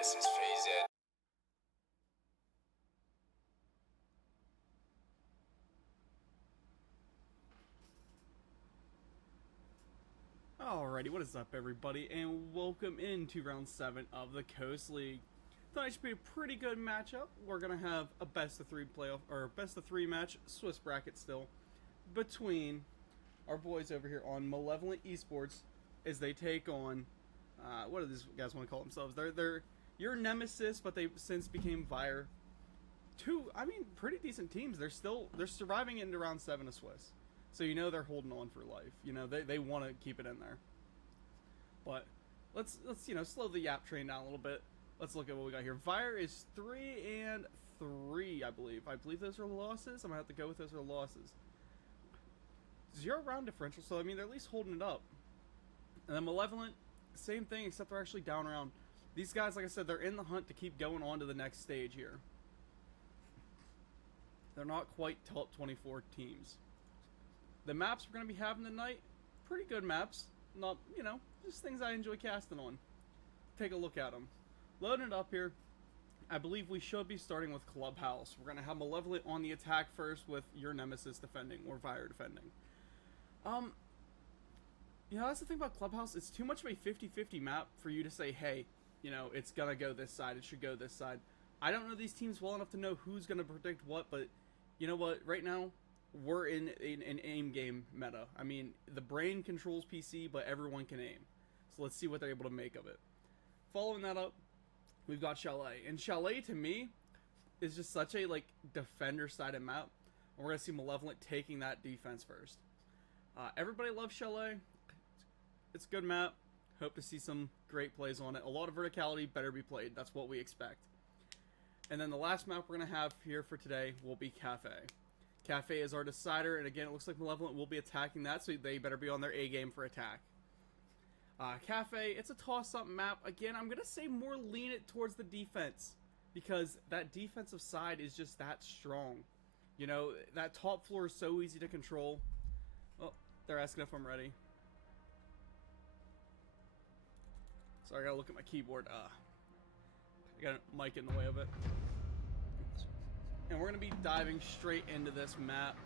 This is Phase. Alrighty, what is up everybody, and welcome into round 7 of the Coast League. Tonight should be a pretty good matchup. We're gonna have a best of 3 playoff, or best of 3 match, Swiss bracket still, between our boys over here on Malevolent Esports as they take on, what do these guys want to call themselves? They're your nemesis, but they since became Vyre. Two, pretty decent teams. They're surviving into round 7 of Swiss. So you know they're holding on for life. You know, they want to keep it in there. But let's slow the yap train down a little bit. Let's look at what we got here. Vyre is 3-3, I believe. I believe those are losses. I'm gonna have to go with those are losses. 0 round differential, so they're at least holding it up. And then Malevolent, same thing, except they're actually down around. These guys, like I said, they're in the hunt to keep going on to the next stage here. They're not quite top 24 teams. The maps we're going to be having tonight, pretty good maps. Not, just things I enjoy casting on. Take a look at them. Loading it up here, I believe we should be starting with Clubhouse. We're going to have Malevolent on the attack first with your nemesis defending, or Vyre defending. That's the thing about Clubhouse. It's too much of a 50-50 map for you to say, hey, it's going to go this side, it should go this side. I don't know these teams well enough to know who's going to predict what, but you know what, right now, we're in an aim game meta. The brain controls PC, but everyone can aim. So let's see what they're able to make of it. Following that up, we've got Chalet. And Chalet, to me, is just such a, defender-sided map. And we're going to see Malevolent taking that defense first. Everybody loves Chalet. It's a good map. Hope to see some great plays on it. A lot of verticality, better be played. That's what we expect. And then the last map we're going to have here for today will be Cafe. Cafe is our decider, and again, it looks like Malevolent will be attacking that, so they better be on their A game for attack. Cafe, it's a toss-up map. Again, I'm going to say more lean it towards the defense, because that defensive side is just that strong. That top floor is so easy to control. Oh, they're asking if I'm ready. Sorry, I gotta look at my keyboard. I got a mic in the way of it. And we're going to be diving straight into this map.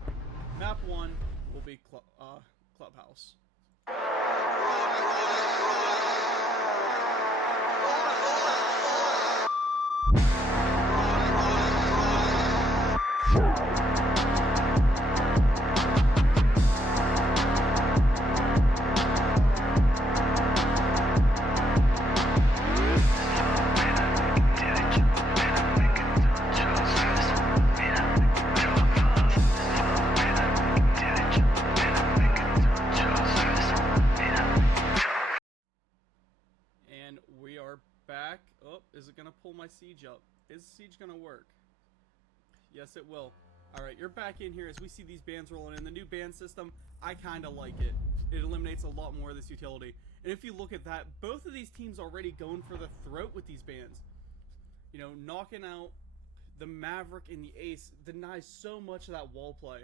Map 1 will be Clubhouse. We are back. Oh, is it going to pull my siege up? Is siege going to work? Yes, it will. Alright, you're back in here as we see these bans rolling in. The new ban system, I kind of like it. It eliminates a lot more of this utility. And if you look at that, both of these teams already going for the throat with these bans. Knocking out the Maverick and the Ace denies so much of that wall play.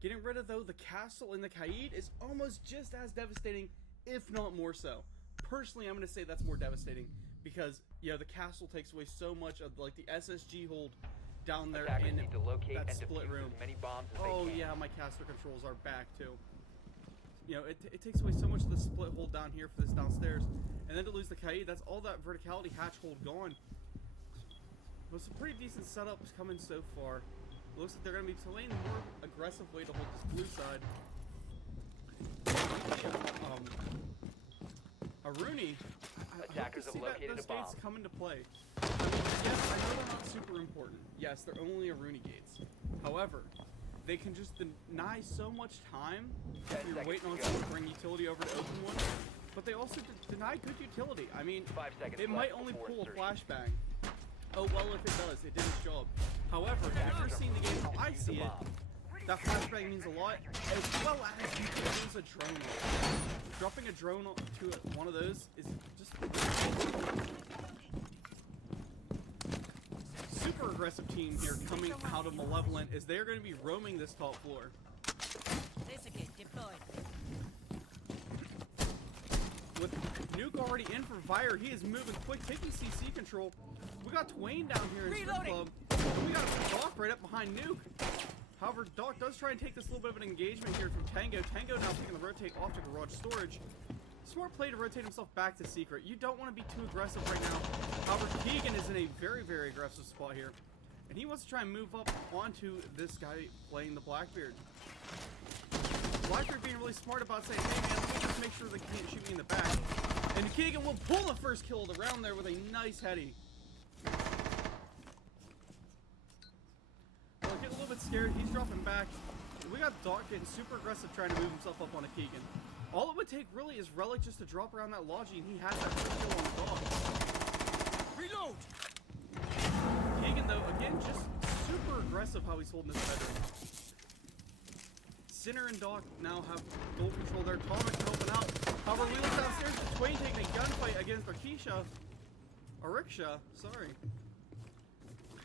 Getting rid of, though, the Castle and the Kaid is almost just as devastating, if not more so. Personally, I'm going to say that's more devastating because, the castle takes away so much of, the SSG hold down there in that split room. Oh, yeah, my caster controls are back, too. It takes away so much of the split hold down here for this downstairs. And then to lose the Kaid, that's all that verticality hatch hold gone. But some pretty decent setups coming so far. It looks like they're going to be playing the more aggressive way to hold this blue side. Rooney, attackers have located those a bomb. gates come into play. Yes, I know they're not super important. Yes, they're only a Rooney gates. However, they can just deny so much time if you're waiting on someone to bring utility over to open one. But they also deny good utility. 5 seconds it might only pull a flashbang. Oh well, if it does, it did its job. However, if you're seeing the game how I see it, that flashbang means a lot, as well as you can use a drone. Dropping a drone to one of those is just super aggressive team here coming out of Malevolent as they're going to be roaming this top floor. Desiccate deployed. with Nuke already in for Vyre. He is moving quick, taking CC control. We got Twain down here in Strip Club. And we got Doc right up behind Nuke. However, Doc does try and take this little bit of an engagement here from Tango. Tango now taking the rotate off to Garage Storage. Smart play to rotate himself back to Secret. You don't want to be too aggressive right now. However, Keegan is in a very, very aggressive spot here. And he wants to try and move up onto this guy playing the Blackbeard. Blackbeard being really smart about saying, hey man, let me just make sure they can't shoot me in the back. And Keegan will pull the first kill of the round there with a nice heady. Well, getting a little bit scared. He's dropping back. We got Doc getting super aggressive trying to move himself up on a Keegan. All it would take really is Relic just to drop around that Logi, and he has that first kill on the Dog. Reload! Keegan, though, again, just super aggressive how he's holding this bedroom. Sinner and Doc now have goal control there. Tomic helping out. However, we look downstairs to Twain taking a gunfight against Ariksha, sorry.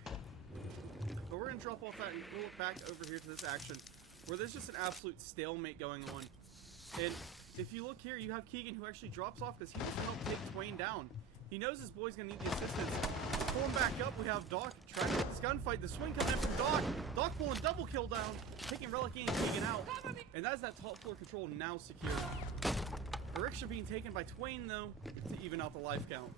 But we're going to drop off that and pull it back over here to this action, where there's just an absolute stalemate going on. And if you look here, you have Keegan who actually drops off because he wants to help take Twain down. He knows his boy's going to need the assistance. Pulling back up, we have Doc trying to get this gunfight. The swing coming in from Doc. Doc pulling double kill down, taking Relic and Keegan out. And that's that top floor control now secure. Ariksha being taken by Twain, though, to even out the life count.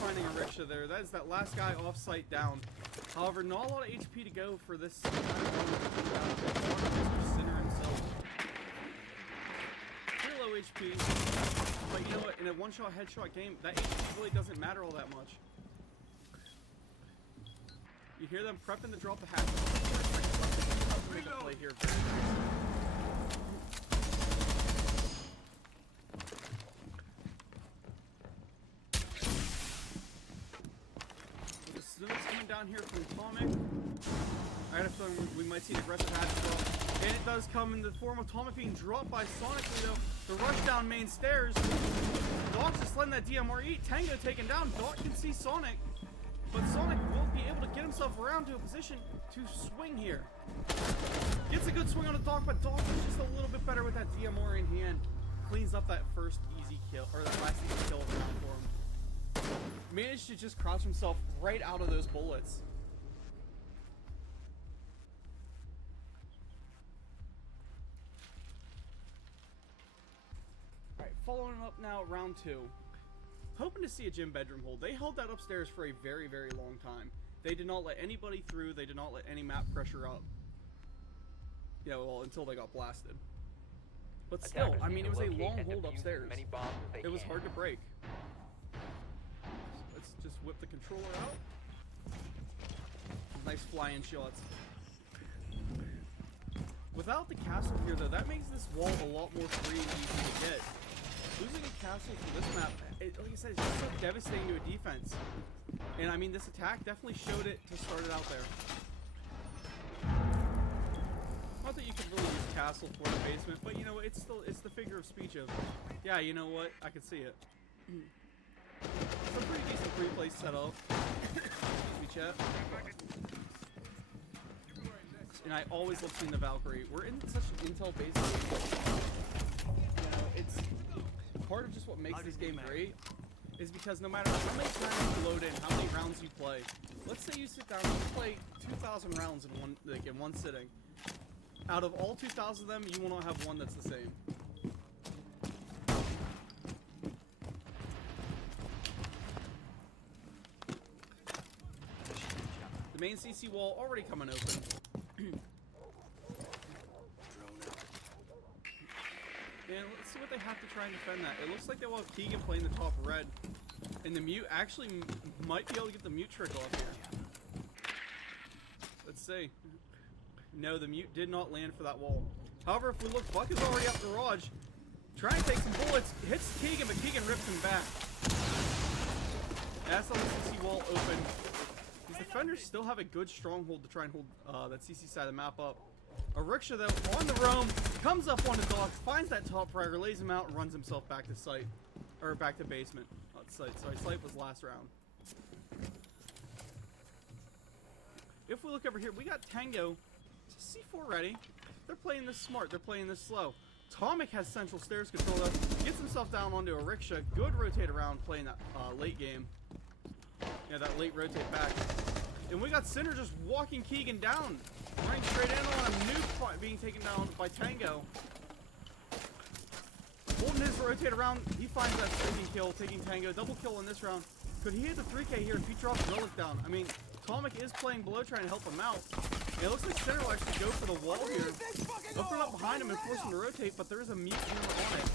Finding Ariksha there. That is that last guy off site down. However, not a lot of HP to go for this. Sinner himself. Pretty low HP. But you know what? In a one-shot headshot game, that HP really doesn't matter all that much. You hear them prepping to drop the hatch. Make a play here. Coming down here from Tomic. I got a feeling we might see an aggressive hatch as well. And it does come in the form of Tomic being dropped by Sonic though. The rush down main stairs. Doc's just letting that DMR eat. Tango taken down. Doc can see Sonic. But Sonic will be able to get himself around to a position to swing here. Gets a good swing on the Doc, but Doc is just a little bit better with that DMR in hand. Cleans up that first easy kill, or that last easy kill of the round for him. Managed to just crouch himself right out of those bullets. Alright, following up now, round 2. Hoping to see a gym bedroom hold. They held that upstairs for a very, very long time. They did not let anybody through. They did not let any map pressure up. Yeah, well, until they got blasted. But still, I mean, it was a long hold upstairs. It was hard to break. Just whip the controller out. Nice flying shots. Without the castle here, though, that makes this wall a lot more free and easy to get. Losing a castle for this map, like I said, it's just so devastating to a defense. And I mean, this attack definitely showed it to start it out there. Not that you could really use castle for the basement, but you know, it's the figure of speech of, yeah, you know what, I could see it. It's a pretty decent free-play setup. Excuse me, chat. And I always love seeing the Valkyrie. We're in such an intel base. You know, it's part of just what makes this game great is because no matter how many times you load in, how many rounds you play, let's say you sit down and you play 2,000 rounds in one sitting. Out of all 2,000 of them, you will not have one that's the same. The main CC wall already coming open. And let's see what they have to try and defend that. It looks like they will have Keegan playing the top red. And the mute actually might be able to get the mute trick off here. Let's see. No, the mute did not land for that wall. However, if we look, Buck is already up garage. Trying to take some bullets. Hits Keegan, but Keegan rips him back. That's the CC wall open. These defenders still have a good stronghold to try and hold that CC side of the map up. Ariksha, though, on the roam, comes up on the Doc, finds that top fragger, lays him out, and runs himself back to site. Or back to basement. Not site, sorry, site was last round. if we look over here, we got Tango C4 ready. They're playing this smart. They're playing this slow. Tomic has central stairs control though. Gets himself down onto a rickshaw. Good rotate around playing that late game. Yeah, that late rotate back. And we got Sinner just walking Keegan down. Running straight in on a nuke being taken down by Tango. Holding his rotate around. He finds that second kill, taking Tango. Double kill in this round. Could he hit the 3K here if he drops Relic down? I mean, Tomic is playing below trying to help him out. It looks like Sinner will actually go for the wall here. Open it up behind him and force him to rotate, but there is a mute hammer on it.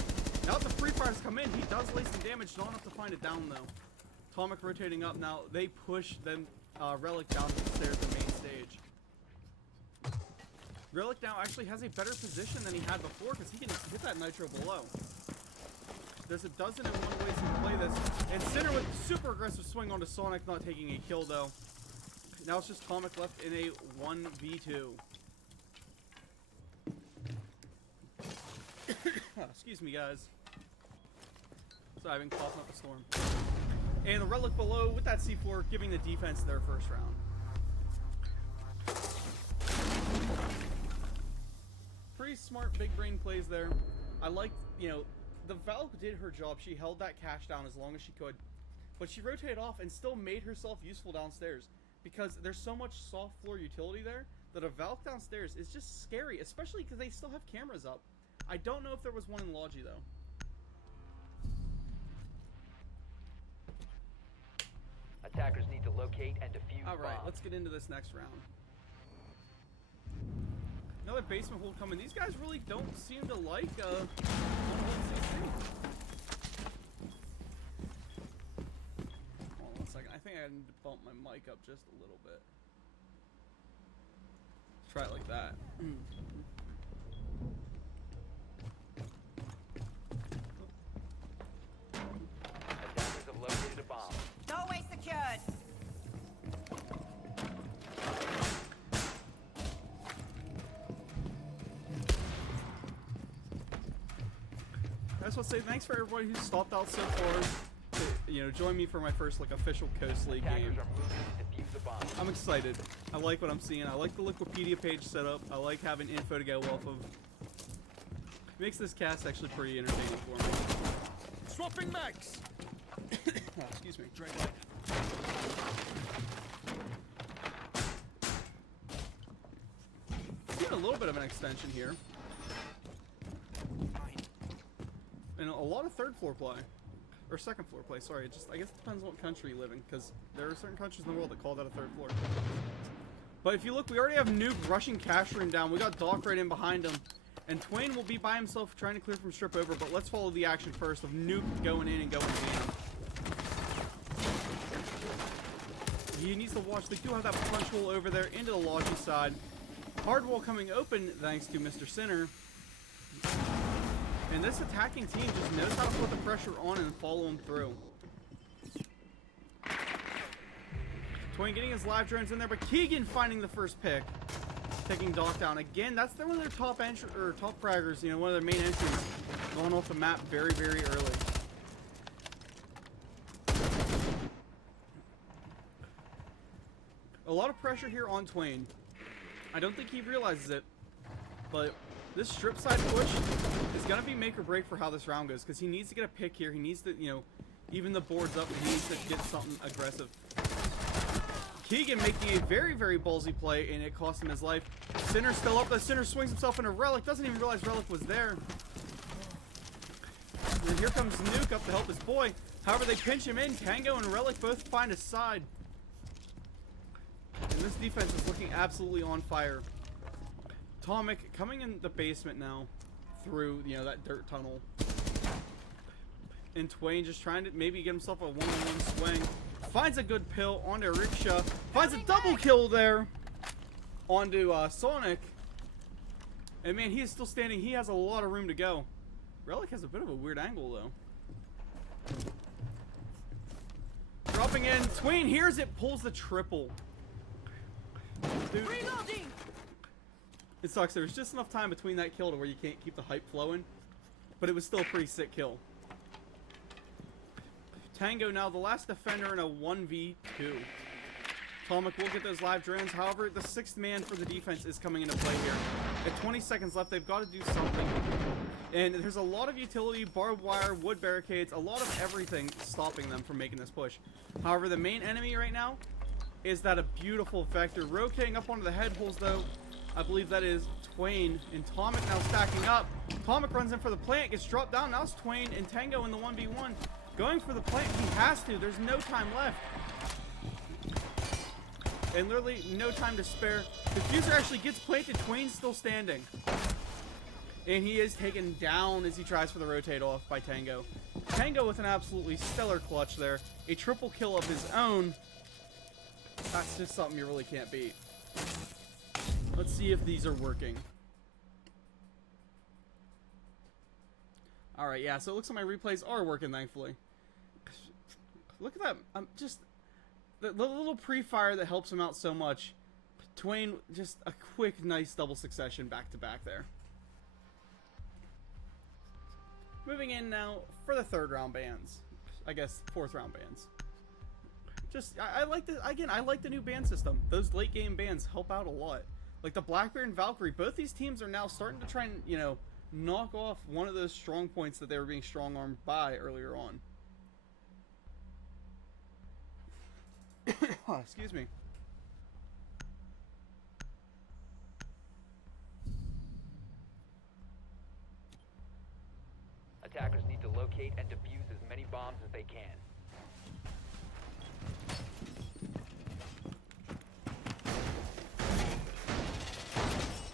Now that the free fires come in, he does lay some damage, not enough to find it down though. Tomic rotating up now. They push then Relic down the stairs to the main stage. Relic now actually has a better position than he had before because he can hit that nitro below. There's a dozen and one ways to play this. And Sinner with super aggressive swing onto Sonic, not taking a kill though. Now it's just Tomic left in a 1v2. Excuse me, guys. So I've been coughing up a storm. And the Relic below with that C4 giving the defense their first round. Pretty smart big brain plays there. I liked, you know, the Valk did her job. She held that cache down as long as she could. But she rotated off and still made herself useful downstairs. Because there's so much soft floor utility there that a Valk downstairs is just scary. Especially because they still have cameras up. I don't know if there was one in Logi though. Attackers need to locate and defuse Alright, bombs. let's get into this next round. Another basement hold coming. These guys really don't seem to like hold CC. Hold on 1 second. I think I need to bump my mic up just a little bit. Let's try it like that. Attackers have located a bomb. Doorway secured. I just want to say thanks for everybody who stopped out so far to, you know, join me for my first like official Coast League Attackers game. are moving to defuse the bomb. I'm excited. I like what I'm seeing. I like the Wikipedia page set up. I like having info to go off of. Makes this cast actually pretty entertaining for me. Swapping max. Excuse me. Drag Getting a little bit of an extension here. And a lot of third floor play. Or second floor play, sorry. It just, I guess it depends on what country you live in, because there are certain countries in the world that call that a third floor. But if you look, we already have Nuke rushing cash room down. We got Doc right in behind him. And Twain will be by himself trying to clear from strip over, but let's follow the action first of Nuke going in and going in. He needs to watch. They do have that punch hole over there into the Logi side. Hard wall coming open thanks to Mr. Sinner. And this attacking team just knows how to put the pressure on and follow him through. Twain getting his live drones in there, but Keegan finding the first pick. Taking Doc down. Again, that's one of their top top fraggers, you know, one of their main entries. Going off the map very, very early. A lot of pressure here on Twain. I don't think he realizes it, but this strip side push is going to be make or break for how this round goes, because he needs to get a pick here. He needs to, you know, even the boards up, he needs to get something aggressive. Keegan making a very, very ballsy play, and it cost him his life. Sinner's still up. The Sinner swings himself into Relic. Doesn't even realize Relic was there. And here comes Nuke up to help his boy. However, they pinch him in. Tango and Relic both find a side. And this defense is looking absolutely on fire. Tomic coming in the basement now through, you know, that dirt tunnel. And Twain just trying to maybe get himself a one-on-one swing. Finds a good pill onto Rickshaw. Finds a double kill there onto Sonic. And man, he is still standing. He has a lot of room to go. Relic has a bit of a weird angle though. Dropping in. Twain hears it, pulls the triple. Dude, Reloading. it sucks. There was just enough time between that kill to where you can't keep the hype flowing. But it was still a pretty sick kill. Tango now the last defender in a 1v2. Atomic will get those live drones. However, the 6th man for the defense is coming into play here. At 20 seconds left, they've got to do something. And there's a lot of utility, barbed wire, wood barricades, a lot of everything stopping them from making this push. However, the main enemy right now is that a beautiful Vector. Rotating up onto the head holes, though. I believe that is Twain and Atomic now stacking up. Atomic runs in for the plant, gets dropped down. Now it's Twain and Tango in the 1v1. Going for the plant, he has to. There's no time left. And literally no time to spare. Diffuser actually gets planted. Twain's still standing. And he is taken down as he tries for the rotate off by Tango. Tango with an absolutely stellar clutch there. A triple kill of his own. That's just something you really can't beat. Let's see if these are working. Alright, yeah, so it looks like my replays are working, thankfully. Look at that. Just the little pre-fire that helps him out so much. Twain, just a quick, nice double succession back-to-back there. Moving in now for the 3rd round bans. I guess 4th round bans. Just, I like the, again, I like the new ban system. Those late game bans help out a lot. Like the Blackbeard and Valkyrie, both these teams are now starting to try and, you know, knock off one of those strong points that they were being strong-armed by earlier on. Oh, excuse me. Attackers need to locate and defuse as many bombs as they can.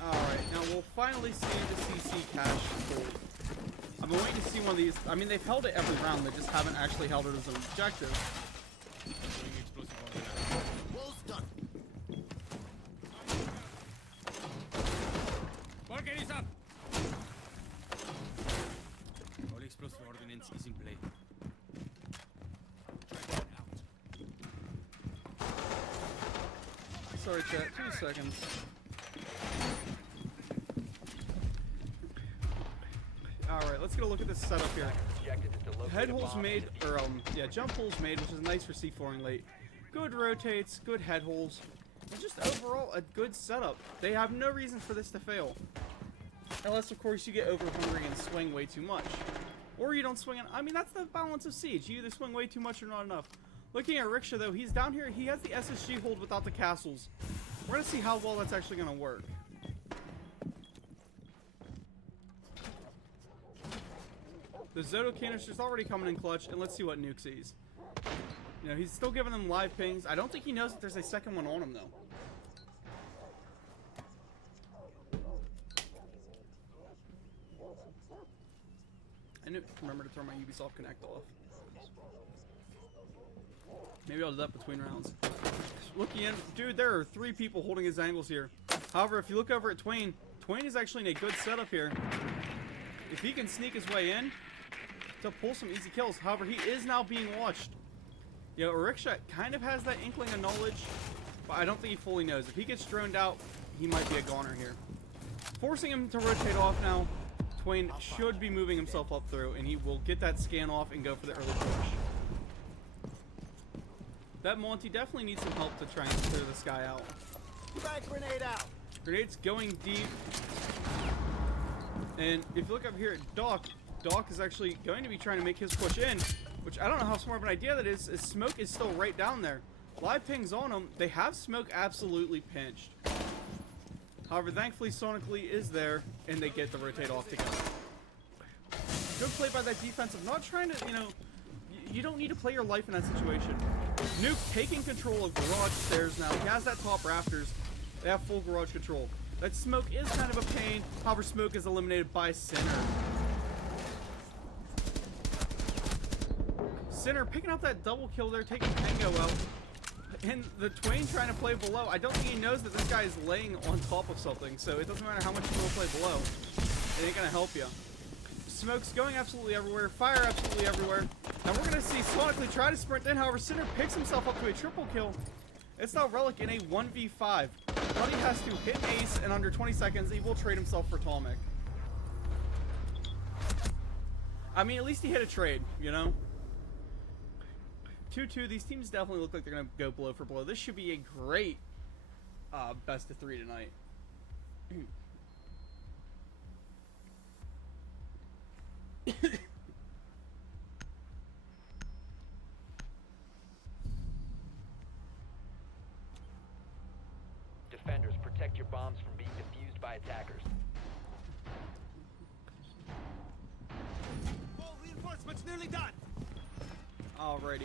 Alright, now we'll finally see the CC cache hold. I've been waiting to see one of these. I mean, they've held it every round, they just haven't actually held it as an objective. Wall's done. Barricade is up. All explosive ordnance is in play. Sorry, chat. 2 seconds. Alright, let's get a look at this setup here. Objective is to locate Head a holes bomb made, and defuse. or yeah, jump holes made, which is nice for C4ing late. Good rotates, good head holes, and just overall a good setup. They have no reason for this to fail. Unless, of course, you get over hungry and swing way too much. Or you don't swing, I mean, that's the balance of Siege. You either swing way too much or not enough. Looking at Riksha, though, he's down here. He has the SSG hold without the castles. We're going to see how well that's actually going to work. The Zoto canister's already coming in clutch, and let's see what Nuke sees. You know, he's still giving them live pings. I don't think he knows that there's a second one on him, though. I need to remember to turn my Ubisoft Connect off. Maybe I'll do that between rounds. Looking in, dude, there are 3 people holding his angles here. However, if you look over at Twain, Twain is actually in a good setup here. If he can sneak his way in to pull some easy kills. However, he is now being watched. You know, Riksha kind of has that inkling of knowledge, but I don't think he fully knows. If he gets droned out, he might be a goner here. Forcing him to rotate off now. Twain should be moving himself up through, and he will get that scan off and go for the early push. That Monty definitely needs some help to try and clear this guy out. Back grenade out. Grenade's going deep. And if you look up here at Doc, Doc is actually going to be trying to make his push in, which I don't know how smart of an idea that is, as Smoke is still right down there. Live pings on him. They have Smoke absolutely pinched. However, thankfully, Sonically is there, and they get the rotate off together. Good play by that defensive. Not trying to, you know, you don't need to play your life in that situation. Nuke taking control of garage stairs now. He has that top rafters. They have full garage control. That Smoke is kind of a pain. However, Smoke is eliminated by Sinner. Sinner picking up that double kill there, taking Tango out. And the Twain trying to play below. I don't think he knows that this guy is laying on top of something, so it doesn't matter how much you will play below. It ain't gonna help you. Smoke's going absolutely everywhere. Fire absolutely everywhere. Now we're gonna see Sonically try to sprint in. However, Sinner picks himself up to a triple kill. It's now Relic in a 1v5. Buddy has to hit Ace in under 20 seconds. He will trade himself for Atomic. I mean, at least he hit a trade, you know? 2-2. These teams definitely look like they're going to go blow for blow. This should be a great best of 3 tonight. Defenders, protect your bombs from being defused by attackers. All reinforcements nearly done. Alrighty.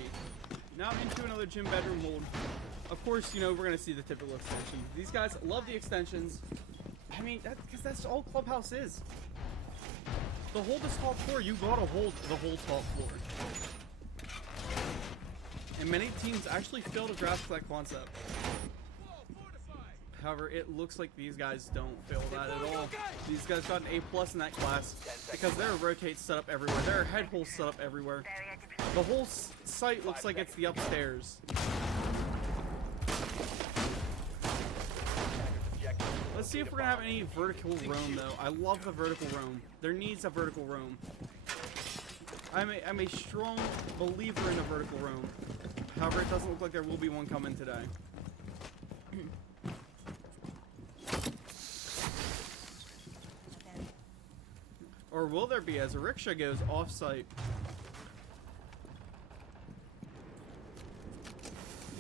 Now into another gym bedroom mold. Of course, you know, we're going to see the typical extension. These guys love the extensions. I mean, because that's all Clubhouse is. To hold this top floor, you gotta hold the whole top floor. And many teams actually fail to grasp that concept. However, it looks like these guys don't fail that at all. These guys got an A+ in that class because there are rotates set up everywhere. There are head holes set up everywhere. The whole site looks like it's the upstairs. Let's see if we're gonna have any vertical roam though. I love the vertical roam. There needs a vertical roam. I'm a strong believer in a vertical roam. However, it doesn't look like there will be one coming today. Or will there be, as a rickshaw goes off-site?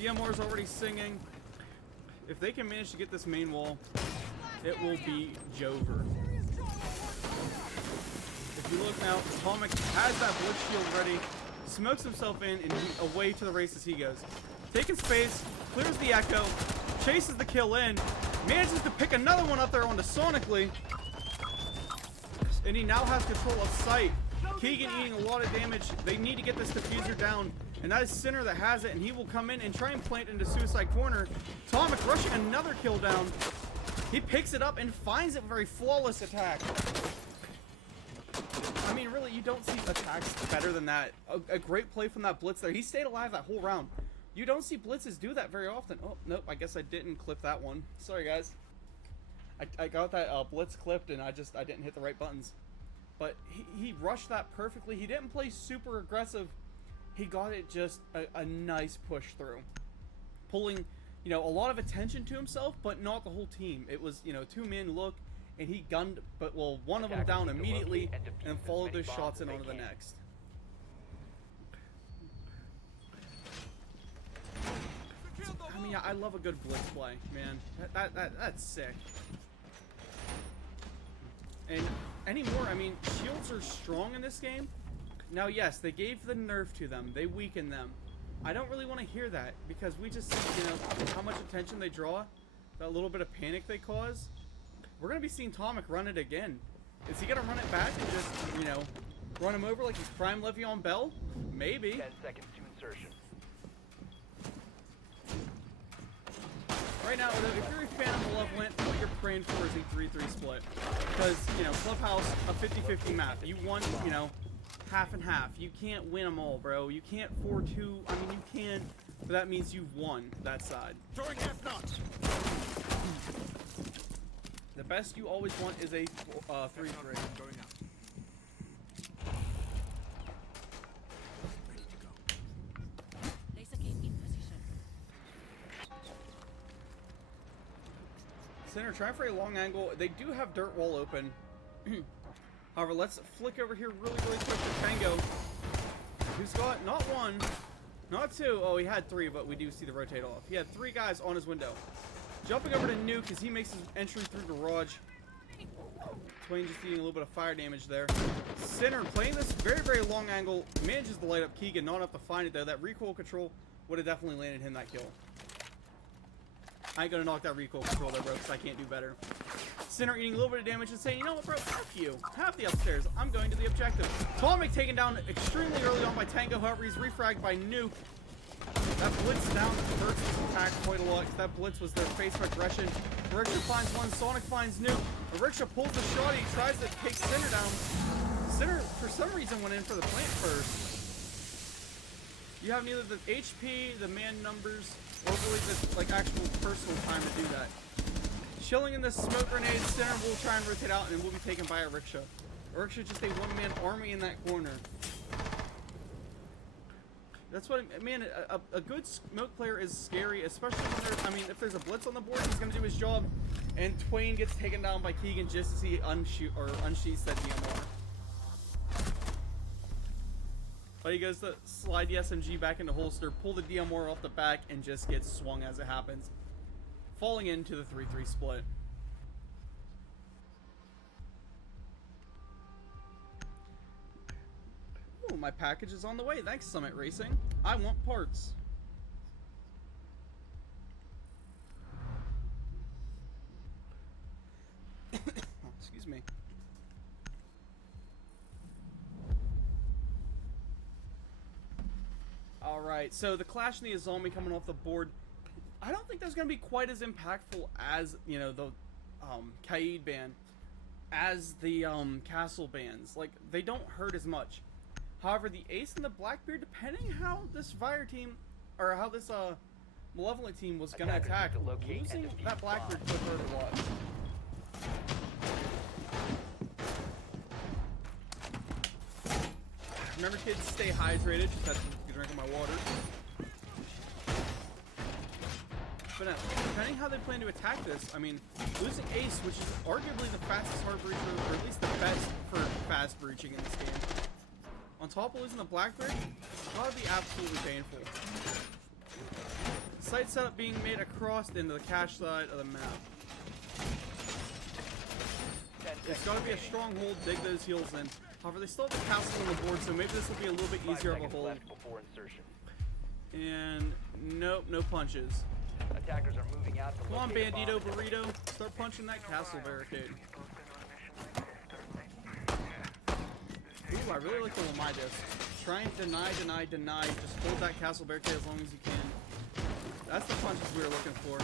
DMR's already singing. If they can manage to get this main wall, it will be Jover. If you look now, Atomic has that blitz shield ready, smokes himself in, and away to the races he goes. Taking space, clears the echo, chases the kill in, manages to pick another one up there onto Sonically, and he now has control of sight. Keegan eating a lot of damage. They need to get this diffuser down, and that is Sinner that has it, and he will come in and try and plant into Suicide Corner. Atomic rushing another kill down. He picks it up and finds it. Very flawless attack. I mean, really, you don't see attacks better than that. A great play from that blitz there. He stayed alive that whole round. You don't see blitzes do that very often. Oh, nope, I guess I didn't clip that one. Sorry, guys. I got that blitz clipped, and I didn't hit the right buttons. But he rushed that perfectly. He didn't play super aggressive. He got it just a nice push through. Pulling, you know, a lot of attention to himself, but not the whole team. It was, you know, 2-man look, and he gunned, but, well, one of them down immediately, and followed those shots in onto the next. I mean, I love a good blitz play, man. That's sick. And anymore, I mean, shields are strong in this game. Now, yes, they gave the nerf to them. They weakened them. I don't really want to hear that, because we just see, you know, how much attention they draw, that little bit of panic they cause. We're going to be seeing Atomic run it again. Is he going to run it back and just, you know, run him over like he's Prime Le'Veon Bell? Maybe. 10 seconds to insertion. Right now, if you're a fan of Malevolent, what you're praying for is a 3-3 split. Because, you know, Clubhouse, a 50-50 map. You won, you know, half and half. You can't win them all, bro. You can't 4-2. I mean, you can, but that means you've won that side. Throwing half knots. The best you always want is a 3-3. Going out. Center, try for a long angle. They do have dirt wall open. However, let's flick over here really quick to Tango, who's got not one, not two. Oh, he had three, but we do see the rotate off. He had 3 guys on his window. Jumping over to Nuke as he makes his entry through Garage. Twain just eating a little bit of fire damage there. Center playing this very long angle, manages to light up Keegan. Not enough to find it though. That recoil control would have definitely landed him that kill. I ain't gonna knock that recoil control there, bro, because I can't do better. Sinner eating a little bit of damage and saying, you know what, bro, fuck you. Have the upstairs. I'm going to the objective. Atomic taken down extremely early on by Tango. However, he's refragged by Nuke. That blitz down hurts his attack quite a lot, because that blitz was their face of aggression. Riksha finds one. Sonic finds Nuke. Riksha pulls the shot. He tries to take Sinner down. Sinner, for some reason, went in for the plant first. You have neither the HP, the man numbers, or really the like actual personal time to do that. Chilling in the smoke grenade, Center will try and rotate out, and it will be taken by a Riksha. Riksha just a one-man army in that corner. That's what I mean. A good smoke player is scary, especially when there's. I mean, if there's a blitz on the board, he's gonna do his job, and Twain gets taken down by Keegan just as he unsheaths that DMR. But he goes to slide the SMG back into holster, pull the DMR off the back, and just gets swung as it happens, falling into the 3-3 split. Ooh, my package is on the way. Thanks, Summit Racing. I want parts. Excuse me. Alright, so the Clash and the Azami coming off the board. I don't think that's going to be quite as impactful as, you know, the Kaid ban, as the Castle bans. Like, they don't hurt as much. However, the Ace and the Blackbeard, depending how this Vyre team, or how this Malevolent team was going to attack, losing that Blackbeard could hurt a lot. Remember, kids, stay hydrated. Just had to drink my water. But no, depending how they plan to attack this, I mean, losing Ace, which is arguably the fastest hard breacher, or at least the best for fast breaching in this game, on top of losing the Blackbeard, it's gotta be absolutely painful. Site setup being made across into the cache side of the map. It's gotta be a stronghold, dig those heals in. However, they still have the castle on the board, so maybe this will be a little bit easier of a hold. And nope, no punches. Attackers are moving out to Come on, locate a Bandito, bomb. Burrito. Start punching that castle barricade. Ooh, I really like the Lamai disc. Try and deny. Just hold that castle barricade as long as you can. That's the punches we were looking for.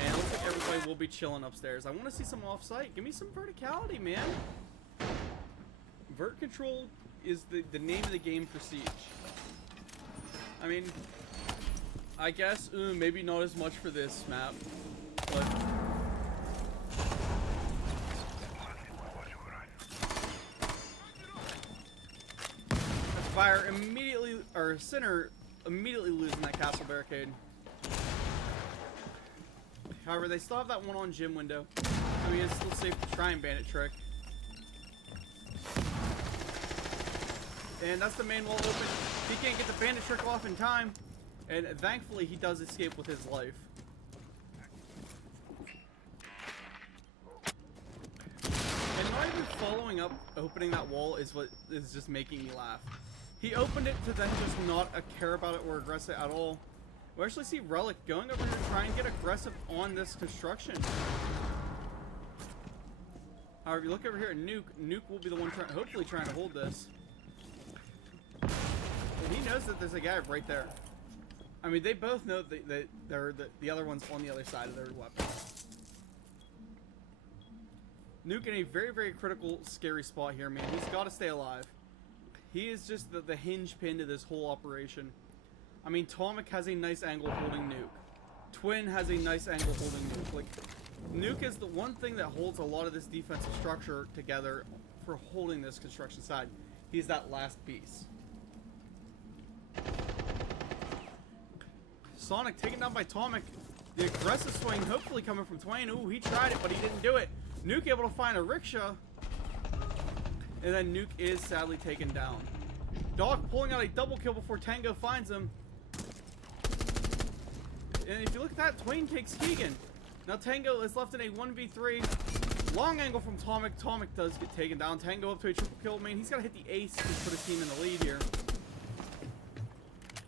And it looks like everybody will be chilling upstairs. I want to see some off-site. Give me some verticality, man. Vert control is the name of the game for Siege. I mean, I guess maybe not as much for this map, but Vyre immediately, or Sinner immediately losing that castle barricade. However, they still have that one on gym window. I mean, it's still safe to try and bandit trick. And that's the main wall open. He can't get the bandit trick off in time. And thankfully, he does escape with his life. And not even following up opening that wall is what is just making me laugh. He opened it to then just not care about it or aggressive at all. We actually see Relic going over here to try and get aggressive on this construction. However, if you look over here at Nuke will be the one hopefully trying to hold this. And he knows that there's a guy right there. I mean, they both know that the other one's on the other side of their weapon. Nuke in a very, very critical, scary spot here, man. He's got to stay alive. He is just the hinge pin to this whole operation. I mean, Tomic has a nice angle holding Nuke. Twin has a nice angle holding Nuke. Like, Nuke is the one thing that holds a lot of this defensive structure together for holding this construction side. He's that last piece. Sonic taken down by Tomic. The aggressive swing hopefully coming from Twain. Ooh, he tried it, but he didn't do it. Nuke able to find a rickshaw. And then Nuke is sadly taken down. Dog pulling out a double kill before Tango finds him. And if you look at that, Twain takes Keegan. Now Tango is left in a 1v3. Long angle from Tomic. Tomic does get taken down. Tango up to a triple kill. Man, he's got to hit the ace to put his team in the lead here.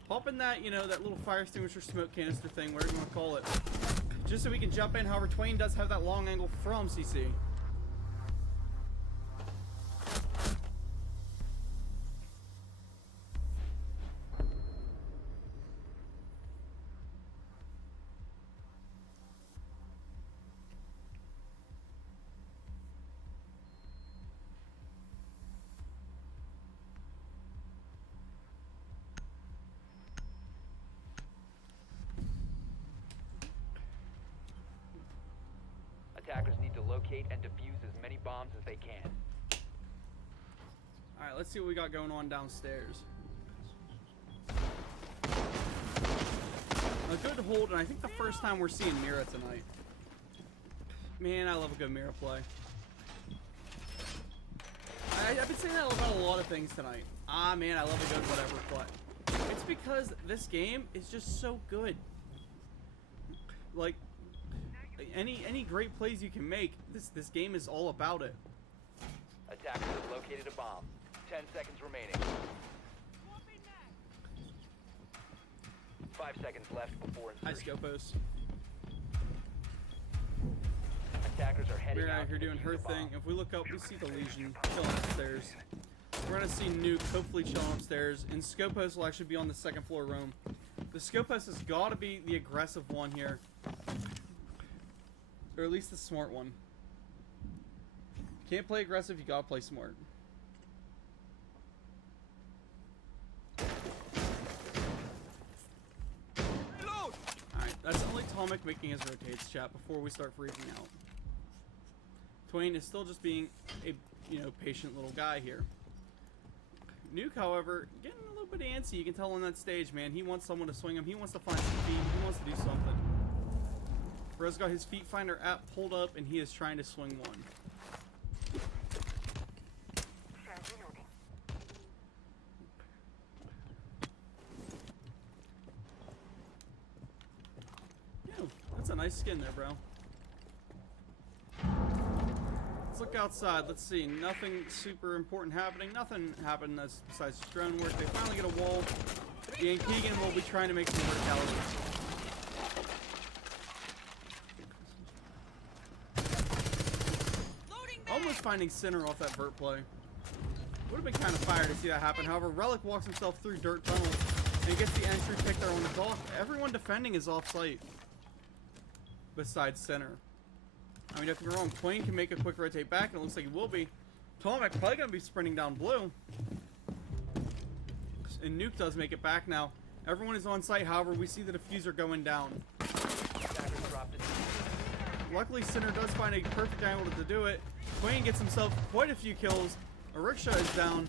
Popping that, you know, that little fire extinguisher smoke canister thing, whatever you want to call it. Just so we can jump in. However, Twain does have that long angle from CC. Attackers need to locate and defuse as many bombs as they can. Alright, let's see what we got going on downstairs. A good hold, and I think the first time we're seeing Mira tonight. Man, I love a good Mira play. I've been saying that about a lot of things tonight. Ah, man, I love a good whatever play. It's because this game is just so good. Like, any great plays you can make, this game is all about it. Attackers have located a bomb. 10 seconds remaining. 5 seconds left before Hi, insertion. Scopos. Attackers are heading We're out out here to doing defuse her the bomb. thing. If we look up, we see the Legion chilling upstairs. We're gonna see Nuke hopefully chilling upstairs, and Scopos will actually be on the second floor room. The Scopos has got to be the aggressive one here, or at least the smart one. Can't play aggressive, you gotta play smart. Reload! Alright, that's only Tomic making his rotates, chat, before we start freaking out. Twain is still just being a, patient little guy here. Nuke, however, getting a little bit antsy. You can tell on that stage, man. He wants someone to swing him. He wants to find some feet. He wants to do something. Bro's got his Feet Finder app pulled up, and he is trying to swing one. Yeah, that's a nice skin there, bro. Let's look outside. Let's see. Nothing super important happening. Nothing happened besides just drone work. They finally get a wall. Ian Keegan will be trying to make some verticalities. Almost finding center off that vert play. Would have been kind of fire to see that happen. However, Relic walks himself through dirt tunnels and gets the entry pick there on the dock. Everyone defending is off site. Besides center. I mean, don't get me wrong, Twain can make a quick rotate back, and it looks like he will be. Tomac probably going to be sprinting down blue. And Nuke does make it back now. Everyone is on site, however, we see the diffuser going down. Attackers dropped it. Luckily, Sinner does find a perfect angle to do it. Twain gets himself quite a few kills. Ariksha is down.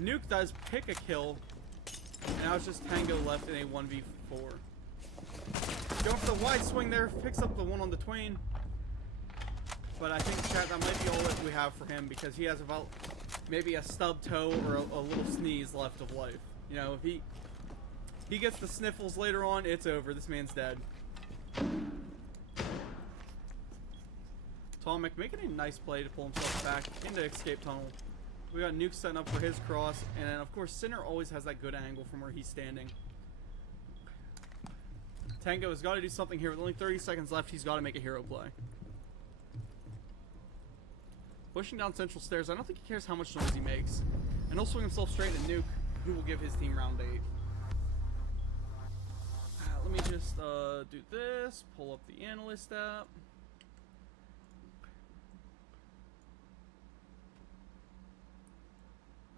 Nuke does pick a kill. And now it's just Tango left in a 1v4. Going for the wide swing there, picks up the one on the Twain. But I think, chat, that might be all that we have for him because he has about maybe a stub toe or a little sneeze left of life. You know, if he gets the sniffles later on, it's over. This man's dead. Tomic making a nice play to pull himself back into escape tunnel. We got Nuke setting up for his cross, and then of course Sinner always has that good angle from where he's standing. Tango has got to do something here with only 30 seconds left. He's got to make a hero play. Pushing down central stairs. I don't think he cares how much noise he makes, and he'll swing himself straight at Nuke, who will give his team round 8. Let me just do this. Pull up the analyst app.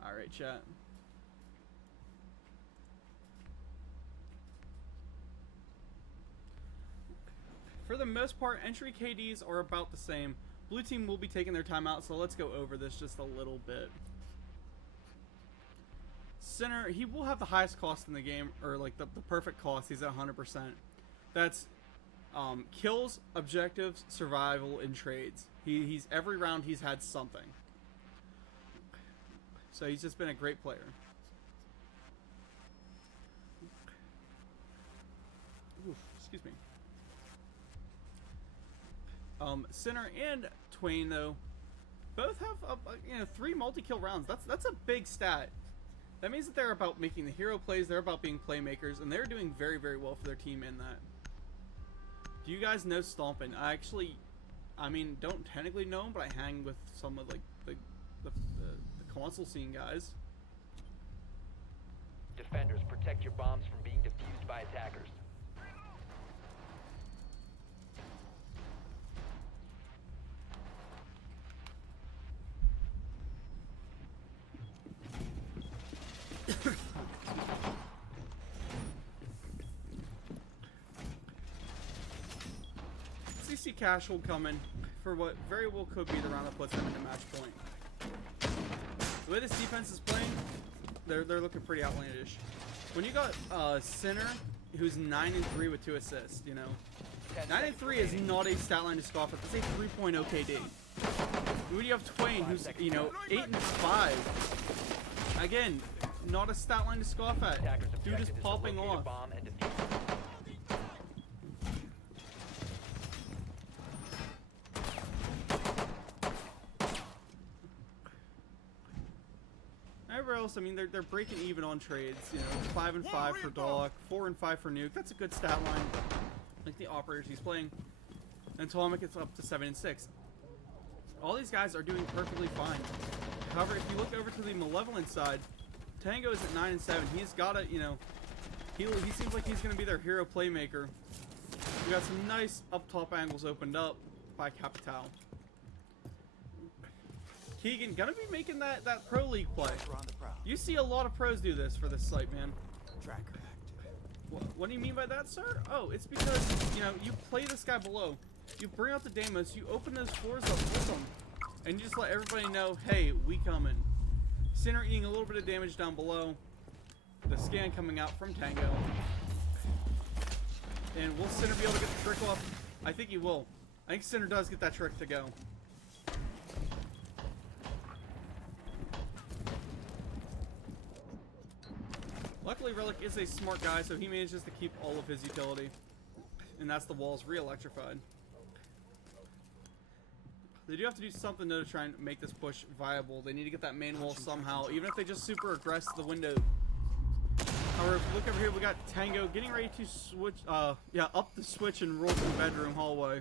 Alright, chat. For the most part, entry KDs are about the same. Blue team will be taking their time out, so let's go over this just a little bit. Center, he will have the highest cost in the game, or like the perfect cost. He's at 100%. That's kills, objectives, survival, and trades. He's every round he's had something. So he's just been a great player. Oof, excuse me. Sinner and Twain, though, both have 3 multi-kill rounds. That's a big stat. That means that they're about making the hero plays. They're about being playmakers, and they're doing very, very well for their team in that. Do you guys know Stompin'? I mean, don't technically know him, but I hang with some of like the console scene guys. Defenders, protect your bombs from being defused by attackers. CC Casual coming for what very well could be the round that puts them into match point. The way this defense is playing, they're looking pretty outlandish. When you got Sinner, who's 9-3 with 2 assists, you know, 9-3 is not a stat line to scoff at. That's a 3.0 KD. When you have Twain, who's, you know, 8-5, again, not a stat line to scoff at. Dude is popping off. Everywhere else, I mean, they're breaking even on trades. You know, 5-5 for Doc, 4-5 for Nuke. That's a good stat line. Like the operators he's playing. And Atomic gets up to 7-6. All these guys are doing perfectly fine. However, if you look over to the Malevolent side, Tango is at 9-7. He's got to, you know, he seems like he's going to be their hero playmaker. We got some nice up top angles opened up by Capital. Keegan gonna be making that pro league play. You see a lot of pros do this for this site, man. Tracker active. What do you mean by that, sir? Oh, it's because, you know, you play this guy below. You bring out the Deimos, you open those floors up with them, and you just let everybody know, hey, we coming. Sinner eating a little bit of damage down below. The scan coming out from Tango. And will Sinner be able to get the trick off? I think he will. I think Sinner does get that trick to go. Luckily, Relic is a smart guy, so he manages to keep all of his utility. And that's the walls re-electrified. They do have to do something though to try and make this push viable. They need to get that main wall somehow, even if they just super aggress the window. However, if you look over here, we got Tango getting ready to switch, up the switch and roll through bedroom hallway.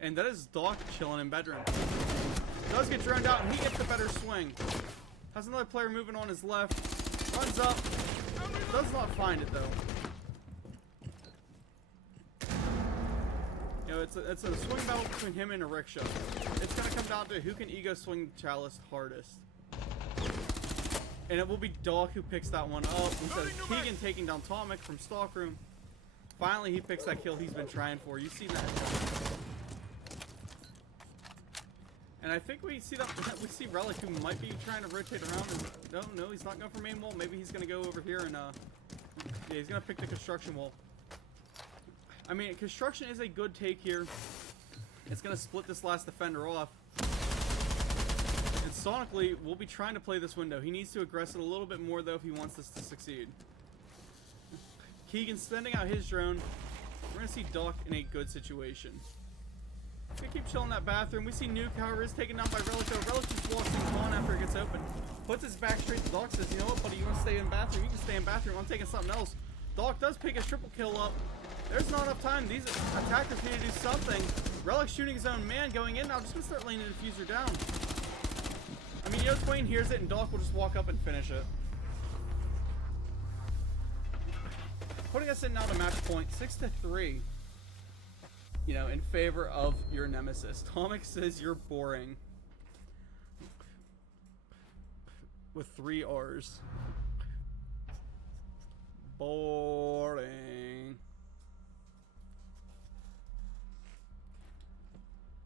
And that is Doc chilling in bedroom. Does get drowned out, and he gets the better swing. Has another player moving on his left. Runs up. Does not find it, though. You know, it's a swing battle between him and a rickshaw. It's going to come down to who can ego swing the Chalice hardest. And it will be Doc who picks that one up. Instead of Keegan taking down Tomic from Stockroom. Finally, he picks that kill he's been trying for. You see that? And I think we see Relic, who might be trying to rotate around. And no, he's not going for main wall. Maybe he's going to go over here and yeah, he's going to pick the construction wall. I mean, construction is a good take here. It's going to split this last defender off. And sonically, we'll be trying to play this window. He needs to aggress it a little bit more, though, if he wants this to succeed. Keegan's sending out his drone. We're going to see Doc in a good situation. We keep chilling in that bathroom. We see Nuke, however, is taken down by Relic. Relic just walks in on after it gets open. Puts his back straight to Doc, says, you know what, buddy, you want to stay in the bathroom? You can stay in the bathroom. I'm taking something else. Doc does pick a triple kill up. There's not enough time. These attackers need to do something. Relic shooting his own man, going in. Now just going to start laying the diffuser down. I mean, you know, Twain hears it, and Doc will just walk up and finish it. Putting us in now to match point, 6-3. You know, in favor of your nemesis. Tomic says you're boring. With 3 R's. Boring.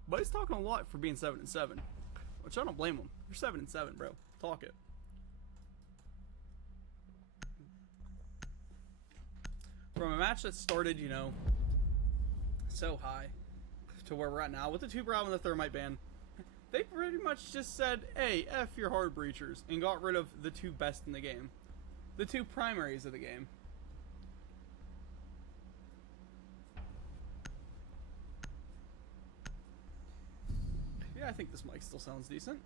But he's talking a lot for being 7-7. Which I don't blame him. You're 7-7, bro. Talk it. From a match that started, you know, so high to where we're at now with the 2 Bravo and the Thermite ban, they pretty much just said, hey, F your hard breachers, and got rid of the 2 best in the game. The 2 primaries of the game. Yeah, I think this mic still sounds decent.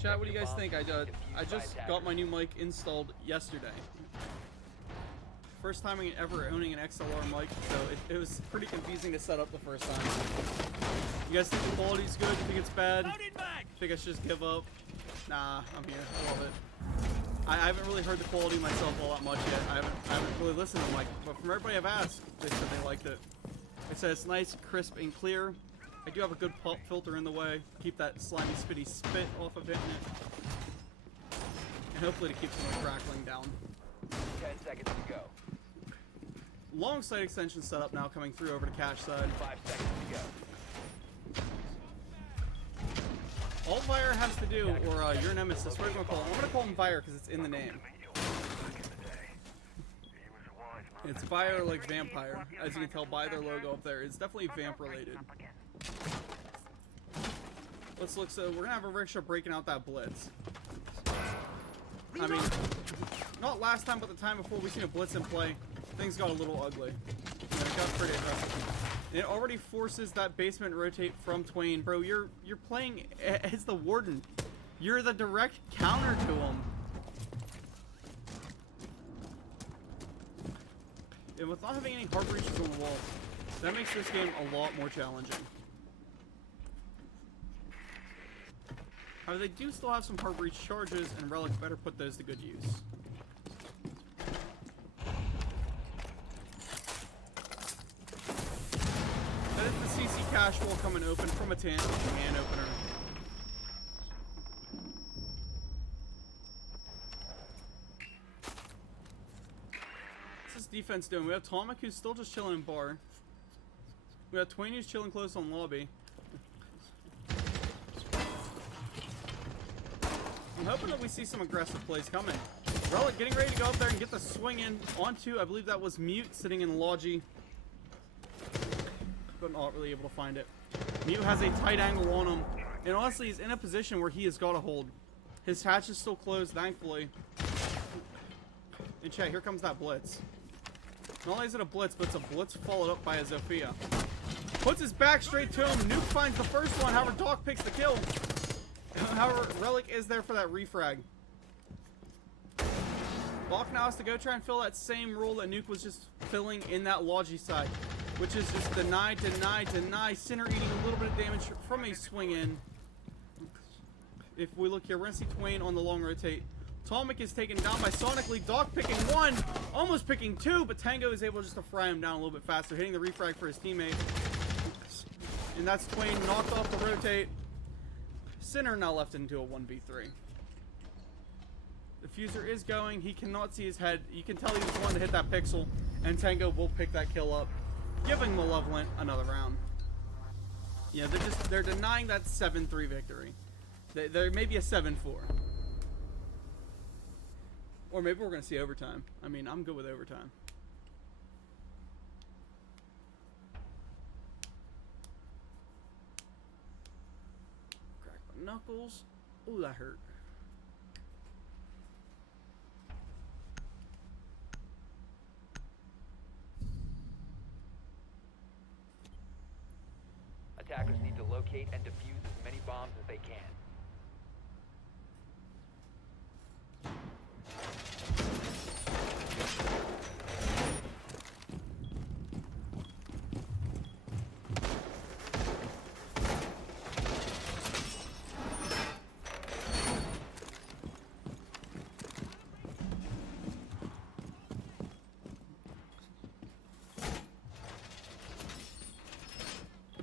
Chat, what do you guys think? I just got my new mic installed yesterday. First time ever owning an XLR mic, so it was pretty confusing to set up the first time. You guys think the quality's good? Think it's bad? Think I should just give up? Nah, I'm here. I love it. I haven't really heard the quality myself all that much yet. I haven't really listened to the mic, but from everybody I've asked, they said they liked it. It says it's nice, crisp, and clear. I do have a good pulp filter in the way. Keep that slimy, spitty spit off of hitting it. And hopefully to keep some crackling down. 10 seconds to go. Long sight extension setup now coming through over to cache side. 5 seconds to go. All Vyre has to do, or your nemesis, what are you gonna call him? I'm gonna call him Vyre because it's in the name. It's Vyre like vampire, as you can tell by their logo up there. It's definitely vamp related. Let's look. So we're gonna have a rickshaw breaking out that blitz. I mean, not last time, but the time before we seen a blitz in play, things got a little ugly. You know, it got pretty aggressive. And it already forces that basement rotate from Twain, bro. You're playing as the warden. You're the direct counter to him. And with not having any hard breaches on the wall, that makes this game a lot more challenging. However, they do still have some hard breach charges, and Relic better put those to good use. That is the CC cash wall coming open from a hand opener. What's this defense doing? We have Tomic who's still just chilling in bar. We have Twain who's chilling close on lobby. I'm hoping that we see some aggressive plays coming. Relic getting ready to go up there and get the swing in onto, I believe that was Mute sitting in the Logi. But not really able to find it. Mute has a tight angle on him. And honestly, he's in a position where he has got a hold. His hatch is still closed, thankfully. And chat, here comes that blitz. Not only is it a blitz, but it's a blitz followed up by a Zofia. Puts his back straight to him. Nuke finds the first one. However, Doc picks the kill. However, Relic is there for that refrag. Doc now has to go try and fill that same role that Nuke was just filling in that Logi side. Which is just deny, deny, deny. Sinner eating a little bit of damage from a swing in. If we look here, we're going to see Twain on the long rotate. Tomic is taken down by Sonically. Doc picking one, almost picking two, but Tango is able just to fry him down a little bit faster, hitting the refrag for his teammate. And that's Twain knocked off the rotate. Sinner now left into a 1v3. The fuser is going. He cannot see his head. You can tell he was wanting to hit that pixel, and Tango will pick that kill up, giving Malevolent another round. Yeah, they're denying that 7-3 victory. There may be a 7-4. Or maybe we're going to see overtime. I mean, I'm good with overtime. Crack my knuckles. Ooh, that hurt. Attackers need to locate and defuse as many bombs as they can.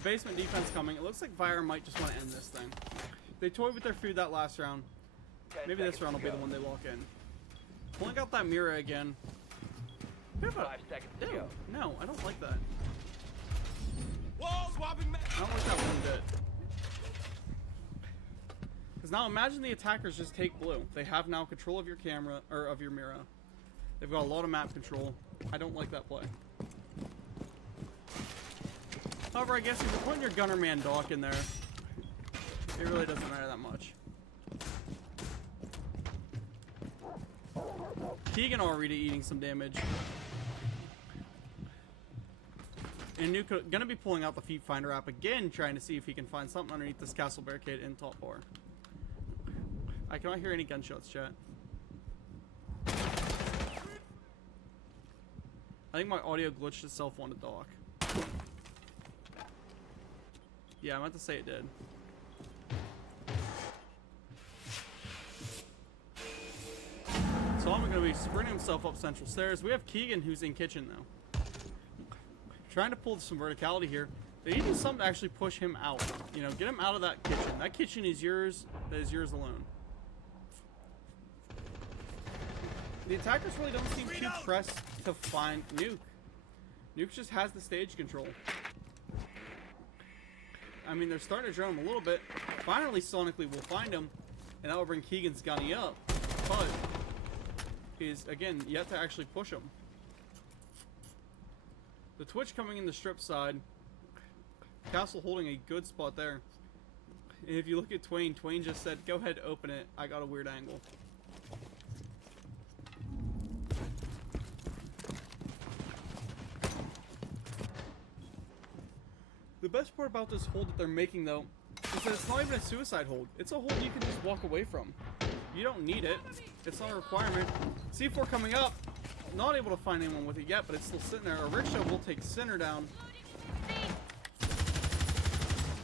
Basement defense coming. It looks like Vyre might just want to end this thing. They toyed with their food that last round. Maybe this round will be the one they lock in. Pulling out that mirror again. 5 seconds to go. No, I don't like that. Wall swapping. I don't like that one bit. Because now imagine the attackers just take blue. They have now control of your camera, or of your mirror. They've got a lot of map control. I don't like that play. However, I guess if you're putting your gunner man Doc in there, it really doesn't matter that much. Keegan already eating some damage. And Nuke gonna be pulling out the Feet Finder app again, trying to see if he can find something underneath this castle barricade in top bar. I cannot hear any gunshots, chat. I think my audio glitched itself onto Doc. Yeah, I meant to say it did. So I'm going to be sprinting himself up central stairs. We have Keegan who's in kitchen though. Trying to pull some verticality here. They need to do something to actually push him out. You know, get him out of that kitchen. That kitchen is yours. That is yours alone. The attackers really don't seem too pressed to find Nuke. Nuke just has the stage control. I mean, they're starting to drone him a little bit. finally sonically will find him, and that will bring Keegan's gunny up. But he's, again, yet to actually push him. The Twitch coming in the strip side. Castle holding a good spot there. And if you look at Twain, Twain just said, go ahead, open it. I got a weird angle. The best part about this hold that they're making, though, is that it's not even a suicide hold. It's a hold you can just walk away from. You don't need it. It's not a requirement. C4 coming up. Not able to find anyone with it yet, but it's still sitting there. A rickshaw will take center down.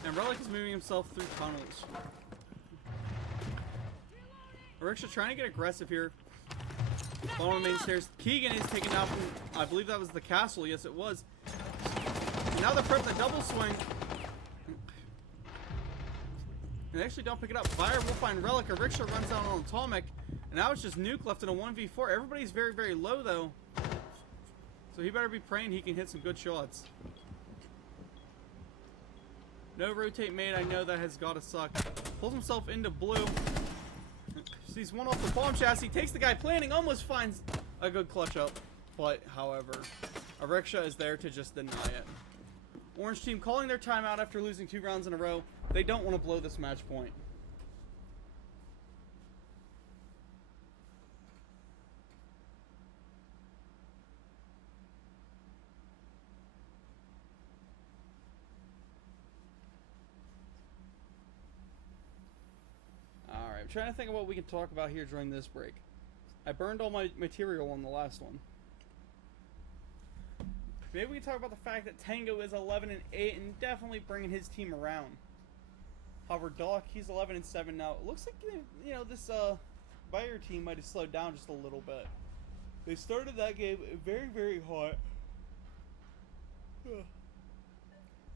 And Relic is moving himself through tunnels. A rickshaw trying to get aggressive here. Bottom of the main stairs. Keegan is taken down from, I believe that was the castle. Yes, it was. Now they're pressing the double swing. And they actually don't pick it up. Vyre will find Relic. A rickshaw runs down on Atomic. And now it's just Nuke left in a 1v4. Everybody's very, very low, though. So he better be praying he can hit some good shots. No rotate made. I know that has got to suck. Pulls himself into blue. Sees one off the bomb chassis. Takes the guy planning. Almost finds a good clutch up. But, however, a rickshaw is there to just deny it. Orange team calling their timeout after losing 2 rounds in a row. They don't want to blow this match point. Alright, I'm trying to think of what we can talk about here during this break. I burned all my material on the last one. Maybe we can talk about the fact that Tango is 11-8 and definitely bringing his team around. However, Doc, he's 11-7 now. It looks like, you know, this Vyre team might have slowed down just a little bit. They started that game very, very hot.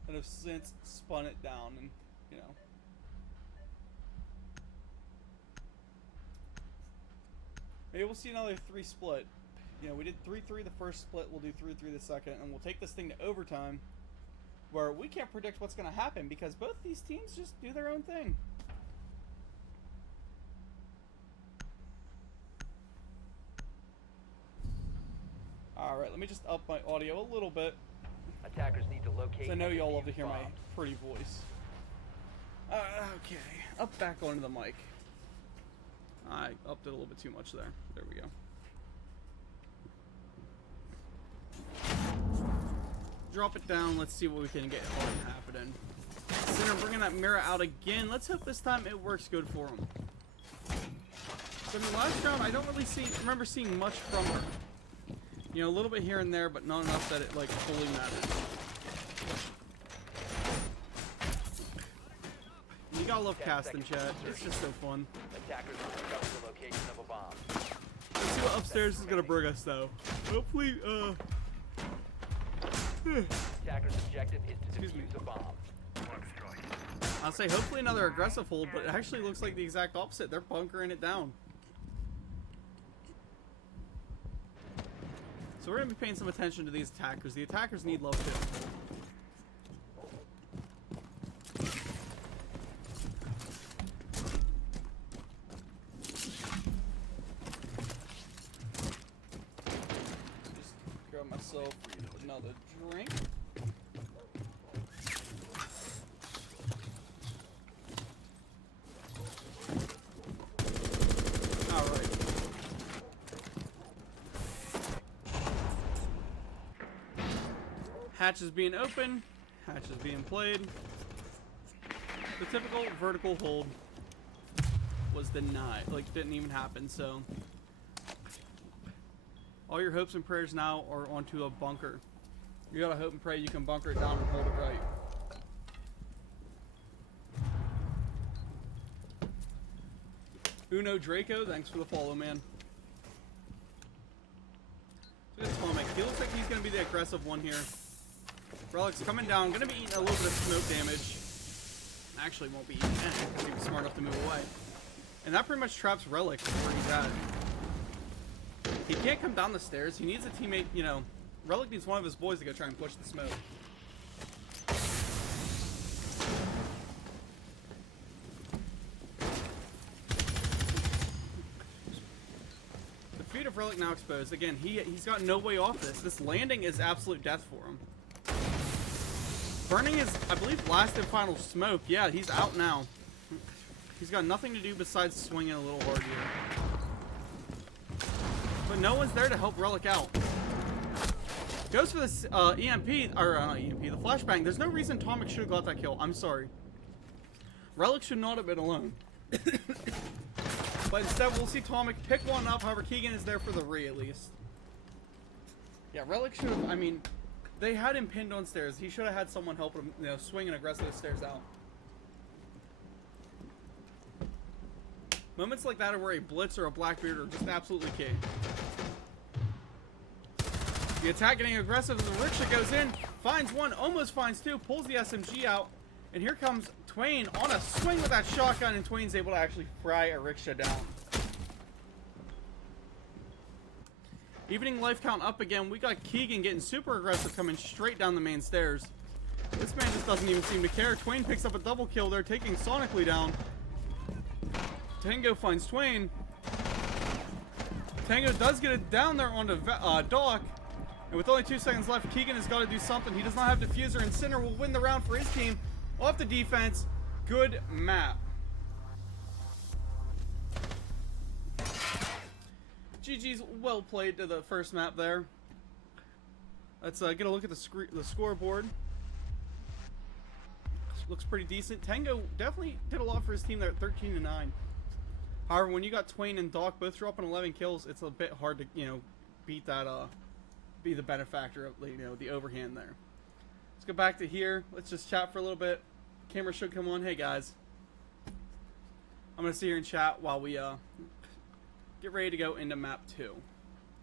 And have since spun it down and, you know. Maybe we'll see another 3 split. You know, we did 3-3 the first split, we'll do 3-3 the second, and we'll take this thing to overtime, where we can't predict what's going to happen, because both these teams just do their own thing. Alright, let me just up my audio a little bit. Attackers need to locate. So I know and y'all love to defuse hear my bombs. pretty voice. Okay, up back onto the mic. I upped it a little bit too much there. There we go. Drop it down. Let's see what we can get happening. Center bringing that mirror out again. Let's hope this time it works good for him. So in the last round, I don't really remember seeing much from her. You know, a little bit here and there, but not enough that it like fully mattered. You gotta love casting, chat. It's just so fun. Attackers will discover the location of a bomb. Let's see what upstairs is gonna bring us, though. Hopefully, Attacker's objective is to Excuse me. defuse a bomb. I'll say hopefully another aggressive hold, but it actually looks like the exact opposite. They're bunkering it down. So we're gonna be paying some attention to these attackers. The attackers need love too. Just grab myself another drink. Alright. Hatch is being open. Hatch is being played. The typical vertical hold was denied. Like, didn't even happen, so. All your hopes and prayers now are onto a bunker. You gotta hope and pray you can bunker it down and hold it right. Uno Draco, thanks for the follow, man. So this Tomek, he looks like he's gonna be the aggressive one here. Relic's coming down, gonna be eating a little bit of smoke damage. Actually won't be eating any because he was smart enough to move away. And that pretty much traps Relic where he's at. He can't come down the stairs. He needs a teammate, you know. Relic needs one of his boys to go try and push the smoke. have Relic now exposed. Again, he's got no way off this. This landing is absolute death for him. Burning is, I believe, last and final smoke. Yeah, he's out now. He's got nothing to do besides swinging a little hard here. But no one's there to help Relic out. Goes for this EMP, or not EMP, the flashbang. There's no reason Tomic should have got that kill. I'm sorry. Relic should not have been alone. But instead, we'll see Tomic pick one up. However, Keegan is there for the re, at least. Yeah, Relic should have, I mean, they had him pinned on stairs. He should have had someone help him, you know, swing and aggressive stairs out. Moments like that are where a Blitz or a Blackbeard are just absolutely key. The attack getting aggressive as the rickshaw goes in, finds one, almost finds two, pulls the SMG out, and here comes Twain on a swing with that shotgun, and Twain's able to actually fry a rickshaw down. Evening life count up again. We got Keegan getting super aggressive, coming straight down the main stairs. This man just doesn't even seem to care. Twain picks up a double kill there, taking Sonically down. Tango finds Twain. Tango does get it down there onto Doc. And with only 2 seconds left, Keegan has got to do something. He does not have Diffuser, and Sinner will win the round for his team. Off the defense. Good map. GG's well played to the first map there. Let's get a look at the scoreboard. Looks pretty decent. Tango definitely did a lot for his team there at 13-9. However, when you got Twain and Doc both dropping 11 kills, it's a bit hard to, you know, beat that, be the benefactor of, you know, the overhand there. Let's go back to here. Let's just chat for a little bit. Camera should come on. Hey, guys. I'm going to sit here and chat while we, get ready to go into map 2.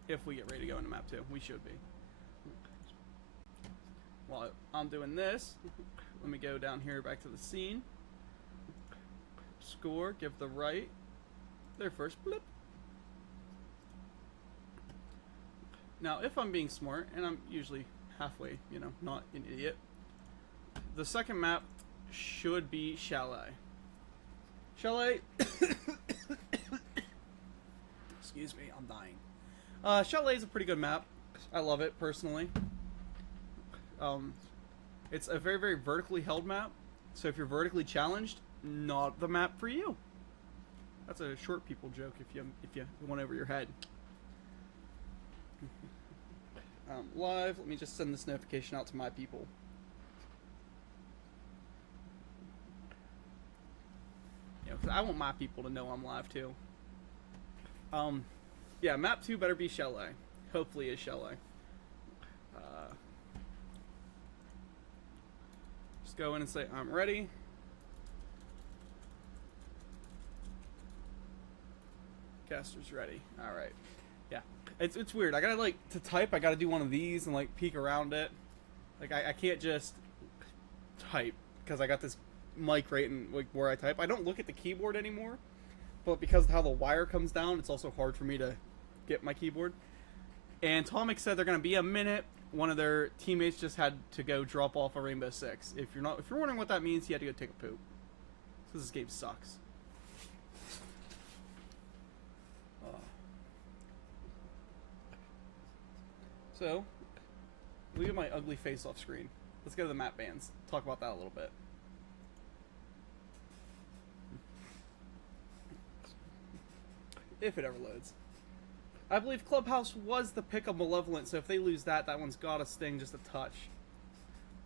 If we get ready to go into map 2. We should be. While I'm doing this, let me go down here back to the scene. Score, give the right. Their first blip. Now, if I'm being smart, and I'm usually halfway, you know, not an idiot, the second map should be Chalet. Chalet. Excuse me, I'm dying. Chalet is a pretty good map. I love it personally. It's a very, very vertically held map. So if you're vertically challenged, not the map for you. That's a short people joke if you went over your head. Live. Let me just send this notification out to my people. You know, 'cause I want my people to know I'm live too. Yeah, map 2 better be Chalet. Hopefully it's Chalet. Just go in and say, I'm ready. Caster's ready. Alright. Yeah. It's weird. I gotta, like, to type, I gotta do one of these and, like, peek around it. Like, I can't just type, because I got this mic right in, like, where I type. I don't look at the keyboard anymore, but because of how the wire comes down, it's also hard for me to get my keyboard. And Tomic said they're gonna be a minute. One of their teammates just had to go drop off a Rainbow Six. If you're wondering what that means, he had to go take a poop. Because this game sucks. So, leave my ugly face off screen. Let's go to the map bans. Talk about that a little bit. If it ever loads. I believe Clubhouse was the pick of Malevolent, so if they lose that, that one's gotta sting just a touch.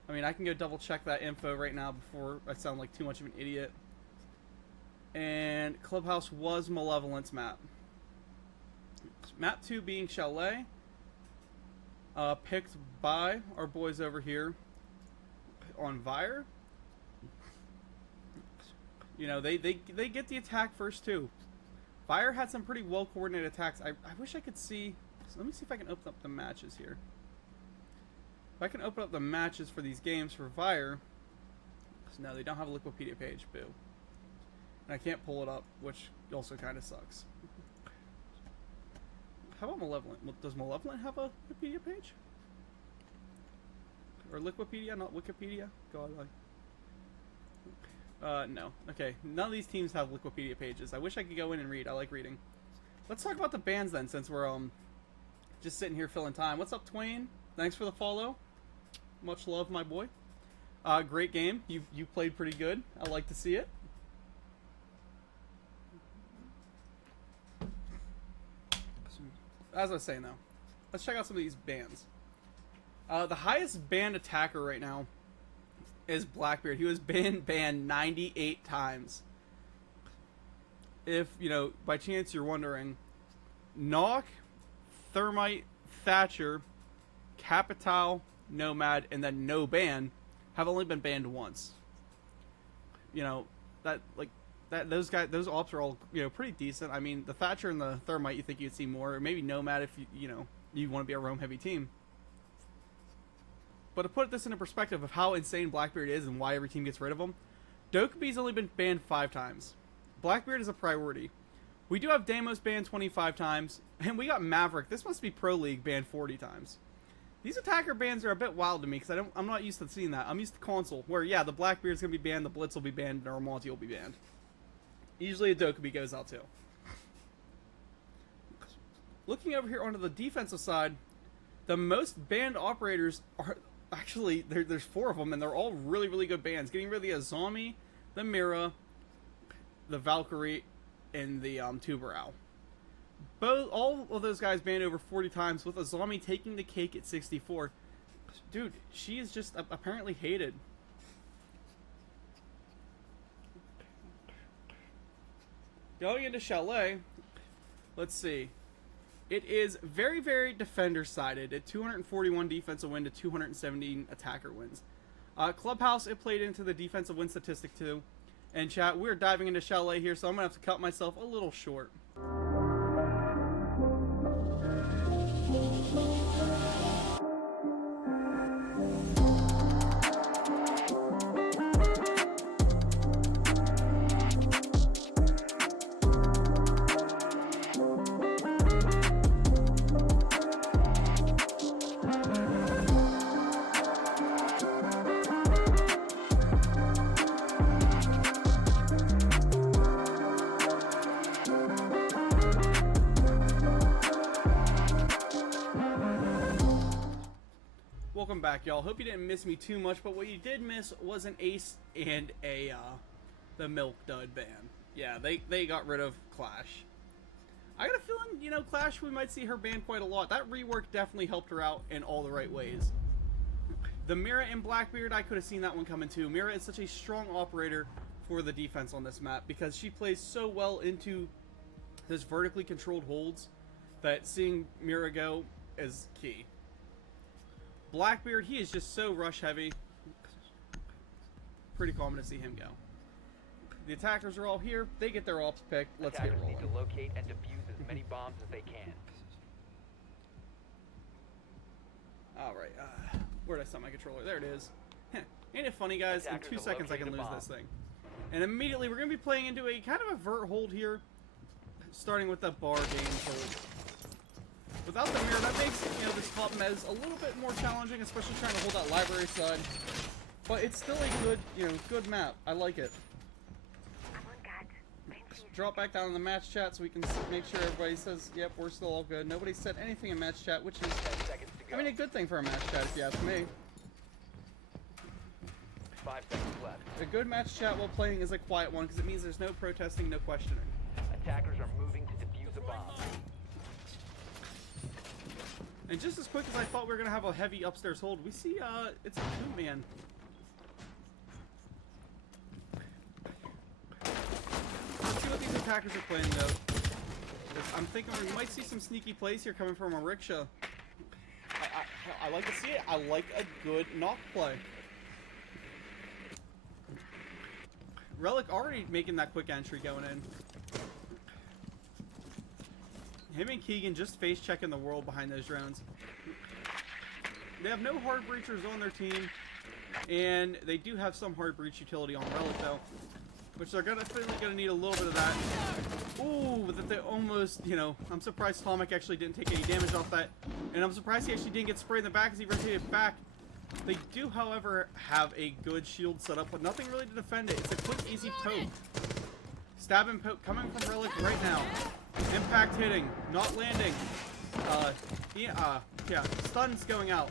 I mean, I can go double check that info right now before I sound like too much of an idiot. And Clubhouse was Malevolent's map. Map 2 being Chalet. Picked by our boys over here on Vyre. You know, they get the attack first too. Vyre had some pretty well coordinated attacks. I wish I could see. So let me see if I can open up the matches here. If I can open up the matches for these games for Vyre. No, they don't have a Liquipedia page. Boo. And I can't pull it up, which also kind of sucks. How about Malevolent? Does Malevolent have a Wikipedia page? Or Liquipedia, not Wikipedia? God, like... no. Okay, none of these teams have Wikipedia pages. I wish I could go in and read. I like reading. Let's talk about the bans then, since we're just sitting here filling time. What's up, Twain? Thanks for the follow. Much love, my boy. Great game. You played pretty good. I like to see it. As I was saying, though, let's check out some of these bans. The highest banned attacker right now is Blackbeard. He was banned 98 times. If, you know, by chance you're wondering, Knock, Thermite, Thatcher, Capital, Nomad, and then No Ban have only been banned once. You know, those ops are all, you know, pretty decent. I mean, the Thatcher and the Thermite, you think you'd see more, or maybe Nomad if you know, you want to be a roam heavy team. But to put this into perspective of how insane Blackbeard is and why every team gets rid of him, Dokubi's only been banned 5 times. Blackbeard is a priority. We do have Deimos banned 25 times, and we got Maverick, this must be Pro League, banned 40 times. These attacker bans are a bit wild to me, because I'm not used to seeing that. I'm used to console, where, yeah, the Blackbeard's going to be banned, the Blitz will be banned, and our Monty will be banned. Usually a Dokubi goes out too. Looking over here onto the defensive side, the most banned operators are... Actually, there's 4 of them, and they're all really, really good bans. Getting rid of the Azami, the Mira, the Valkyrie, and the Tuberau. All of those guys banned over 40 times, with Azami taking the cake at 64. Dude, she is just apparently hated. Going into Chalet, let's see. It is very, very defender-sided at 241 defensive win to 217 attacker wins. Clubhouse, it played into the defensive win statistic too. And chat, we're diving into Chalet here, so I'm going to have to cut myself a little short. Welcome back, y'all. Hope you didn't miss me too much, but what you did miss was an ace and the Milk Dud ban. Yeah, they got rid of Clash. I got a feeling, you know, Clash, we might see her banned quite a lot. That rework definitely helped her out in all the right ways. The Mira and Blackbeard, I could have seen that one coming too. Mira is such a strong operator for the defense on this map because she plays so well into this vertically controlled holds that seeing Mira go is key. Blackbeard, he is just so rush heavy. Pretty common to see him go. The attackers are all here. They get their ops picked. Let's get rolling. Need to locate and defuse as many bombs as they can. Alright, where did I set my controller? There it is. Ain't it funny, guys? In 2 seconds I can lose this thing. And immediately we're going to be playing into a kind of a vert hold here. Starting with the bar game hold. Without the mirror, that makes, you know, this top mez a little bit more challenging, especially trying to hold that library side. But it's still a good, you know, good map. I like it. Let's drop back down in the match chat so we can make sure everybody says, yep, we're still all good. Nobody said anything in match chat, which is, I mean, a good thing for a match chat if you ask me. 5 seconds left. A good match chat while playing is a quiet one because it means there's no protesting, no questioning. Attackers are moving to defuse a bomb. And just as quick as I thought we were going to have a heavy upstairs hold, we see, it's a 2-man. Let's see what these attackers are playing, though. I'm thinking we might see some sneaky plays here coming from a rickshaw. I like to see it. I like a good knock play. Relic already making that quick entry going in. Him and Keegan just face checking the world behind those drones. They have no hard breachers on their team, and they do have some hard breach utility on Relic though, which they're definitely gonna need a little bit of that. Ooh, that they almost, you know, I'm surprised Tomic actually didn't take any damage off that, and I'm surprised he actually didn't get sprayed in the back as he rotated back. They do, however, have a good shield set up, but nothing really to defend it. It's a quick, easy poke. Stab and poke coming from Relic right now. Impact hitting, not landing. Yeah, stun's going out.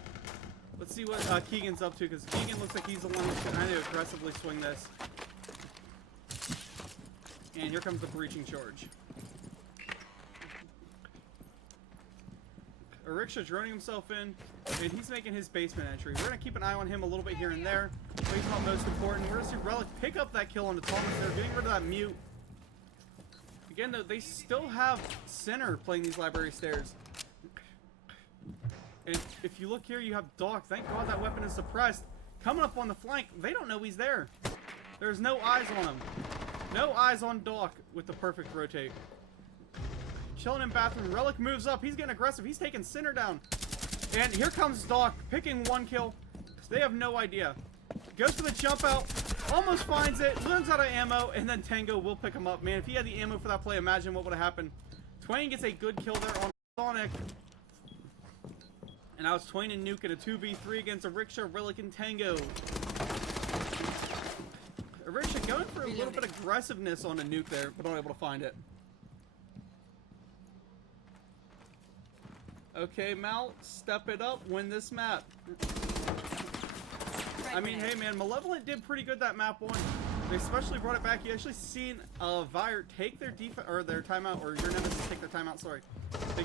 Let's see what Keegan's up to, because Keegan looks like he's the one who's trying to aggressively swing this. And here comes the breaching charge. Ariksha droning himself in, and he's making his basement entry. We're going to keep an eye on him a little bit here and there, but he's not most important. We're going to see Relic pick up that kill on the Thomas there, getting rid of that mute. Again, though, they still have Sinner playing these library stairs. And if you look here, you have Doc. Thank God that weapon is suppressed. Coming up on the flank, they don't know he's there. There's no eyes on him. No eyes on Doc with the perfect rotate. Chilling in bathroom. Relic moves up. He's getting aggressive. He's taking Sinner down. And here comes Doc picking one kill. They have no idea. Goes for the jump out. Almost finds it. Runs out of ammo. And then Tango will pick him up. Man, if he had the ammo for that play, imagine what would have happened. Twain gets a good kill there on Sonic. And now it's Twain and Nuke in a 2v3 against Ariksha, Relic, and Tango. Ariksha going for a little bit of aggressiveness on a Nuke there, but not able to find it. Okay, Mal, step it up, win this map. I mean, hey man, Malevolent did pretty good that map one. They especially brought it back. You actually seen Vyre take their their timeout, or your nemesis take their timeout, sorry.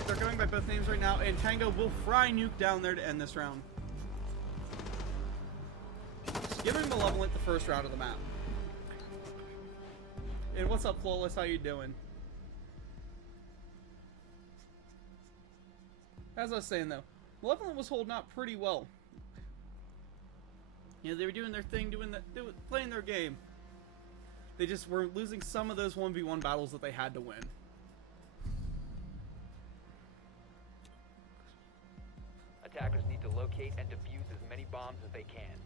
They're going by both names right now, and Tango will fry Nuke down there to end this round. Giving Malevolent the first round of the map. And what's up, Flawless? How you doing? As I was saying though, Malevolent was holding out pretty well. You know, they were doing their thing, playing their game. They just were losing some of those 1v1 battles that they had to win. Attackers need to locate and defuse as many bombs as they can.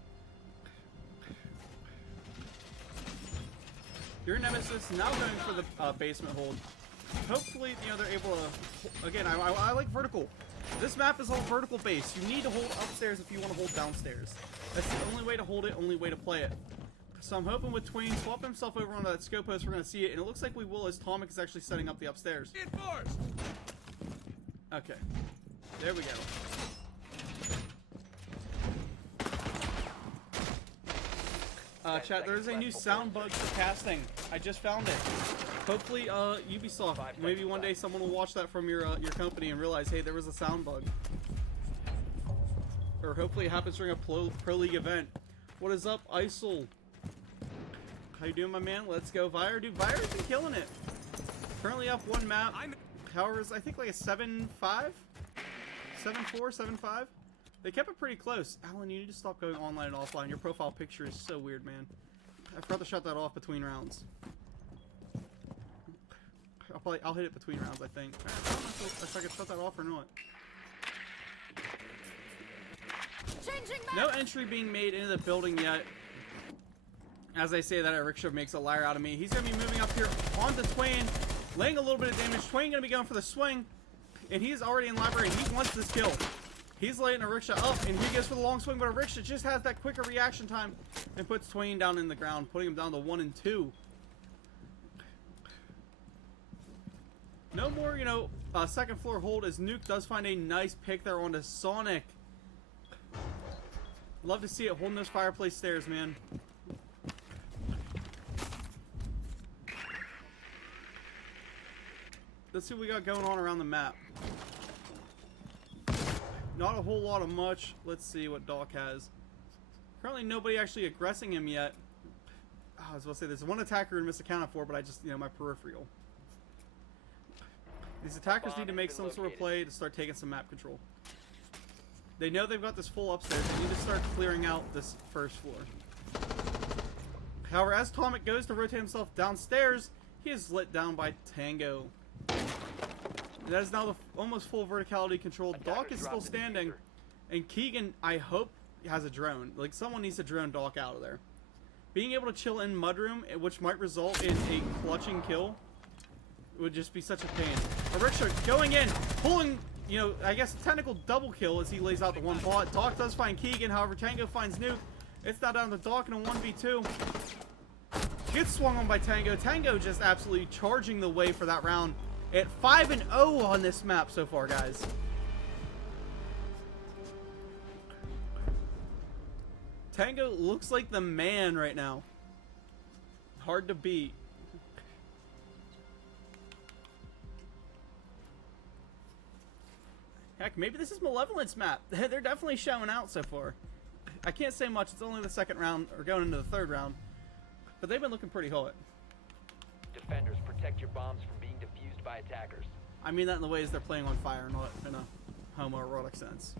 Your nemesis now going for the basement hold. Hopefully, you know, they're able to. Again, I like vertical. This map is all vertical based. You need to hold upstairs if you want to hold downstairs. That's the only way to hold it, only way to play it. So I'm hoping with Twain swap himself over onto that scope post, we're going to see it. And it looks like we will, as Tomic is actually setting up the upstairs. Okay. There we go. Chat, there's a new sound bug for casting. I just found it. Hopefully, Ubisoft, maybe one day someone will watch that from your company and realize, hey, there was a sound bug. Or hopefully it happens during a Pro League event. What is up, Isol? How you doing, my man? Let's go, Vyre. Dude, Vyre's been killing it. Currently up one map. However, it's, I think, like a 7-5? 7-4, 7-5? They kept it pretty close. Alan, you need to stop going online and offline. Your profile picture is so weird, man. I forgot to shut that off between rounds. I'll hit it between rounds, I think. I don't know if I can shut that off or not. No entry being made into the building yet. As I say that, Ariksha makes a liar out of me. He's going to be moving up here onto Twain, laying a little bit of damage. Twain going to be going for the swing, and he's already in library, and he wants this kill. He's laying Ariksha up, and he goes for the long swing, but Ariksha just has that quicker reaction time and puts Twain down in the ground, putting him down to 1 and 2. No more, you know, second floor hold as Nuke does find a nice pick there onto Sonic. Love to see it holding those fireplace stairs, man. Let's see what we got going on around the map. Not a whole lot of much. Let's see what Doc has. Currently nobody actually aggressing him yet. Oh, I was about to say there's one attacker in misaccounted for, but I just, you know, my peripheral. These attackers need to make some sort of play to start taking some map control. They know they've got this full upstairs. They need to start clearing out this first floor. However, as Tomic goes to rotate himself downstairs, he is lit down by Tango. That is now the almost full verticality control. Doc is still standing. And Keegan, I hope, has a drone. Like, someone needs to drone Doc out of there. Being able to chill in Mudroom, which might result in a clutching kill, would just be such a pain. Ariksha going in, pulling, you know, I guess a technical double kill as he lays out the one bot. Doc does find Keegan, however, Tango finds Nuke. It's now down to Doc in a 1v2. Gets swung on by Tango. Tango just absolutely charging the way for that round at 5-0 on this map so far, guys. Tango looks like the man right now. Hard to beat. Heck, maybe this is Malevolent's map. They're definitely showing out so far. I can't say much. It's only the second round, or going into the third round. But they've been looking pretty hot. Defenders, protect your bombs from being defused by attackers. I mean that in the ways they're playing on fire, not in a homoerotic sense.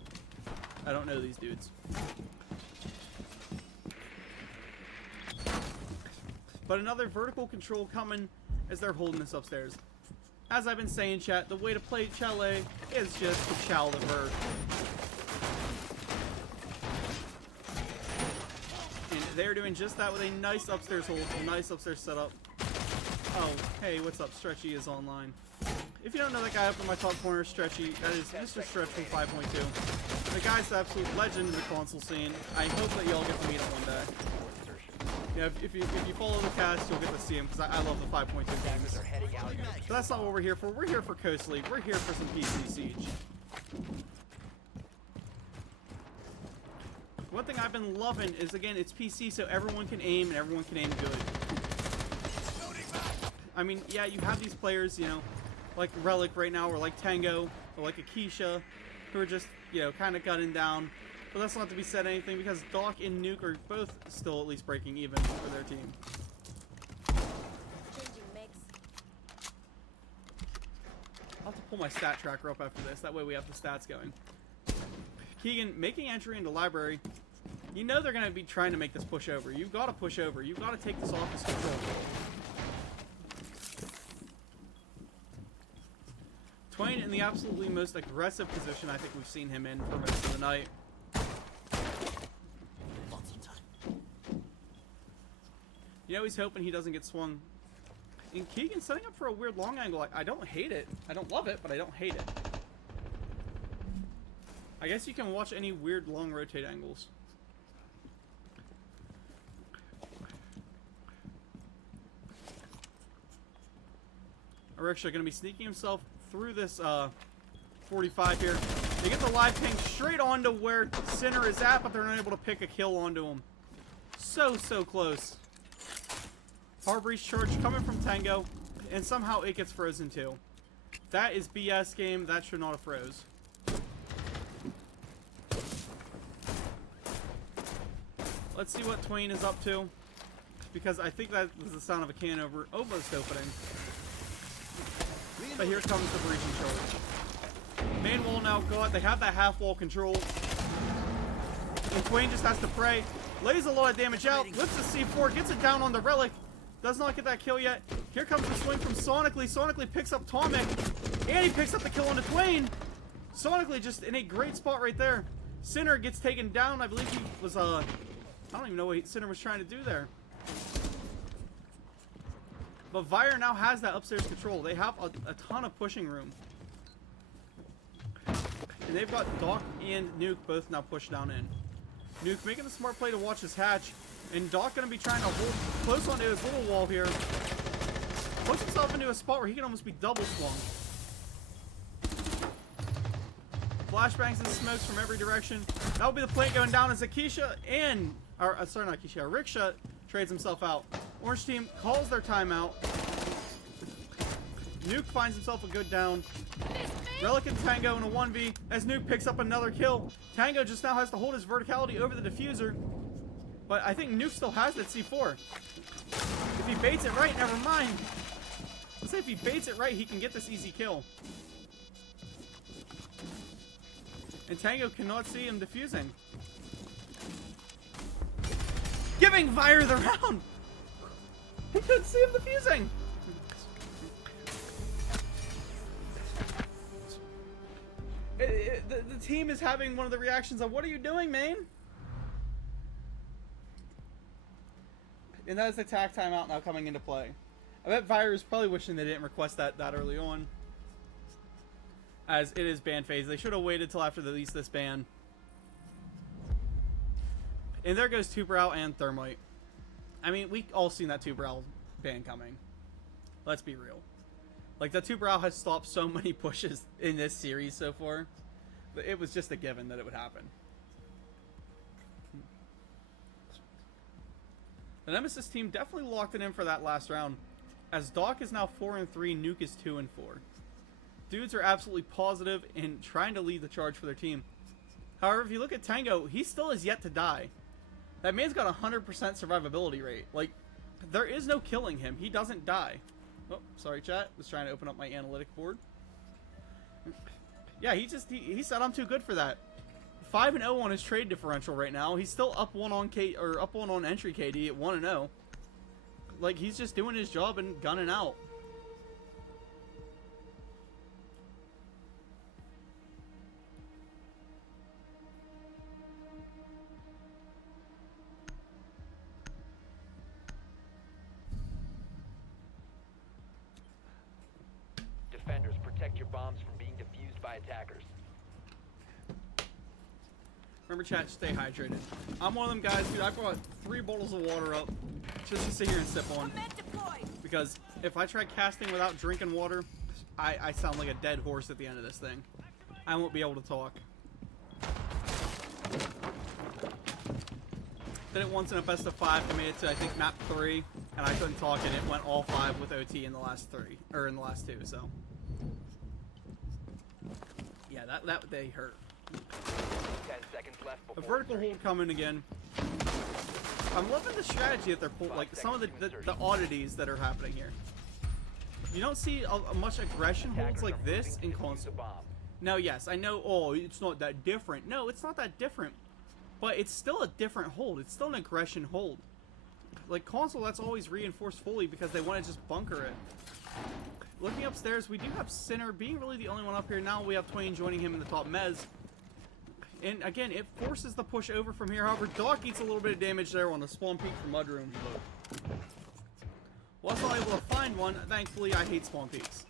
I don't know these dudes. But another vertical control coming as they're holding this upstairs. As I've been saying, chat, the way to play Chalet is just to chow the vert. And they're doing just that with a nice upstairs hold, a nice upstairs setup. Oh, hey, what's up? Stretchy is online. If you don't know that guy up in my top corner, Stretchy, that is Mr. Stretch from 5.2. The guy's the absolute legend in the console scene. I hope that y'all get to meet him one day. Yeah, if you follow the cast, you'll get to see him, because I love the 5.2 games. But that's not what we're here for. We're here for Coast League. We're here for some PC Siege. One thing I've been loving is, again, it's PC, so everyone can aim, and everyone can aim good. I mean, yeah, you have these players, you know, like Relic right now, or like Tango, or like Akeisha, who are just, you know, kind of gunning down. But that's not to be said anything, because Doc and Nuke are both still at least breaking even for their team. I'll have to pull my stat tracker up after this. That way we have the stats going. Keegan, making entry into library. You know they're going to be trying to make this push over. You've got to push over. You've got to take this off his control. Twain in the absolutely most aggressive position I think we've seen him in for most of the night. You know, he's hoping he doesn't get swung. And Keegan setting up for a weird long angle. I don't hate it. I don't love it, but I don't hate it. I guess you can watch any weird long rotate angles. Ariksha going to be sneaking himself through this 45 here. They get the live ping straight onto where Sinner is at, but they're not able to pick a kill onto him. So close. Hard breach charge coming from Tango, and somehow it gets frozen too. That is BS game. That should not have froze. Let's see what Twain is up to, because I think that was the sound of a can over almost opening. But here comes the breaching charge. Main wall now got. They have that half wall control. And Twain just has to pray. Lays a lot of damage out. Lifts the C4. Gets it down on the Relic. Does not get that kill yet. Here comes the swing from Sonically. Sonically picks up Tomic. And he picks up the kill onto Twain. Sonically just in a great spot right there. Sinner gets taken down. I believe he was, I don't even know what Sinner was trying to do there. But Vyre now has that upstairs control. They have a ton of pushing room. And they've got Doc and Nuke both now pushed down in. Nuke making the smart play to watch his hatch. And Doc going to be trying to hold close onto his little wall here. Puts himself into a spot where he can almost be double swung. Flashbangs and smokes from every direction. That will be the play going down as Akeisha and... sorry, not Akeisha. Ariksha trades himself out. Orange team calls their timeout. Nuke finds himself a good down. Relic and Tango in a 1v as Nuke picks up another kill. Tango just now has to hold his verticality over the diffuser. But I think Nuke still has that C4. If he baits it right, never mind. Let's say if he baits it right, he can get this easy kill. And Tango cannot see him defusing. Giving Vyre the round! He couldn't see him defusing! The team is having one of the reactions of, what are you doing, man? And that is the attack timeout now coming into play. I bet Vyre is probably wishing they didn't request that early on. As it is ban phase. They should have waited till after at least this ban. And there goes Tuber out and Thermite. I mean, we all seen that 2-Brow ban coming. Let's be real. Like, the 2-Brow has stopped so many pushes in this series so far. It was just a given that it would happen. The Nemesis team definitely locked it in for that last round, as Doc is now 4-3, Nuke is 2-4. Dudes are absolutely positive in trying to lead the charge for their team. However, if you look at Tango, he still is yet to die. That man's got a 100% survivability rate. Like, there is no killing him. He doesn't die. Oh, sorry, chat. Was trying to open up my analytic board. Yeah, he said I'm too good for that. 5-0 on his trade differential right now. He's still up one on entry KD at 1-0. Like, he's just doing his job and gunning out. Defenders, protect your bombs from being defused by attackers. Remember, chat, stay hydrated. I'm one of them guys, dude. I brought 3 bottles of water up just to sit here and sip on. Because if I try casting without drinking water, I sound like a dead horse at the end of this thing. I won't be able to talk. Did it once in a best of 5 to made it to, I think, map 3, and I couldn't talk, and it went all 5 with OT in the last 3, or in the last 2, so. Yeah, that they hurt. 10 seconds left A before vertical hold coming again. I'm loving the strategy that they're pulling, like some of the oddities that are happening here. You don't see a much aggression holds like this in console. Now, yes, I know, oh, it's not that different. No, it's not that different. But it's still a different hold. It's still an aggression hold. Like console, that's always reinforced fully because they want to just bunker it. Looking upstairs, we do have Sinner being really the only one up here. Now we have Twain joining him in the top mez. And again, it forces the push over from here. However, Doc eats a little bit of damage there on the spawn peak for Mudroom. Was not able to find one. Thankfully, I hate spawn peaks.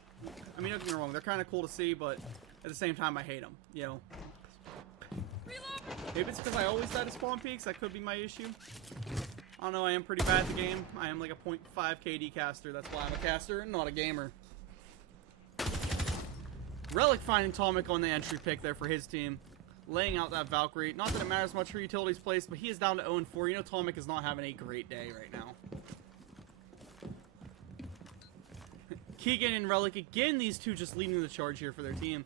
I mean, don't get me wrong, they're kind of cool to see, but at the same time, I hate them. You know. Maybe it's because I always die to spawn peaks. That could be my issue. I don't know. I am pretty bad at the game. I am like a 0.5 KD caster. That's why I'm a caster and not a gamer. Relic finding Tomic on the entry pick there for his team. Laying out that Valkyrie. Not that it matters much for utilities placed, but he is down to 0-4. You know Tomic is not having a great day right now. Keegan and Relic, again, these two just leading the charge here for their team.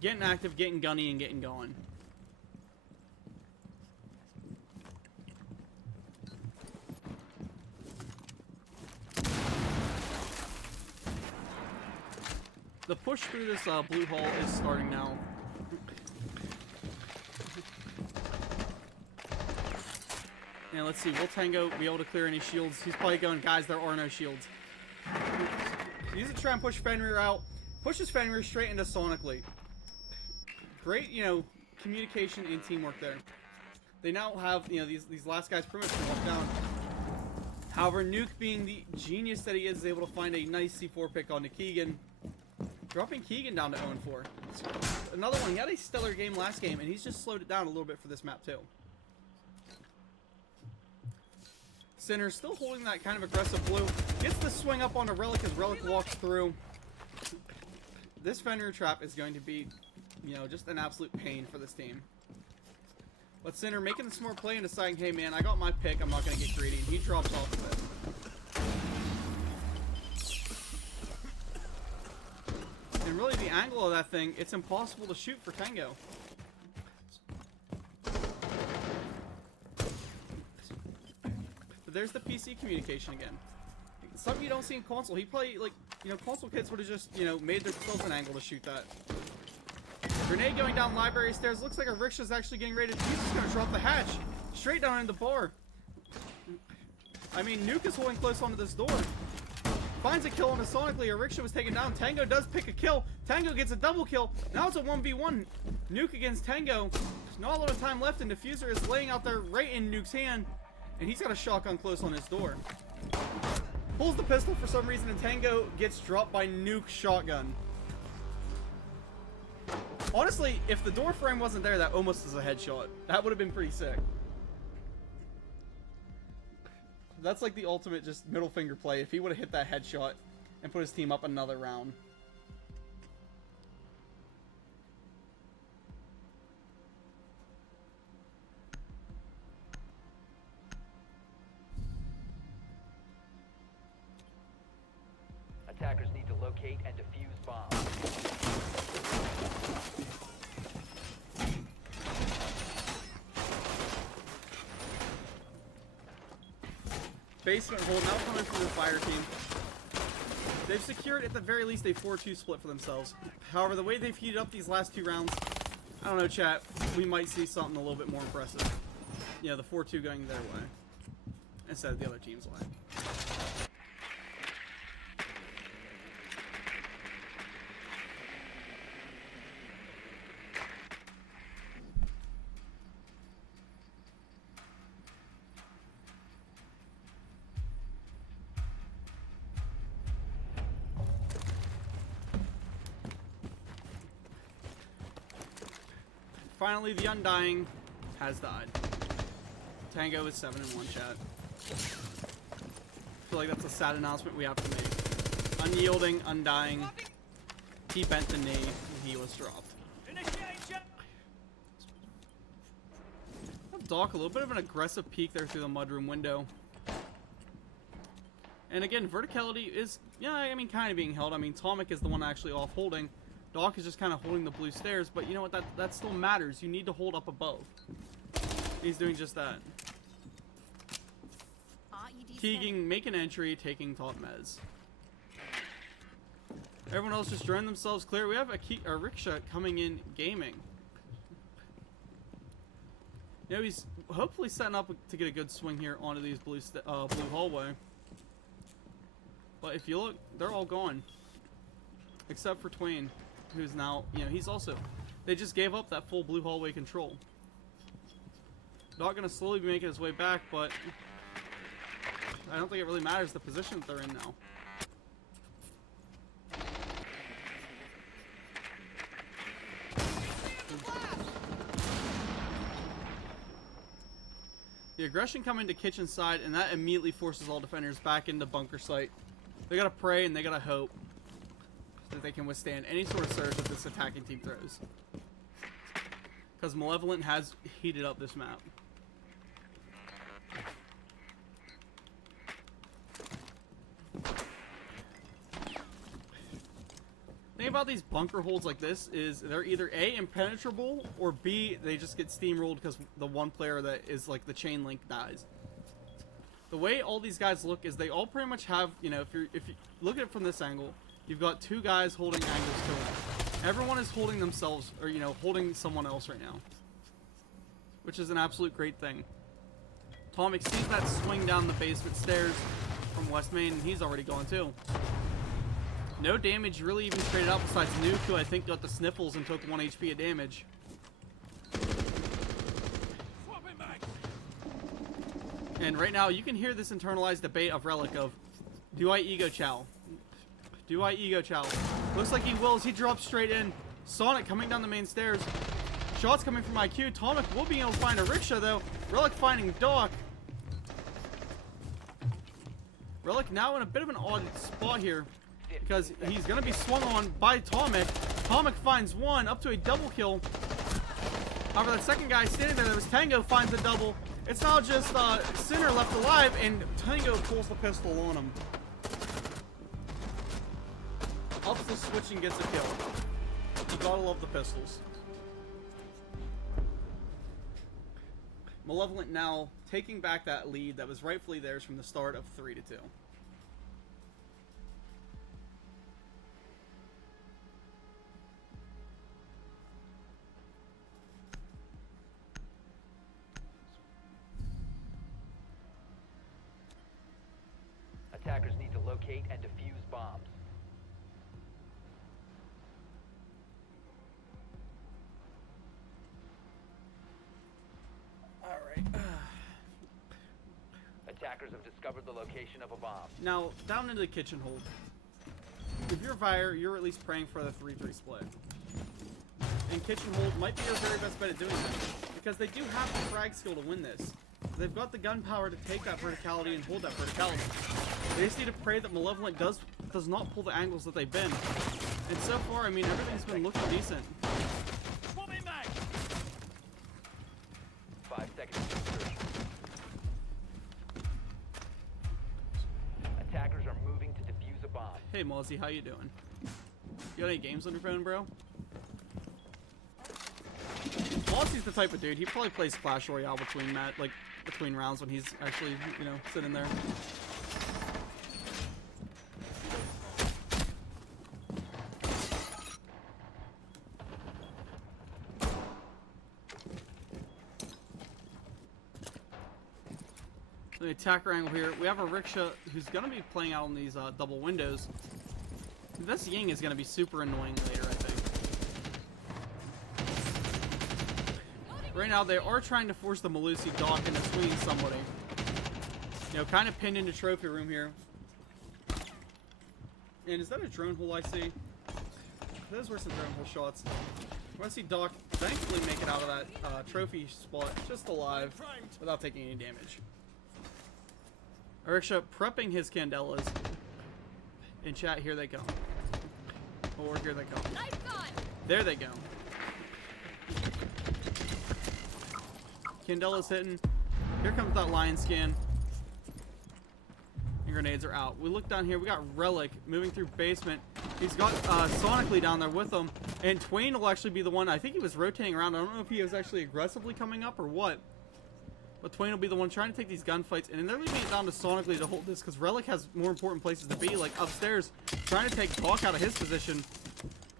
Getting active, getting gunny, and getting going. The push through this blue hole is starting now. And let's see, will Tango be able to clear any shields? He's probably going, guys, there are no shields. Use it to try and push Fenrir out. Pushes Fenrir straight into Sonically. Great, you know, communication and teamwork there. They now have, you know, these last guys pretty much walk down. However, Nuke, being the genius that he is able to find a nice C4 pick onto Keegan. Dropping Keegan down to 0-4. Another one. He had a stellar game last game, and he's just slowed it down a little bit for this map, too. Sinner still holding that kind of aggressive blue. Gets the swing up onto Relic as Relic walks through. This Fenrir trap is going to be, you know, just an absolute pain for this team. But Sinner making the smart play and deciding, hey, man, I got my pick. I'm not going to get greedy. And he drops off of it. And really, the angle of that thing, it's impossible to shoot for Tango. But there's the PC communication again. Something you don't see in console. He probably, like, you know, console kids would have just, you know, made themselves an angle to shoot that. Grenade going down library stairs. Looks like a rickshaw is actually getting ready to use. He's going to drop the hatch. Straight down in the bar. I mean, Nuke is holding close onto this door. Finds a kill on the Sonically. A rickshaw was taken down. Tango does pick a kill. Tango gets a double kill. Now it's a 1v1. Nuke against Tango. There's not a lot of time left, and Diffuser is laying out there right in Nuke's hand. And he's got a shotgun close on his door. Pulls the pistol for some reason, and Tango gets dropped by Nuke's shotgun. Honestly, if the door frame wasn't there, that almost is a headshot. That would have been pretty sick. That's like the ultimate just middle finger play. If he would have hit that headshot and put his team up another round. Attackers need to locate and defuse bombs. Basement hold now coming from the Vyre team. They've secured at the very least a 4-2 split for themselves. However, the way they've heated up these last 2 rounds, I don't know, chat, we might see something a little bit more impressive. You know, the 4-2 going their way instead of the other team's way. Finally, the Undying has died. Tango is 7-1, chat. I feel like that's a sad announcement we have to make. Unyielding, Undying. He bent the knee, and he was dropped. Doc, a little bit of an aggressive peek there through the mudroom window. And again, verticality is, yeah, I mean, kind of being held. I mean, Tomic is the one actually off holding. Doc is just kind of holding the blue stairs, but you know what? That still matters. You need to hold up above. He's doing just that. Keeging, make an entry, taking top mez. Everyone else just drawing themselves clear. We have a Rickshaw coming in gaming. You know, he's hopefully setting up to get a good swing here onto these blue hallway. But if you look, they're all gone. Except for Twain, who's now, you know, he's also... They just gave up that full blue hallway control. Not going to slowly be making his way back, but... I don't think it really matters the position that they're in now. The aggression coming to kitchen side, and that immediately forces all defenders back into bunker site. They gotta pray and they gotta hope that they can withstand any sort of surge that this attacking team throws. Because Malevolent has heated up this map. The thing about these bunker holds like this is they're either A, impenetrable, or B, they just get steamrolled because the one player that is like the chain link dies. The way all these guys look is they all pretty much have, you know, if you look at it from this angle, you've got 2 guys holding angles to them. Everyone is holding themselves, or, you know, holding someone else right now. Which is an absolute great thing. Tomic sees that swing down the basement stairs from West Main, and he's already gone too. No damage really even traded out besides Nuke, who I think got the sniffles and took 1 HP of damage. And right now, you can hear this internalized debate of Relic of, do I ego chow? Do I ego chow? Looks like he will as he drops straight in. Sonic coming down the main stairs. Shots coming from IQ. Tomic will be able to find a rickshaw though. Relic finding Doc. Relic now in a bit of an odd spot here because he's going to be swung on by Tomic. Tomic finds one up to a double kill. However, that second guy standing there, that was Tango, finds a double. It's now just Sinner left alive, and Tango pulls the pistol on him. Ups the switch and gets a kill. You gotta love the pistols. Malevolent now taking back that lead that was rightfully theirs from the start of 3-2. Attackers need to locate and defuse bombs. Alright. Attackers have discovered the location of a bomb. Now, down into the kitchen hold. If you're Vyre, you're at least praying for the 3-3 split. And kitchen hold might be your very best bet at doing that. Because they do have the frag skill to win this. They've got the gunpowder to take that verticality and hold that verticality. They just need to pray that Malevolent does not pull the angles that they've been. And so far, I mean, everything's been looking decent. 5 seconds to insertion. Attackers are moving to defuse a bomb. Hey, Mozzie, how you doing? You got any games on your phone, bro? Mozzie's the type of dude. He probably plays Clash Royale between rounds when he's actually, you know, sitting there. The attacker angle here. We have a rickshaw who's gonna be playing out on these double windows. This Ying is gonna be super annoying later, I think. Right now, they are trying to force the Malusi Doc into swinging somebody. You know, kind of pinned into trophy room here. And is that a drone hole I see? Those were some drone hole shots. I want to see Doc thankfully make it out of that trophy spot just alive without taking any damage. Riksha prepping his candelas. In chat, here they come. Or here they come. There they go. Candela's hitting. Here comes that lion scan. And grenades are out. We look down here. We got Relic moving through basement. He's got Sonically down there with him. And Twain will actually be the one. I think he was rotating around. I don't know if he was actually aggressively coming up or what. But Twain will be the one trying to take these gunfights. And they're leaving it down to Sonically to hold this. Because Relic has more important places to be. Like upstairs. Trying to take Doc out of his position.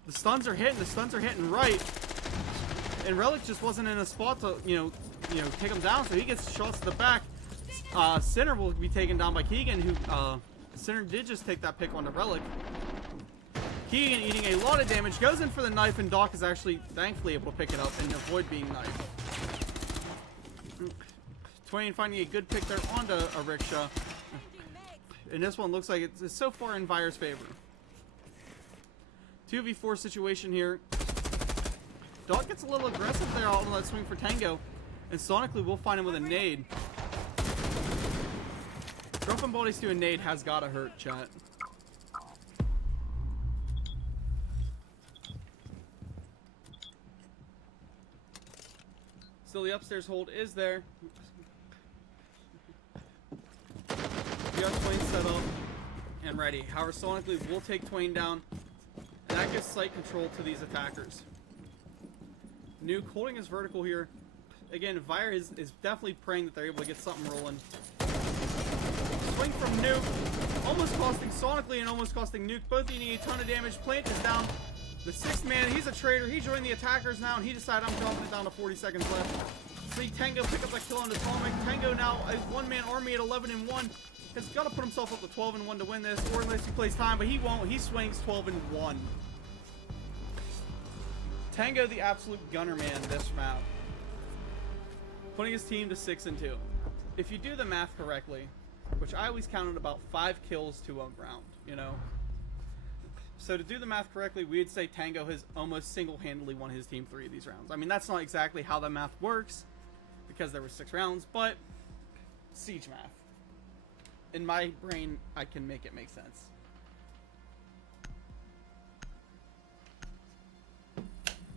The stuns are hitting. The stuns are hitting right. And Relic just wasn't in a spot to, you know, take him down, so he gets shots to the back. Sinner will be taken down by Keegan, who, Sinner did just take that pick on the Relic. Keegan eating a lot of damage, goes in for the knife, and Doc is actually, thankfully, able to pick it up and avoid being knifed. Twain finding a good pick there onto a rickshaw. And this one looks like it's so far in Vyre's favor. 2v4 situation here. Doc gets a little aggressive there on that swing for Tango. And Sonically will find him with a nade. Dropping bodies to a nade has gotta hurt, chat. Still, the upstairs hold is there. We got Twain set up and ready. However, Sonically will take Twain down. And that gives sight control to these attackers. Nuke holding his vertical here. Again, Vyre is definitely praying that they're able to get something rolling. Swing from Nuke. Almost costing Sonically and almost costing Nuke. Both eating a ton of damage. Plant is down. The sixth man, he's a traitor. He joined the attackers now, and he decided I'm dropping it down to 40 seconds left. See Tango pick up that kill on Atomic. Tango now a one-man army at 11-1. Has got to put himself up to 12-1 to win this, or unless he plays time, but he won't. He swings 12-1. Tango, the absolute gunner man this map. Putting his team to 6-2. If you do the math correctly, which I always counted about 5 kills to a round, you know. So to do the math correctly, we'd say Tango has almost single-handedly won his team 3 of these rounds. I mean, that's not exactly how the math works, because there were 6 rounds, but siege math. In my brain, I can make it make sense.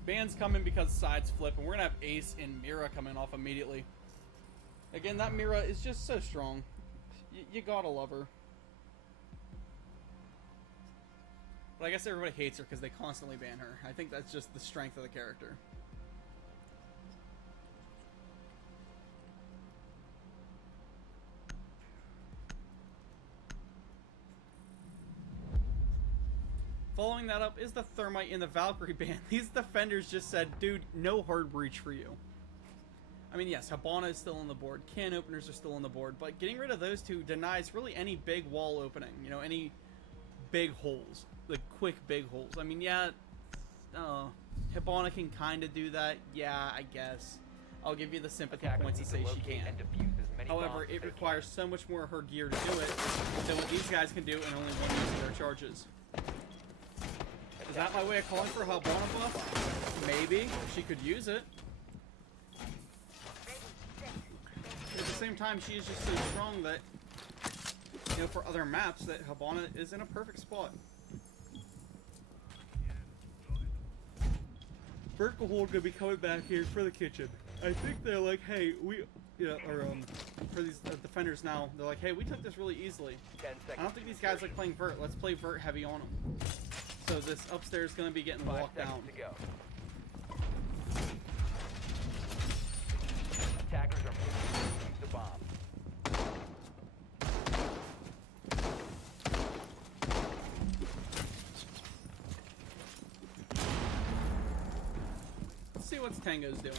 Band's coming because sides flip, and we're gonna have Ace and Mira coming off immediately. Again, that Mira is just so strong. You gotta love her. But I guess everybody hates her because they constantly ban her. I think that's just the strength of the character. Following that up is the Thermite and the Valkyrie ban. These defenders just said, dude, no hard breach for you. I mean, yes, Habana is still on the board. Can openers are still on the board. But getting rid of those two denies really any big wall opening. You know, any big holes. Like, quick big holes. I mean, yeah, Habana can kind of do that. Yeah, I guess. I'll give you the sympathy points to say she can. However, it requires so much more of her gear to do it than what these guys can do in only one use of their charges. Is that my way of calling for a Habana buff? Maybe. She could use it. Here's the same time, she is just so strong that, you know, for other maps, that Hibana is in a perfect spot. Vertical Hold gonna be coming back here for the kitchen. I think they're like, hey, we, you know, or for these defenders now, they're like, hey, we took this really easily. 10 seconds. I don't think these guys like playing Vert. Let's play Vert heavy on them. So this upstairs is gonna be getting 5 locked down. seconds to go. Attackers are moving to defuse the bomb. Let's see what Tango's doing.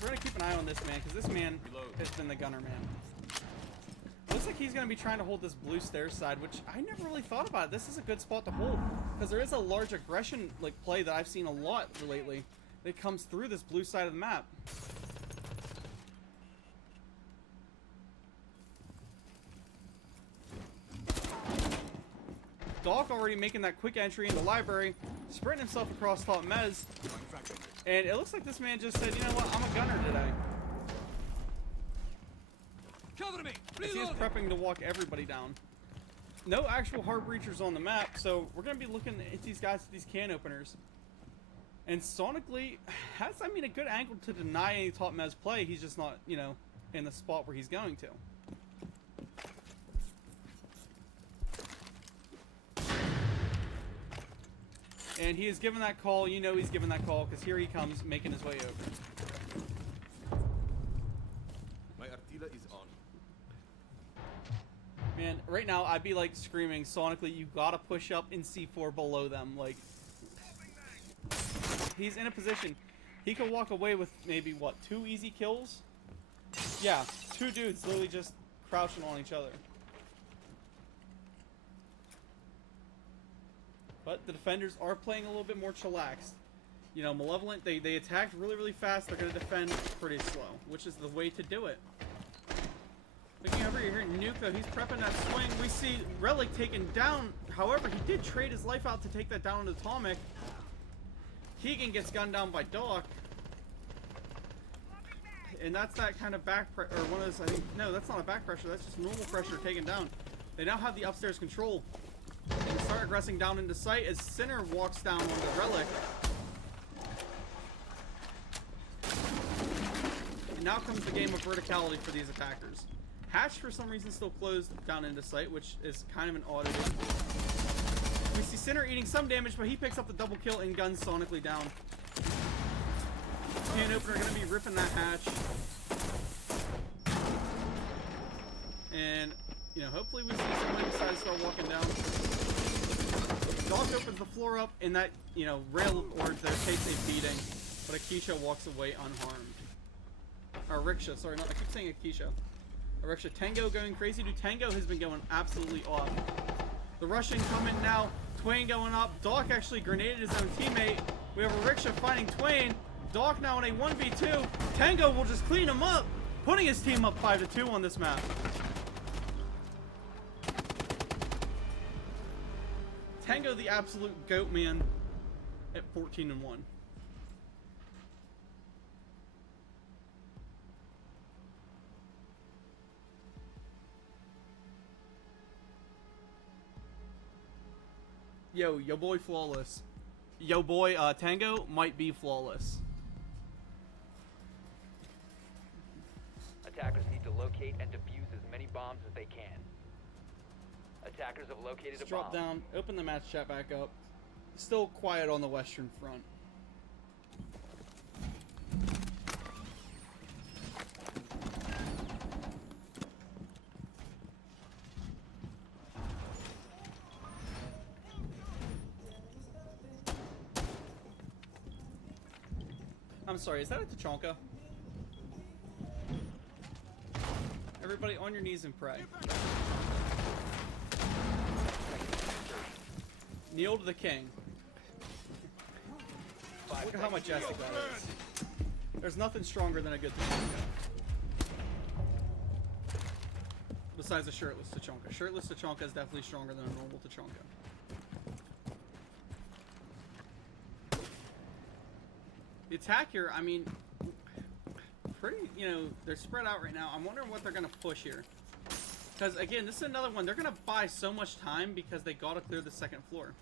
We're gonna keep an eye on this man, because this man has been the gunner man. Looks like he's gonna be trying to hold this blue stairs side, which I never really thought about. This is a good spot to hold, because there is a large aggression like play that I've seen a lot lately that comes through this blue side of the map. Doc already making that quick entry in the library, sprinting himself across top mez, and it looks like this man just said, you know what, I'm a gunner today. Cover me! As he is prepping to walk everybody down. No actual heart breachers on the map, so we're going to be looking at these guys with these can openers. And sonically has, I mean, a good angle to deny any top mez play. He's just not, you know, in the spot where he's going to. And he is given that call. You know he's given that call because here he comes making his way over. My artillery is on. Man, right now I'd be like screaming sonically, you gotta push up in C4 below them. Like, he's in a position. He could walk away with maybe, what, 2 easy kills? Yeah, 2 dudes literally just crouching on each other. But the defenders are playing a little bit more chillaxed. You know, Malevolent, they attacked really, really fast. They're going to defend pretty slow, which is the way to do it. Looking over here, Nuka, he's prepping that swing. We see Relic taken down. However, he did trade his life out to take that down on Atomic. Keegan gets gunned down by Doc. And that's that kind of back pressure, or one of those, I think, no, that's not a back pressure. That's just normal pressure taken down. They now have the upstairs control. And start aggressing down into sight as Sinner walks down on the Relic. And now comes the game of verticality for these attackers. Hatch, for some reason, still closed down into sight, which is kind of an oddity. We see Sinner eating some damage, but he picks up the double kill and guns sonically down. Can opener going to be ripping that hatch. And, you know, hopefully we see somebody decide to start walking down. Doc opens the floor up, and that, you know, rail or there takes a beating, but Akisha walks away unharmed. Or Riksha, sorry, not, I keep saying Akisha. Riksha, Tango going crazy. Dude, Tango has been going absolutely off. The Russian coming now. Twain going up. Doc actually grenaded his own teammate. We have a Riksha fighting Twain. Doc now in a 1v2. Tango will just clean him up, putting his team up 5-2 on this map. Tango, the absolute goat man, at 14-1. Yo boy flawless. Yo boy, Tango might be flawless. Attackers need to locate and defuse as many bombs as they can. Attackers have located Let's a bomb. drop down, open the match chat back up. Still quiet on the western front. I'm sorry, is that a Tachanka? Everybody on your knees and pray. Kneel to the king. Look at how majestic that is. There's nothing stronger than a good Tachanka. Besides a shirtless Tachanka. Shirtless Tachanka is definitely stronger than a normal Tachanka. The attack here, I mean, pretty, they're spread out right now. I'm wondering what they're going to push here. Because, again, this is another one. They're going to buy so much time because they got to clear the second floor.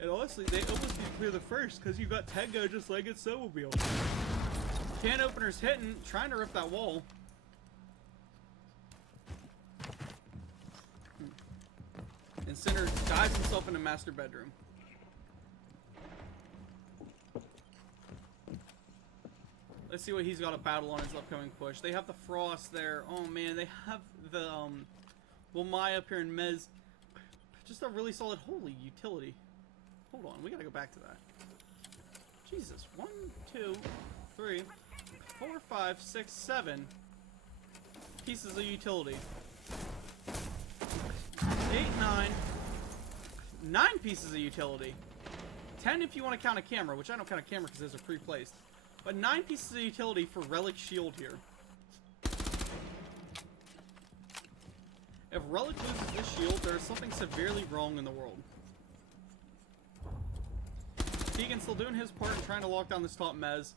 And honestly, they almost need to clear the first because you got Tango just like it's Snowmobile. Can opener's hitting, trying to rip that wall. And Sinner dives himself in the master bedroom. Let's see what he's got to battle on his upcoming push. They have the Frost there. Oh man, they have the Wilmai up here in Mez. Just a really solid holy utility. Hold on, we gotta go back to that. Jesus, 1, 2, 3, 4, 5, 6, 7 pieces of utility. 8, 9 pieces of utility. 10 if you want to count a camera, which I don't count a camera because those are pre-placed. But 9 pieces of utility for Relic Shield here. If Relic loses this shield, there's something severely wrong in the world. Keegan's still doing his part and trying to lock down this top mez.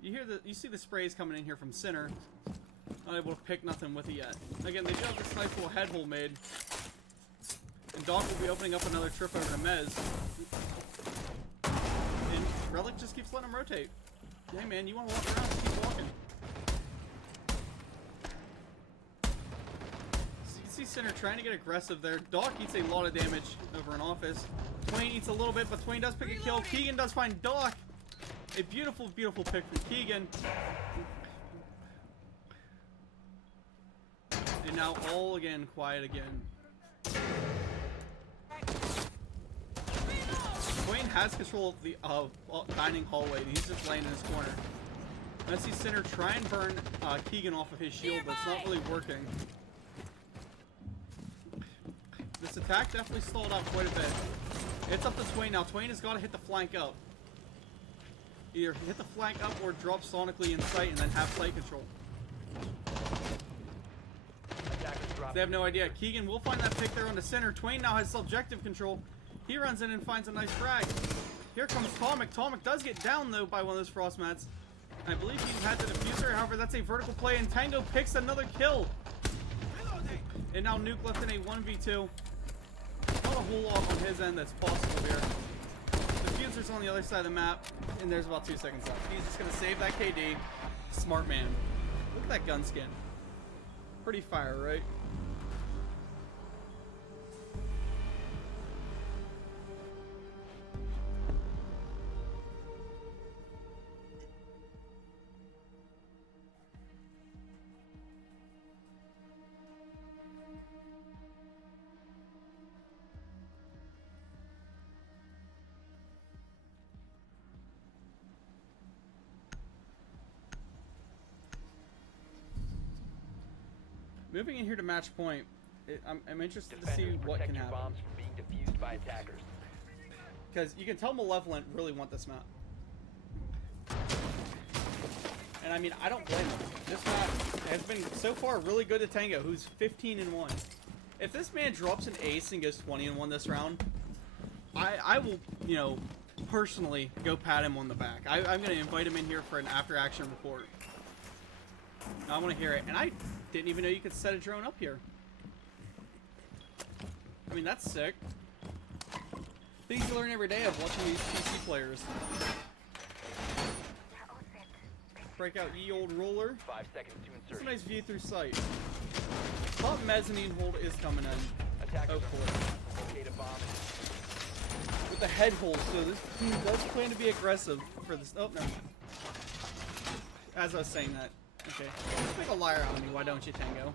You see the sprays coming in here from Sinner. Not able to pick nothing with it yet. Again, they do have this nice little head hole made. And Doc will be opening up another trip over to Mez. And Relic just keeps letting him rotate. Hey man, you want to walk around? Just keep walking. So you can see Sinner trying to get aggressive there. Doc eats a lot of damage over in office. Twain eats a little bit, but Twain does pick a kill. Keegan does find Doc. A beautiful, beautiful pick from Keegan. And now all again, quiet again. Twain has control of the dining hallway. He's just laying in his corner. I see Sinner try and burn Keegan off of his shield, but it's not really working. This attack definitely stalled out quite a bit. It's up to Twain now. Twain has got to hit the flank up. Either hit the flank up or drop sonically in sight and then have flight control. They have no idea. Keegan will find that pick there on the Center. Twain now has subjective control. He runs in and finds a nice frag. Here comes Tomic. Tomic does get down though by one of those frost mats. I believe he had the diffuser. However, that's a vertical play and Tango picks another kill. And now Nuke left in a 1v2. Not a whole lot on his end that's possible here. Diffuser's on the other side of the map, and there's about 2 seconds left. He's just going to save that KD. Smart man. Look at that gun skin. Pretty fire, right? Moving in here to match point, I'm interested to see what can happen. Bombs from being defused by attackers. Because you can tell Malevolent really want this map. And I mean, I don't blame them. This map has been so far really good to Tango, who's 15-1. If this man drops an ace and goes 20-1 this round, I will, personally go pat him on the back. I'm going to invite him in here for an after-action report. I want to hear it. And I didn't even know you could set a drone up here. I mean, that's sick. Things you learn every day of watching these PC players. Break out ye old roller. 5 seconds to It's a insertion. nice view through sight. Top mezzanine hold is coming in. Attackers Oh, are locate a bomb. With the head hole, so this team does plan to be aggressive for this. Oh, no. As I was saying that. Okay. Let's make a liar out of me, why don't you, Tango?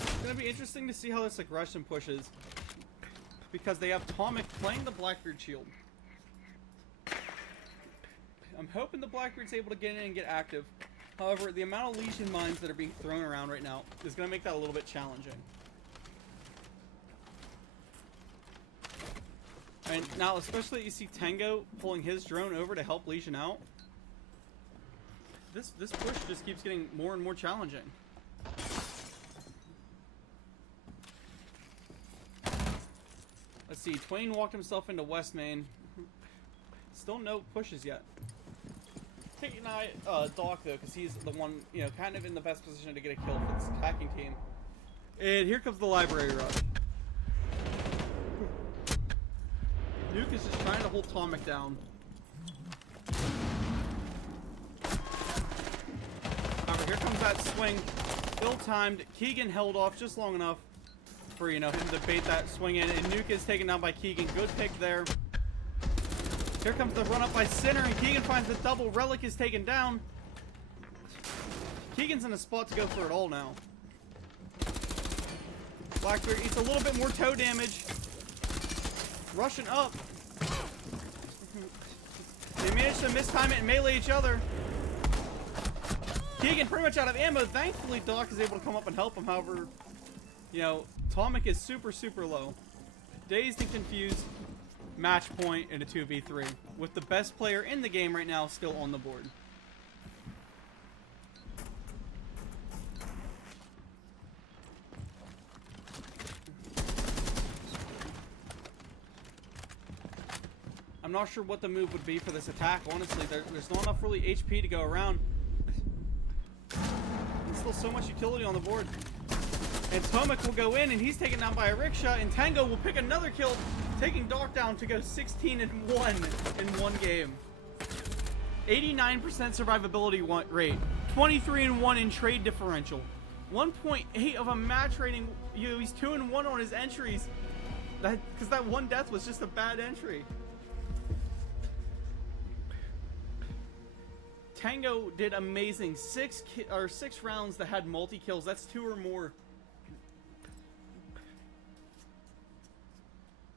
It's gonna be interesting to see how this aggression pushes. Because they have Tomic playing the Blackbeard shield. I'm hoping the Blackbeard's able to get in and get active. However, the amount of Legion mines that are being thrown around right now is going to make that a little bit challenging. And now, especially you see Tango pulling his drone over to help Legion out. This push just keeps getting more and more challenging. Let's see, Twain walked himself into West Main. Still no pushes yet. Taking an eye, Doc though, because he's the one, you know, kind of in the best position to get a kill for this attacking team. And here comes the library rush. Nuke is just trying to hold Tomic down. However, here comes that swing. Ill-timed. Keegan held off just long enough for, you know, him to bait that swing in. And Nuke is taken down by Keegan. Good pick there. Here comes the run up by Sinner, and Keegan finds the double. Relic is taken down. Keegan's in a spot to go for it all now. Blackbeard eats a little bit more toe damage. Rushing up. They managed to mistime it and melee each other. Keegan pretty much out of ammo. Thankfully, Doc is able to come up and help him. However, you know, Tomic is super, super low. Dazed and confused. Match point in a 2v3 with the best player in the game right now still on the board. I'm not sure what the move would be for this attack, honestly. There's not enough really HP to go around. There's still so much utility on the board. And Tomic will go in, and he's taken down by a rickshaw, and Tango will pick another kill, taking Doc down to go 16-1 in one game. 89% survivability rate, 23-1 in trade differential, 1.8 of a match rating. You know, he's 2-1 on his entries. Because that one death was just a bad entry. Tango did amazing. 6 rounds that had multi-kills. That's 2 or more.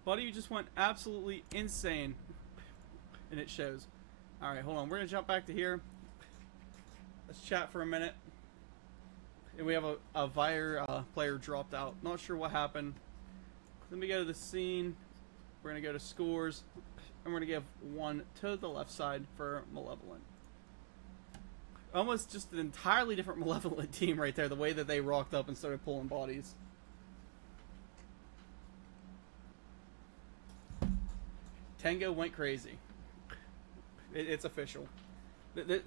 Buddy, you just went absolutely insane. And it shows. Alright, hold on. We're going to jump back to here. Let's chat for a minute. And we have a Vyre player dropped out. Not sure what happened. Let me go to the scene. We're going to go to scores. And we're going to give one to the left side for Malevolent. Almost just an entirely different Malevolent team right there. The way that they rocked up and started pulling bodies. Tango went crazy. It's official.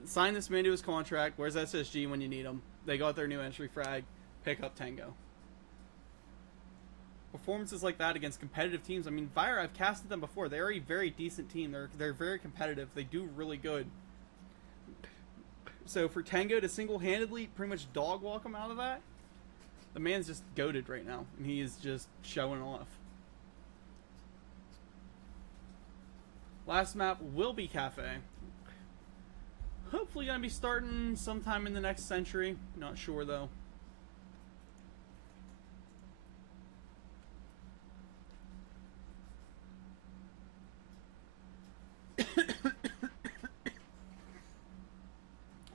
Sign this man to his contract. Where's SSG when you need them? They got their new entry frag. Pick up Tango. Performances like that against competitive teams. I mean, Vyre, I've casted them before. They're a very decent team. They're very competitive. They do really good. So for Tango to single-handedly pretty much dog walk him out of that, the man's just goated right now. And he is just showing off. Last map will be Cafe. Hopefully gonna be starting sometime in the next century. Not sure though.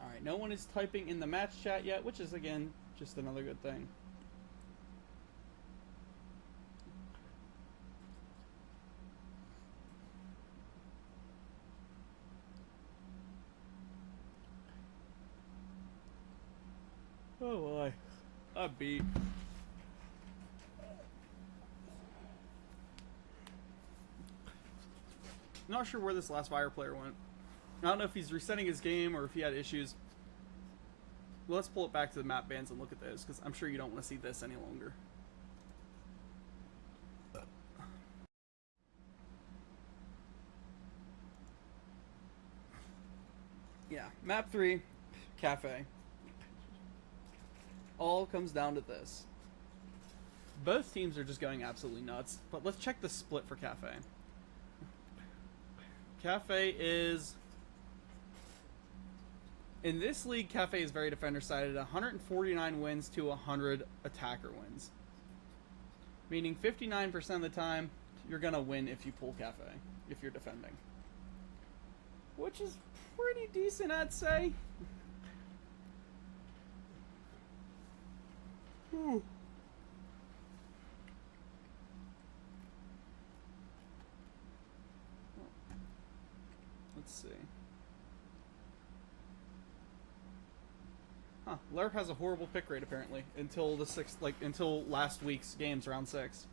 Alright, no one is typing in the match chat yet, which is again just another good thing. Oh boy, I beat. Not sure where this last Vyre player went. I don't know if he's resetting his game or if he had issues. Well, let's pull it back to the map bans and look at those, because I'm sure you don't want to see this any longer. Yeah, map 3, Cafe. All comes down to this. Both teams are just going absolutely nuts, but let's check the split for Cafe. Cafe is... In this league, Cafe is very defender-sided. 149 wins to 100 attacker wins. Meaning 59% of the time, you're going to win if you pull Cafe, if you're defending. Which is pretty decent, I'd say. Ooh. Huh. Lerp has a horrible pick rate apparently until the until last week's games, round 6.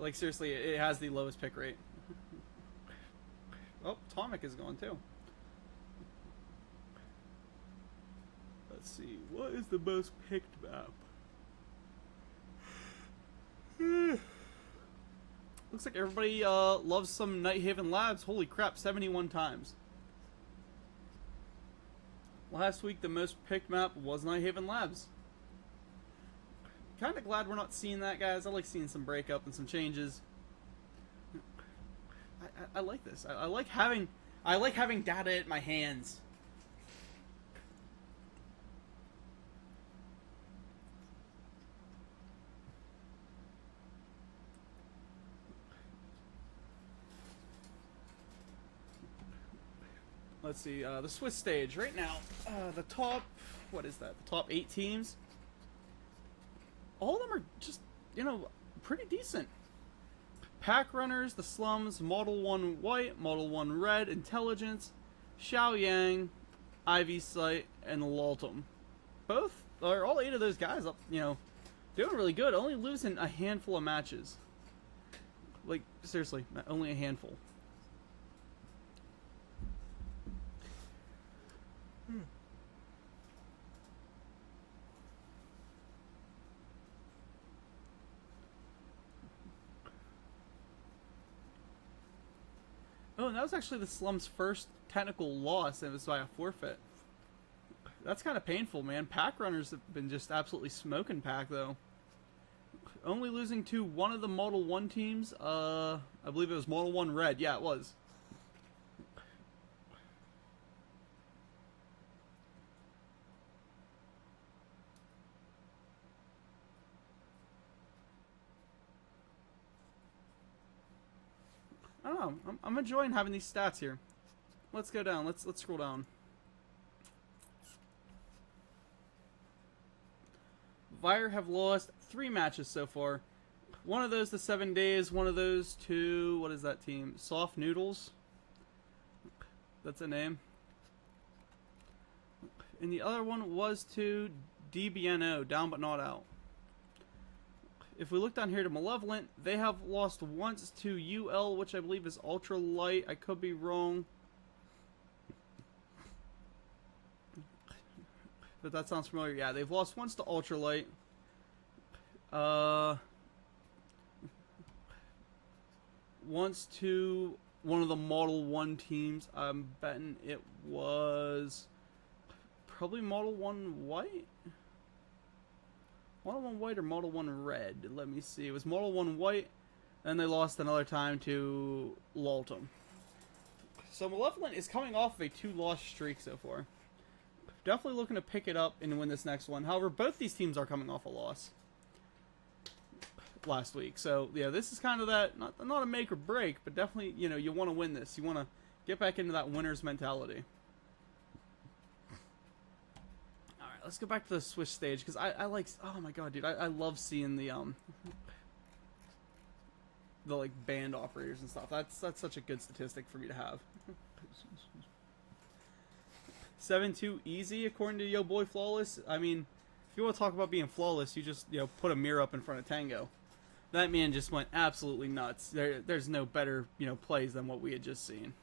Like seriously, it has the lowest pick rate. Oh, Tomic is going too. Let's see, what is the most picked map? Looks like everybody loves some Nighthaven Labs. Holy crap, 71 times. Last week, the most picked map was Nighthaven Labs. Kind of glad we're not seeing that, guys. I like seeing some breakup and some changes. I like this. I like having data at my hands. Let's see, the Swiss stage right now. The top, what is that? The top 8 teams. All of them are just, you know, pretty decent. Pack Runners, the Slums, Model 1 White, Model 1 Red, Intelligence, Xiaoyang, Ivy Sight, and Laltum. Both, or all 8 of those guys, up, you know, doing really good. Only losing a handful of matches. Like, seriously, only a handful. Oh, and that was actually the Slum's first technical loss, and it was by a forfeit. That's kind of painful, man. Pack Runners have been just absolutely smoking Pack, though. Only losing to one of the Model 1 teams. I believe it was Model 1 Red. Yeah, it was. I don't know. I'm enjoying having these stats here. Let's go down. Let's scroll down. Vyre have lost 3 matches so far. One of those to 7 days. One of those to, what is that team? Soft Noodles. That's a name. And the other one was to DBNO, Down But Not Out. If we look down here to Malevolent, they have lost once to UL, which I believe is Ultra Light. I could be wrong. But that sounds familiar. Yeah, they've lost once to Ultra Light. Once to one of the Model 1 teams. I'm betting it was probably Model 1 White? Model 1 White or Model 1 Red? Let me see. It was Model 1 White, and they lost another time to Laltum. So Malevolent is coming off of a 2-loss streak so far. Definitely looking to pick it up and win this next one. However, both these teams are coming off a loss last week. So, yeah, this is kind of that, not a make or break, but definitely, you know, you want to win this. You want to get back into that winner's mentality. Let's go back to the Swiss stage, because I like, oh my god, dude, I love seeing the like band operators and stuff. That's such a good statistic for me to have. 7-2 easy according to Yo Boy Flawless. I mean, if you want to talk about being flawless, you just, you know, put a mirror up in front of Tango. That man just went absolutely nuts. There's no better, you know, plays than what we had just seen.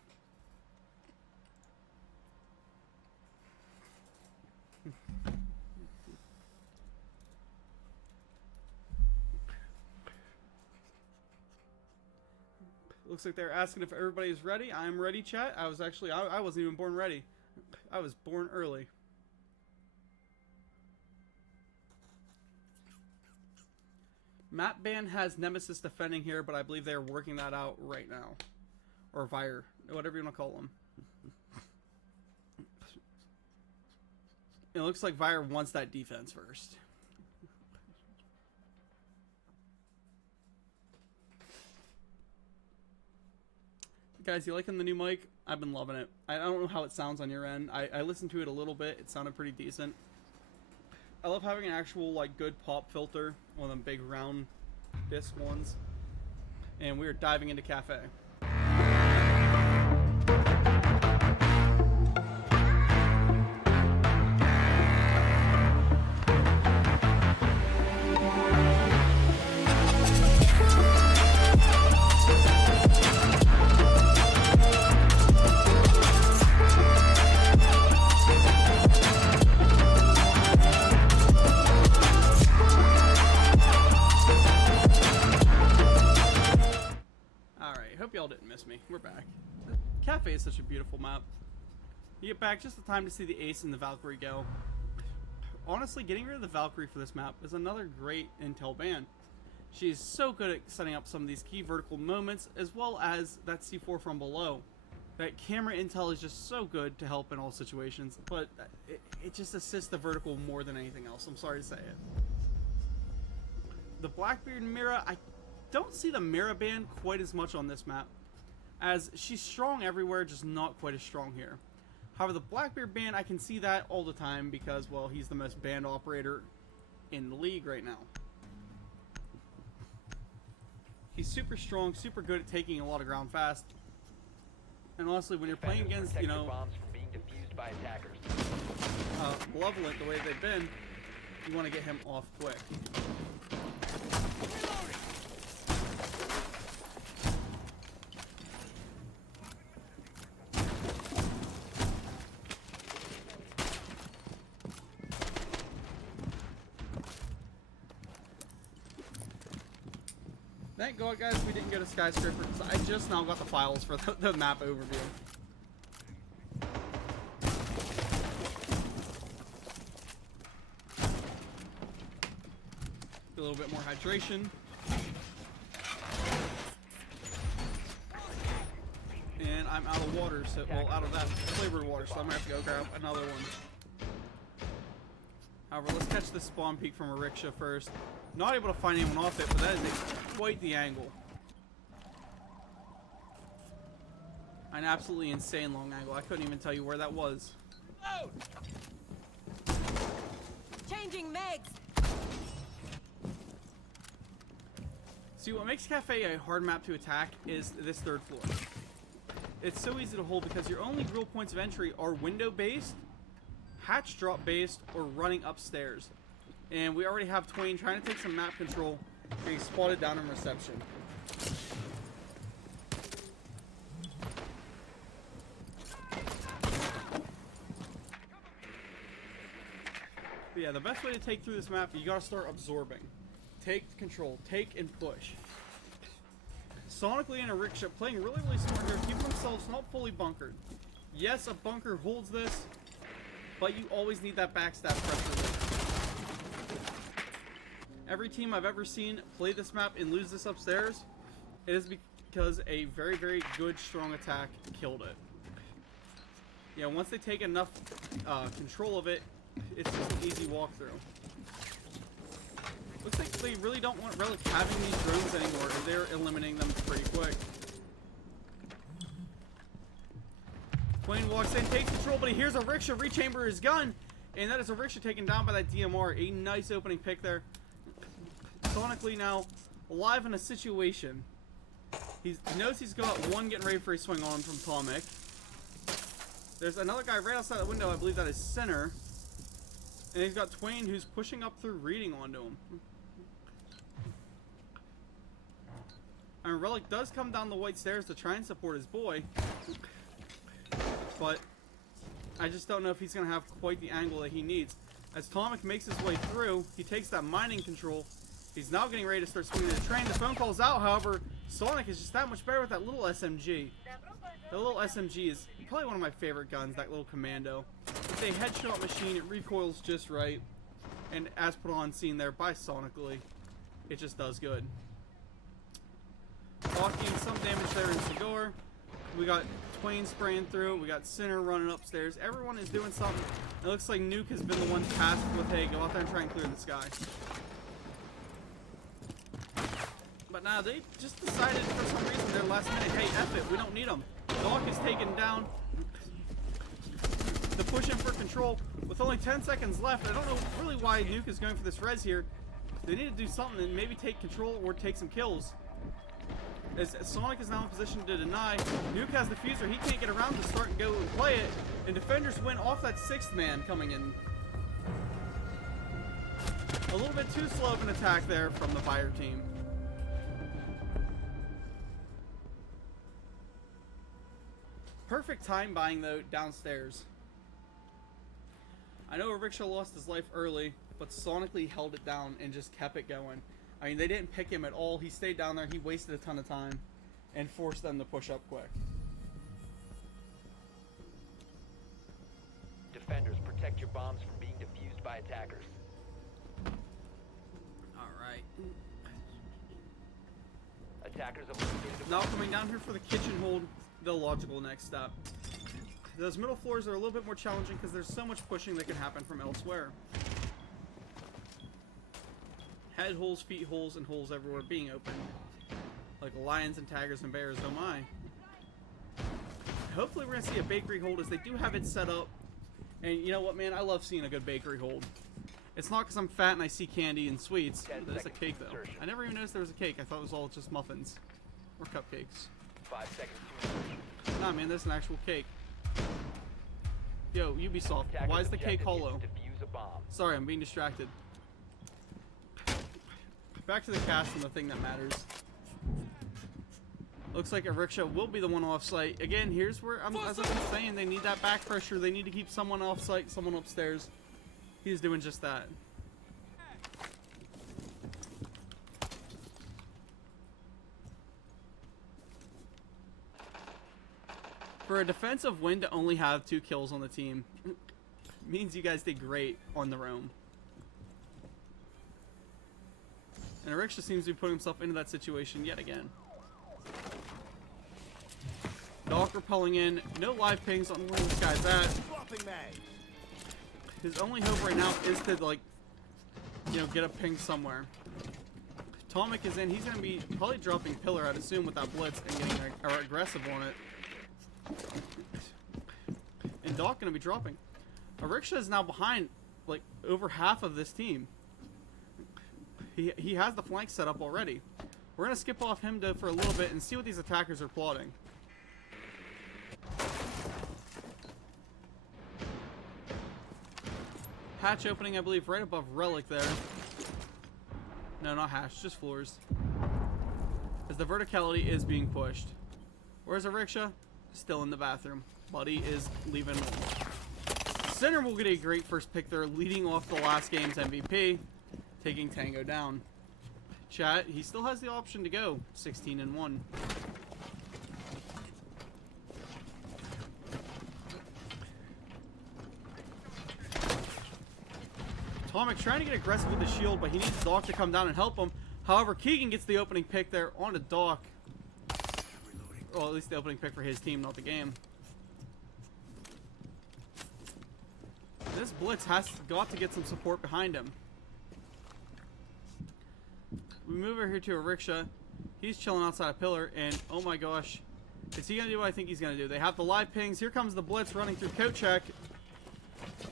Looks like they're asking if everybody's ready. I'm ready, chat. I was actually, I wasn't even born ready. I was born early. Map Ban has Nemesis defending here, but I believe they're working that out right now. Or Vyre, whatever you want to call them. It looks like Vyre wants that defense first. Guys, you liking the new mic? I've been loving it. I don't know how it sounds on your end. I listened to it a little bit. It sounded pretty decent. I love having an actual, like, good pop filter. One of them big round disc ones. And we're diving into Cafe. y'all didn't miss me. We're back. Cafe is such a beautiful map. You get back just in time to see the Ace and the Valkyrie go. Honestly, getting rid of the Valkyrie for this map is another great intel ban. She's so good at setting up some of these key vertical moments, as well as that C4 from below. That camera intel is just so good to help in all situations, but it just assists the vertical more than anything else. I'm sorry to say it. The Blackbeard Mira, I don't see the Mira ban quite as much on this map, as she's strong everywhere, just not quite as strong here. However, the Blackbeard ban, I can see that all the time because, well, he's the most banned operator in the league right now. He's super strong, super good at taking a lot of ground fast. And honestly, when you're playing against, you know, bombs from being defused by attackers. Malevolent, the way they've been, you want to get him off quick. Thank God, guys, we didn't go to Skyscraper because I just now got the files for the map overview. A little bit more hydration. And I'm out of water, so, well, out of that flavored water, so I'm gonna have to go grab another one. However, let's catch this spawn peak from a rickshaw first. Not able to find anyone off it, but that is quite the angle. An absolutely insane long angle. I couldn't even tell you where that was. Load. Changing megs. See, what makes Cafe a hard map to attack is this third floor. It's so easy to hold because your only real points of entry are window-based, hatch drop-based, or running upstairs. And we already have Twain trying to take some map control, getting spotted down in reception. But yeah, the best way to take through this map, you gotta start absorbing. Take control, take and push. Sonically and a rickshaw playing really, really smart here, keeping themselves not fully bunkered. Yes, a bunker holds this, but you always need that backstab pressure. Every team I've ever seen play this map and lose this upstairs, it is because a very, very good, strong attack killed it. Yeah, once they take enough control of it, it's just an easy walkthrough. Looks like they really don't want Relic having these drones anymore, and they're eliminating them pretty quick. Twain walks in, takes control, but he hears a rickshaw rechamber his gun, and that is a rickshaw taken down by that DMR. A nice opening pick there. Sonically now alive in a situation. He knows he's got one getting ready for a swing on from Tomic. There's another guy right outside the window. I believe that is Center. And he's got Twain who's pushing up through reading onto him. And Relic does come down the white stairs to try and support his boy. But I just don't know if he's going to have quite the angle that he needs. As Tomic makes his way through, he takes that mining control. He's now getting ready to start swinging the train. The phone call's out, however, Sonic is just that much better with that little SMG. The little SMG is probably one of my favorite guns, that little commando. It's a headshot machine, it recoils just right. And as put on scene there by Sonically, it just does good. Blocking some damage there in Cigar. We got Twain spraying through, we got Center running upstairs. Everyone is doing something. It looks like Nuke has been the one tasked with, hey, go out there and try and clear the sky. But now they just decided for some reason their last minute, hey, F it, we don't need them. Doc is taken down. The push in for control with only 10 seconds left. I don't know really why Nuke is going for this res here. They need to do something and maybe take control or take some kills. As Sonic is now in position to deny, Nuke has the fuser. He can't get around to start and go and play it. And defenders win off that sixth man coming in. A little bit too slow of an attack there from the Vyre team. Perfect time buying though downstairs. I know Rickshaw lost his life early, but Sonically held it down and just kept it going. I mean, they didn't pick him at all. He stayed down there. He wasted a ton of time. and force them to push up quick. Defenders, protect your bombs from being defused by attackers. Alright. Attackers have located a Now coming down here for the kitchen hold, the logical next step. Those middle floors are a little bit more challenging because there's so much pushing that can happen from elsewhere. Head holes, feet holes, and holes everywhere being open. Like lions and tigers and bears, oh my. Hopefully we're going to see a bakery hold as they do have it set up. And you know what, man? I love seeing a good bakery hold. It's not because I'm fat and I see candy and sweets. There's a cake, though. I never even noticed there was a cake. I thought it was all just muffins. Or cupcakes. 5 seconds to insertion. Nah, man, there's an actual cake. Yo, Ubisoft, Attackers' why is the cake objective hollow? is to defuse a bomb. Sorry, I'm being distracted. Back to the cast and the thing that matters. Looks like a rickshaw will be the one off site. Again, here's where, as I've been saying, they need that back pressure. They need to keep someone off site, someone upstairs. He's doing just that. For a defensive win to only have 2 kills on the team means you guys did great on the roam. And Ariksha seems to be putting himself into that situation yet again. Doc repelling in. No live pings on where this guy's at. His only hope right now is to, like, you know, get a ping somewhere. Tomic is in. He's going to be probably dropping Pillar, I'd assume, with that blitz and getting aggressive on it. And Doc going to be dropping. Ariksha is now behind, like, over half of this team. He has the flank set up already. We're going to skip off him for a little bit and see what these attackers are plotting. Hatch opening, I believe, right above Relic there. No, not hatch, just floors. As the verticality is being pushed. Where's Ariksha? Still in the bathroom. Buddy is leaving. Center will get a great first pick there, leading off the last game's MVP. Taking Tango down. Chat, he still has the option to go 16-1. Tomic trying to get aggressive with the shield, but he needs Doc to come down and help him. However, Keegan gets the opening pick there onto Doc. Well, at least the opening pick for his team, not the game. This blitz has got to get some support behind him. We move over here to Ariksha. He's chilling outside a pillar, and oh my gosh. Is he going to do what I think he's going to do? They have the live pings. Here comes the blitz running through coat check.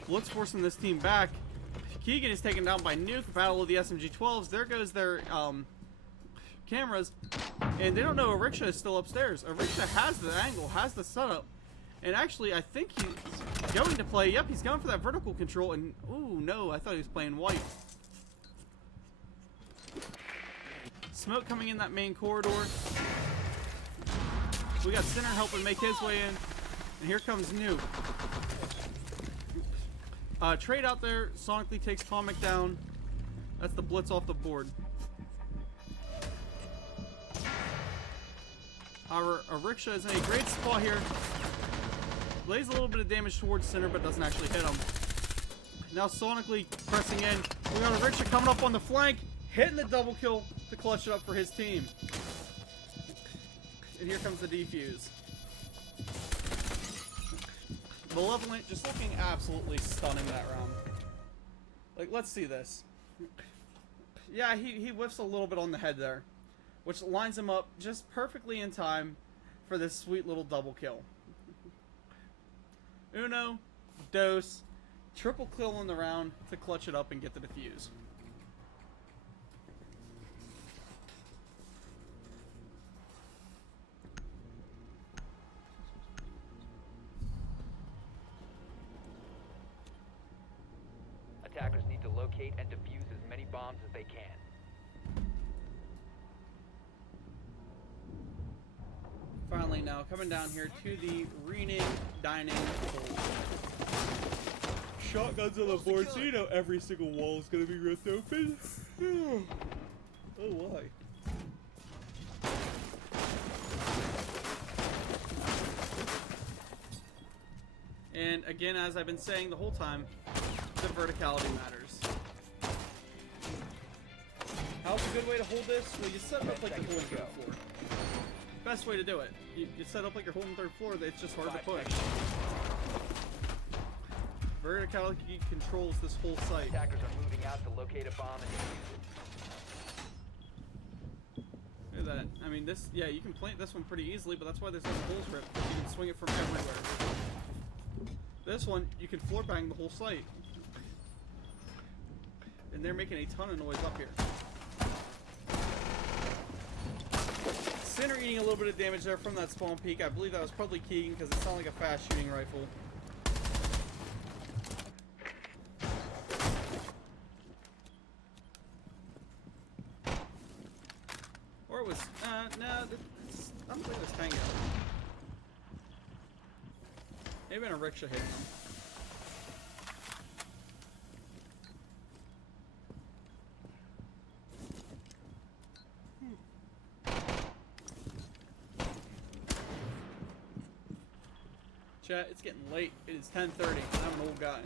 Blitz forcing this team back. Keegan is taken down by Nuke. Battle of the SMG-12s. There goes their cameras. And they don't know Ariksha is still upstairs. Ariksha has the angle, has the setup. And actually, I think he's going to play. Yep, he's going for that vertical control. And, ooh, no, I thought he was playing white. Smoke coming in that main corridor. We got Center helping make his way in. And here comes Nuke. Trade out there. Sonically takes Tomic down. That's the blitz off the board. Our Ariksha is in a great spot here. Lays a little bit of damage towards Center, but doesn't actually hit him. Now sonically pressing in. We got Ariksha coming up on the flank. Hitting the double kill to clutch it up for his team. And here comes the defuse. Malevolent just looking absolutely stunning that round. Like, let's see this. Yeah, he whiffs a little bit on the head there, which lines him up just perfectly in time for this sweet little double kill. Uno, dos, triple kill in the round to clutch it up and get the defuse. Attackers need to locate and defuse as many bombs as they can. Finally now, coming down here to the rename dining hall. Shotguns on the board, so you know every single wall is going to be ripped open. Oh, why? again, as I've been saying the whole time, the verticality matters. How's a good way to hold this? Well, you set it up like you're holding third floor. Best way to do it. You set up like you're holding third floor, it's just hard to push. Verticality controls this whole site. Attackers are moving out to locate a bomb and defuse it. Look at that. I mean, this, yeah, you can plant this one pretty easily, but that's why there's no holes ripped. You can swing it from everywhere. This one, you can floor bang the whole site. And they're making a ton of noise up here. Sinner eating a little bit of damage there from that spawn peak. I believe that was probably Keegan because it sounded like a fast shooting rifle. Or it was, no, I don't think it was Tango. Maybe a rickshaw hitting him. Chat, it's getting late. It is 10:30 and I'm an old guy.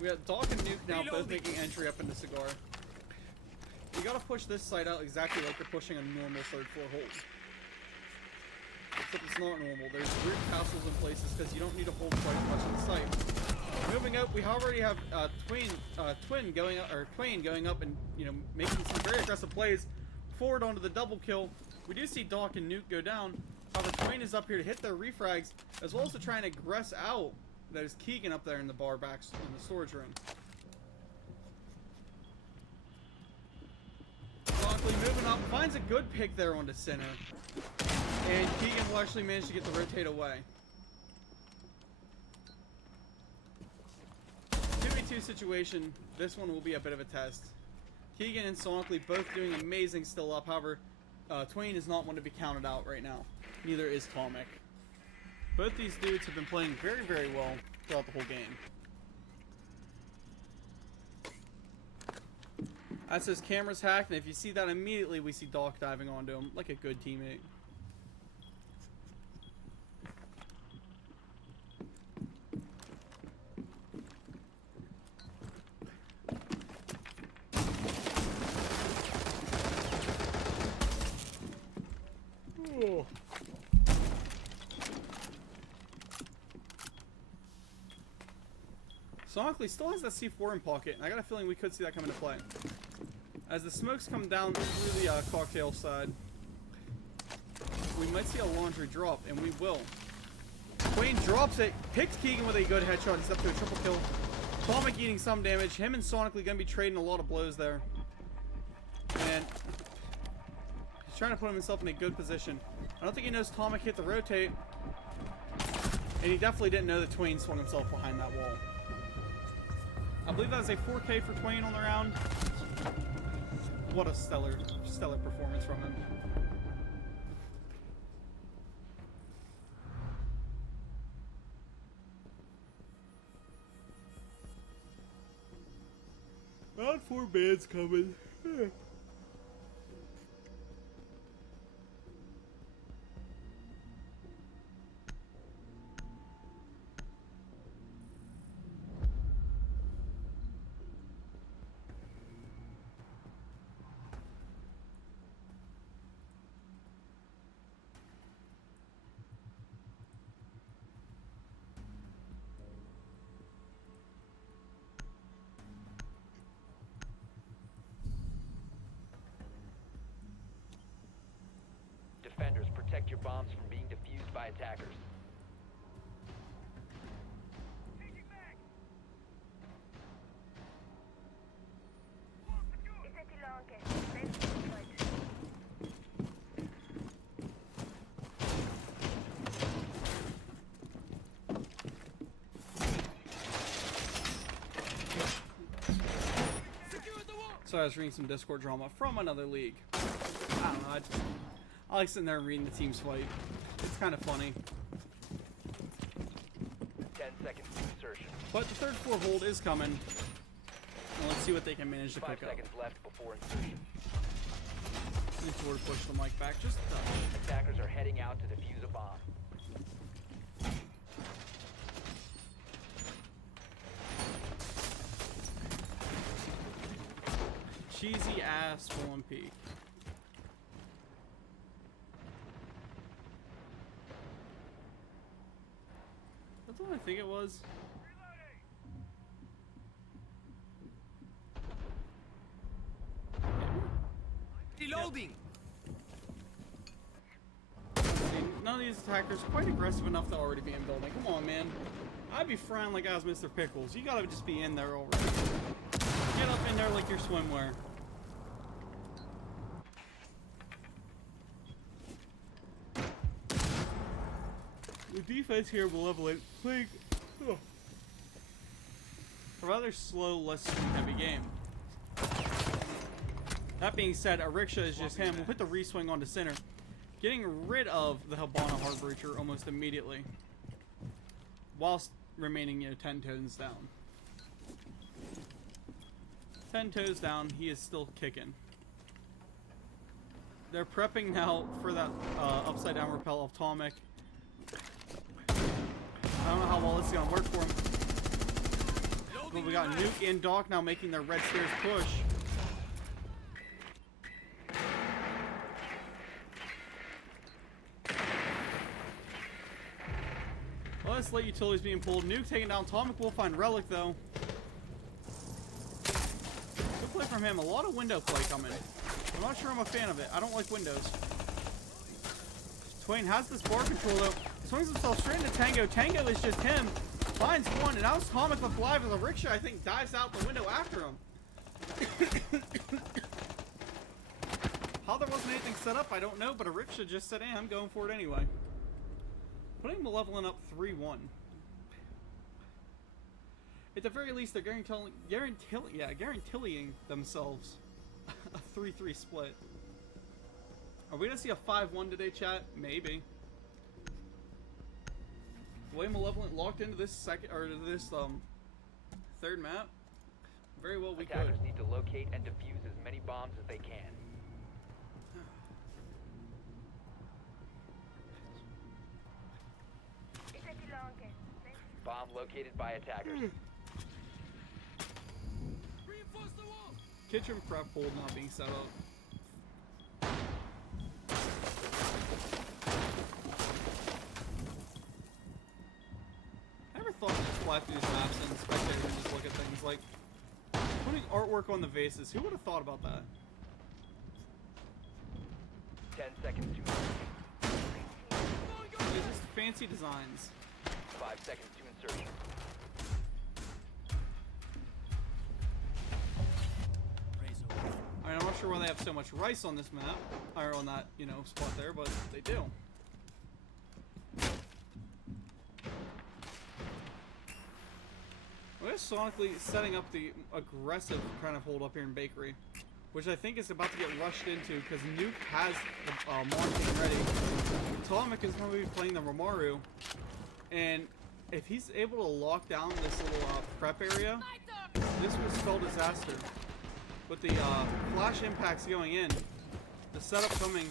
We got Doc and Nuke now both making entry up into Cigar. You gotta push this side out exactly like you're pushing a normal third floor hold. Except it's not normal. There's weird castles in places because you don't need to hold quite as much of the site. Moving up, we already have Twain going up and, you know, making some very aggressive plays forward onto the double kill. We do see Doc and Nuke go down. However, Twain is up here to hit their refrags, as well as to try and aggress out. That is Keegan up there in the bar back in the storage room. Stockley moving up, finds a good pick there onto center. And Keegan will actually manage to get the rotate away. 2v2 situation, this one will be a bit of a test. Keegan and Stockley both doing amazing still up, however, Twain is not one to be counted out right now. Neither is Tomic. Both these dudes have been playing very, very well throughout the whole game. That says camera's hacked, and if you see that immediately, we see Doc diving onto him like a good teammate. Oh. Sonically still has that C4 in pocket, and I got a feeling we could see that come into play. As the smokes come down through the cocktail side, we might see a laundry drop, and we will. Twain drops it, picks Keegan with a good headshot. He's up to a triple kill. Tomic eating some damage. Him and Sonically going to be trading a lot of blows there. And he's trying to put himself in a good position. I don't think he knows Tomic hit the rotate. And he definitely didn't know that Twain swung himself behind that wall. I believe that was a 4K for Twain on the round. What a stellar performance from him. Round 4 bands coming. Defenders, protect your bombs from being defused by attackers. So I was reading some Discord drama from another league. I don't know, I like sitting there and reading the team's fight. It's kind of funny. 10 seconds to insertion. But the third floor hold is coming. And let's see what they can manage to 5 pick up. seconds left before insertion. Need to push the mic back just a touch. Attackers are heading out to defuse a bomb. cheesy ass Fallen Peak. That's what I think it was. Reloading. None of these attackers are quite aggressive enough to already be in building. Come on, man. I'd be frying like I was Mr. Pickles. You gotta just be in there already. Get up in there like your swimwear. The defense here, Malevolent, playing a rather slow, less heavy game. That being said, a rickshaw is just him. We'll put the re-swing onto center, getting rid of the Habana Heartbreacher almost immediately, whilst remaining, 10 toes down. 10 toes down, he is still kicking. They're prepping now for that upside down rappel of Atomic. I don't know how well this is gonna work for him. But we got Nuke and Doc now making their red stairs push. Well, this late utility's being pulled. Nuke taking down Atomic. Will find Relic though. Good play from him. A lot of window play coming. I'm not sure I'm a fan of it. I don't like windows. Twain has this bar control though. Swings himself straight into Tango. Tango is just him. Finds one, and now Atomic left alive as a rickshaw, I think, dives out the window after him. How there wasn't anything set up, I don't know, but a rickshaw just said, I'm going for it anyway. Putting Malevolent up 3-1. At the very least, they're guaranteeing themselves a 3-3 split. Are we gonna see a 5-1 today, chat? Maybe. The way Malevolent locked into this third map, very well we could. Attackers need to locate and defuse as many bombs as they can. Bomb located by attackers. Reinforce the wall. Kitchen prep hold not being set up. I never thought to just fly through these maps and spectate and just look at things like putting artwork on the vases. Who would have thought about that? 10 seconds to insertion. They're just fancy designs. 5 seconds to insertion. I mean, I'm not sure why they have so much rice on this map, or on that, spot there, but they do. We're sonically setting up the aggressive kind of hold up here in Bakery, which I think is about to get rushed into because Nuke has the Montagne ready. Atomic is going to be playing the Romaru, and if he's able to lock down this little prep area, this will spell disaster. With the flash impacts going in, the setup coming,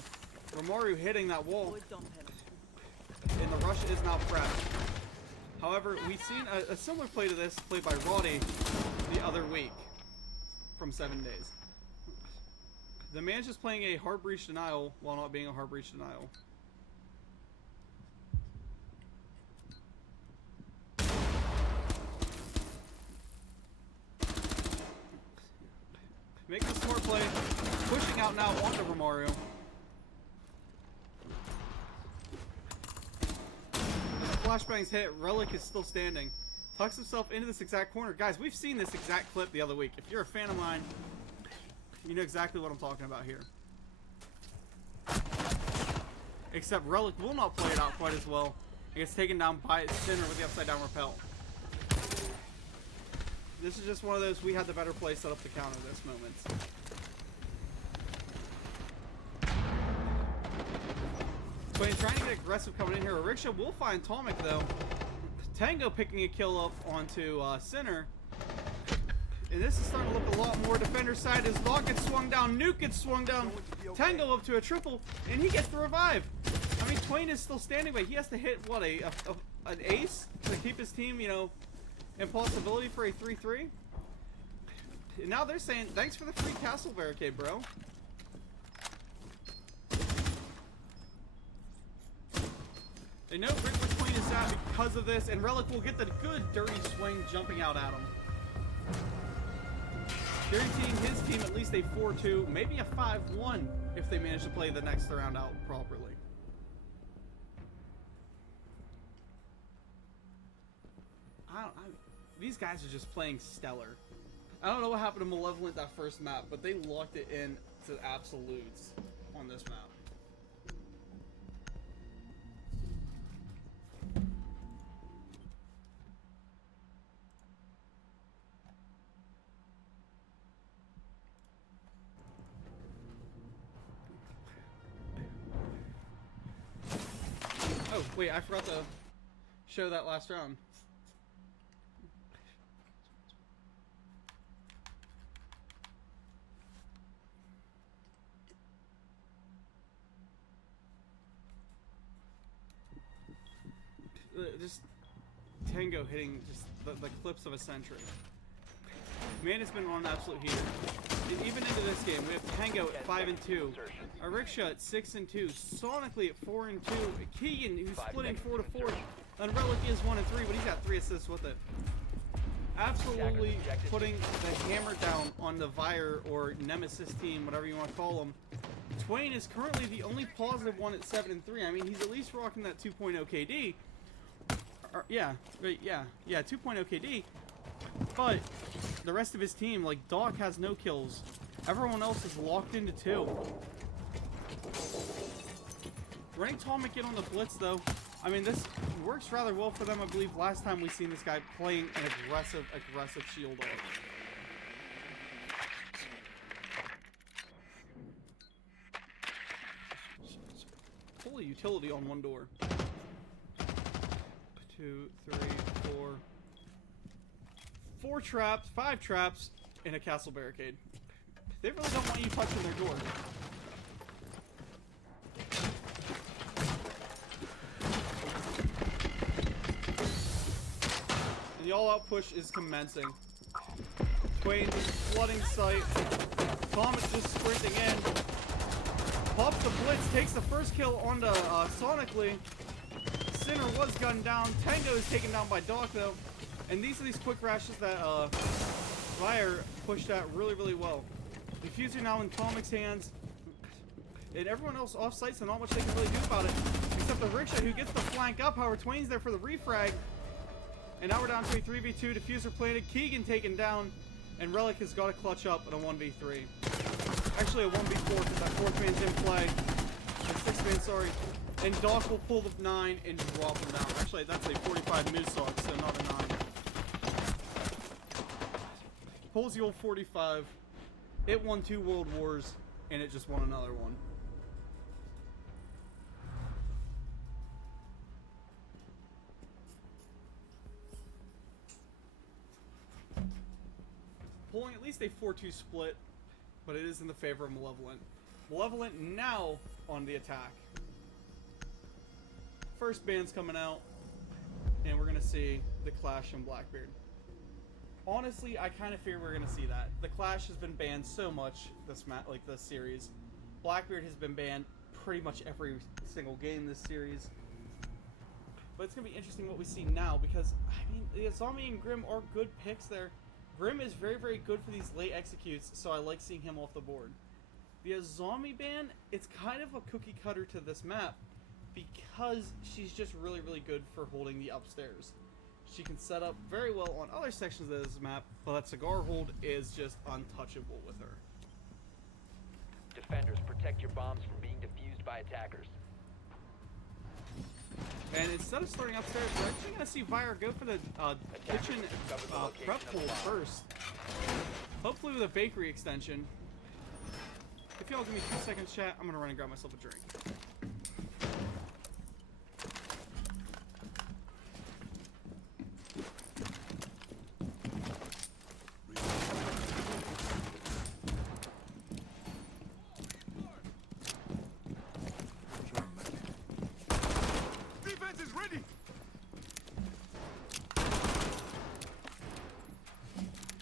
Romaru hitting that wall, and the rush is now prepped. However, we've seen a similar play to this played by Roddy the other week from 7 Days. The man's just playing a hard breach denial while not being a hard breach denial. Making a smart play, pushing out now onto Romario. Flashbangs hit, Relic is still standing. Tucks himself into this exact corner. Guys, we've seen this exact clip the other week. If you're a fan of mine, you know exactly what I'm talking about here. Except Relic will not play it out quite as well. It gets taken down by its center with the upside down rappel. This is just one of those, we had the better play set up to counter this moment. But in trying to get aggressive coming in here, Rickshaw will find Atomic though. Tango picking a kill up onto center. And this is starting to look a lot more defender side as Doc gets swung down, Nuke gets swung down, Tango up to a triple, and he gets the revive. I mean, Twain is still standing, but he has to hit, what, an ace to keep his team, in possibility for a 3-3. And now they're saying, thanks for the free castle barricade, bro. They know Brick McQueen is out because of this, and Relic will get the good dirty swing jumping out at him. Guaranteeing his team at least a 4-2, maybe a 5-1 if they manage to play the next round out properly. These guys are just playing stellar. I don't know what happened to Malevolent that first map, but they locked it in to absolutes on this map. Oh, wait, I forgot to show that last round. Just Tango hitting just the clips of a century. Man, it's been on an absolute heater. And even into this game, we have Tango at 5-2, a Rickshaw at 6-2, Sonically at 4-2, Keegan who's splitting 4-4, and Relic is 1-3, but he's got 3 assists with it. Absolutely putting the hammer down on the Vyre or Nemesis team, whatever you want to call them. Twain is currently the only positive one at 7-3. I mean, he's at least rocking that 2.0 KD. Yeah, 2.0 KD. But the rest of his team, like Doc, has no kills. Everyone else is locked into 2. Running Tomic in on the blitz, though. I mean, this works rather well for them. I believe last time we seen this guy playing an aggressive shield off. Pull a utility on one door. 2, 3, 4. 4 traps, 5 traps, and a castle barricade. They really don't want you touching their door. And the all-out push is commencing. Twain is flooding sight. Comet just sprinting in. Pops the blitz, takes the first kill onto Sonically. Sinner was gunned down. Tango is taken down by Doc, though. And these are these quick rashes that Vyre pushed out really, really well. Diffuser now in Comic's hands. And everyone else off site, so not much they can really do about it. Except the Rickshaw, who gets the flank up. However, Twain's there for the refrag. And now we're down to a 3v2. Diffuser planted. Keegan taken down. And Relic has got to clutch up in a 1v3. Actually, a 1v4 because that 4th man's in play. The 6th man, sorry. And Doc will pull the 9 and drop him down. Actually, that's a 45 Moosehawk, so not a 9. Pulls the old 45. It won 2 World Wars, and it just won another one. Pulling at least a 4-2 split, but it is in the favor of Malevolent. Malevolent now on the attack. First band's coming out, and we're gonna see the Clash and Blackbeard. Honestly, I kind of fear we're gonna see that. The Clash has been banned so much this series. Blackbeard has been banned pretty much every single game this series. But it's gonna be interesting what we see now because I mean, Zombie and Grim are good picks there. Grim is very, very good for these late executes, so I like seeing him off the board. The Zombie ban, it's kind of a cookie cutter to this map. Because she's just really, really good for holding the upstairs. She can set up very well on other sections of this map, but that cigar hold is just untouchable with her. Defenders, protect your bombs from being defused by attackers. And instead of starting upstairs, we're actually going to see Vyre go for the kitchen prep hold first. Hopefully with a bakery extension. If y'all give me 2 seconds, chat, I'm going to run and grab myself a drink.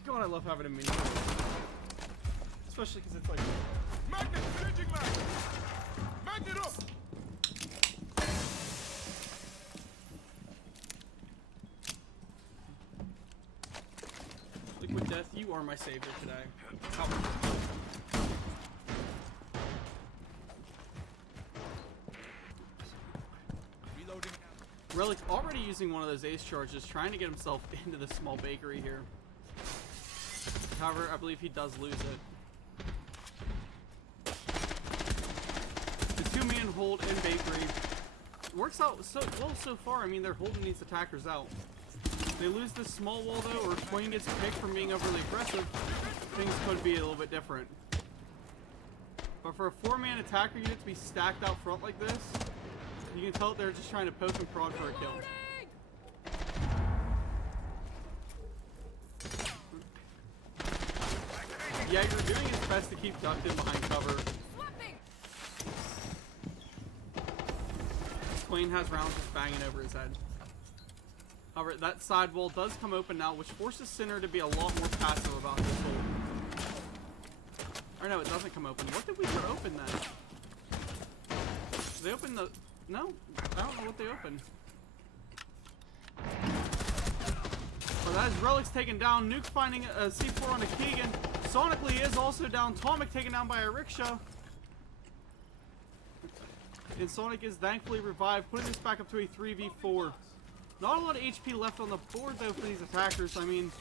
God, I love having a mini. especially because it's like. Magnet, changing mag. Magnet up. Liquid Death, you are my savior today. Reloading. Relic already using one of those ace charges, trying to get himself into the small bakery here. However, I believe he does lose it. The two-man hold in bakery works out so well so far. I mean, they're holding these attackers out. They lose this small wall though, or Twain gets picked from being overly aggressive, things could be a little bit different. But for a four-man attacker unit to be stacked out front like this, you can tell they're just trying to poke and prod for a kill. Yeah, you're doing his best to keep ducked in behind cover. Twain has rounds just banging over his head. However, that side wall does come open now, which forces Sinner to be a lot more passive about this hold. Or no, it doesn't come open. What did we throw open then? Did they open the... No, I don't know what they opened. Well, that is Relic's taken down. Nuke finding a C4 on a Keegan. Sonically is also down. Tomic taken down by a rickshaw. And Sonic is thankfully revived, putting this back up to a 3v4. Not a lot of HP left on the board though for these attackers. I mean,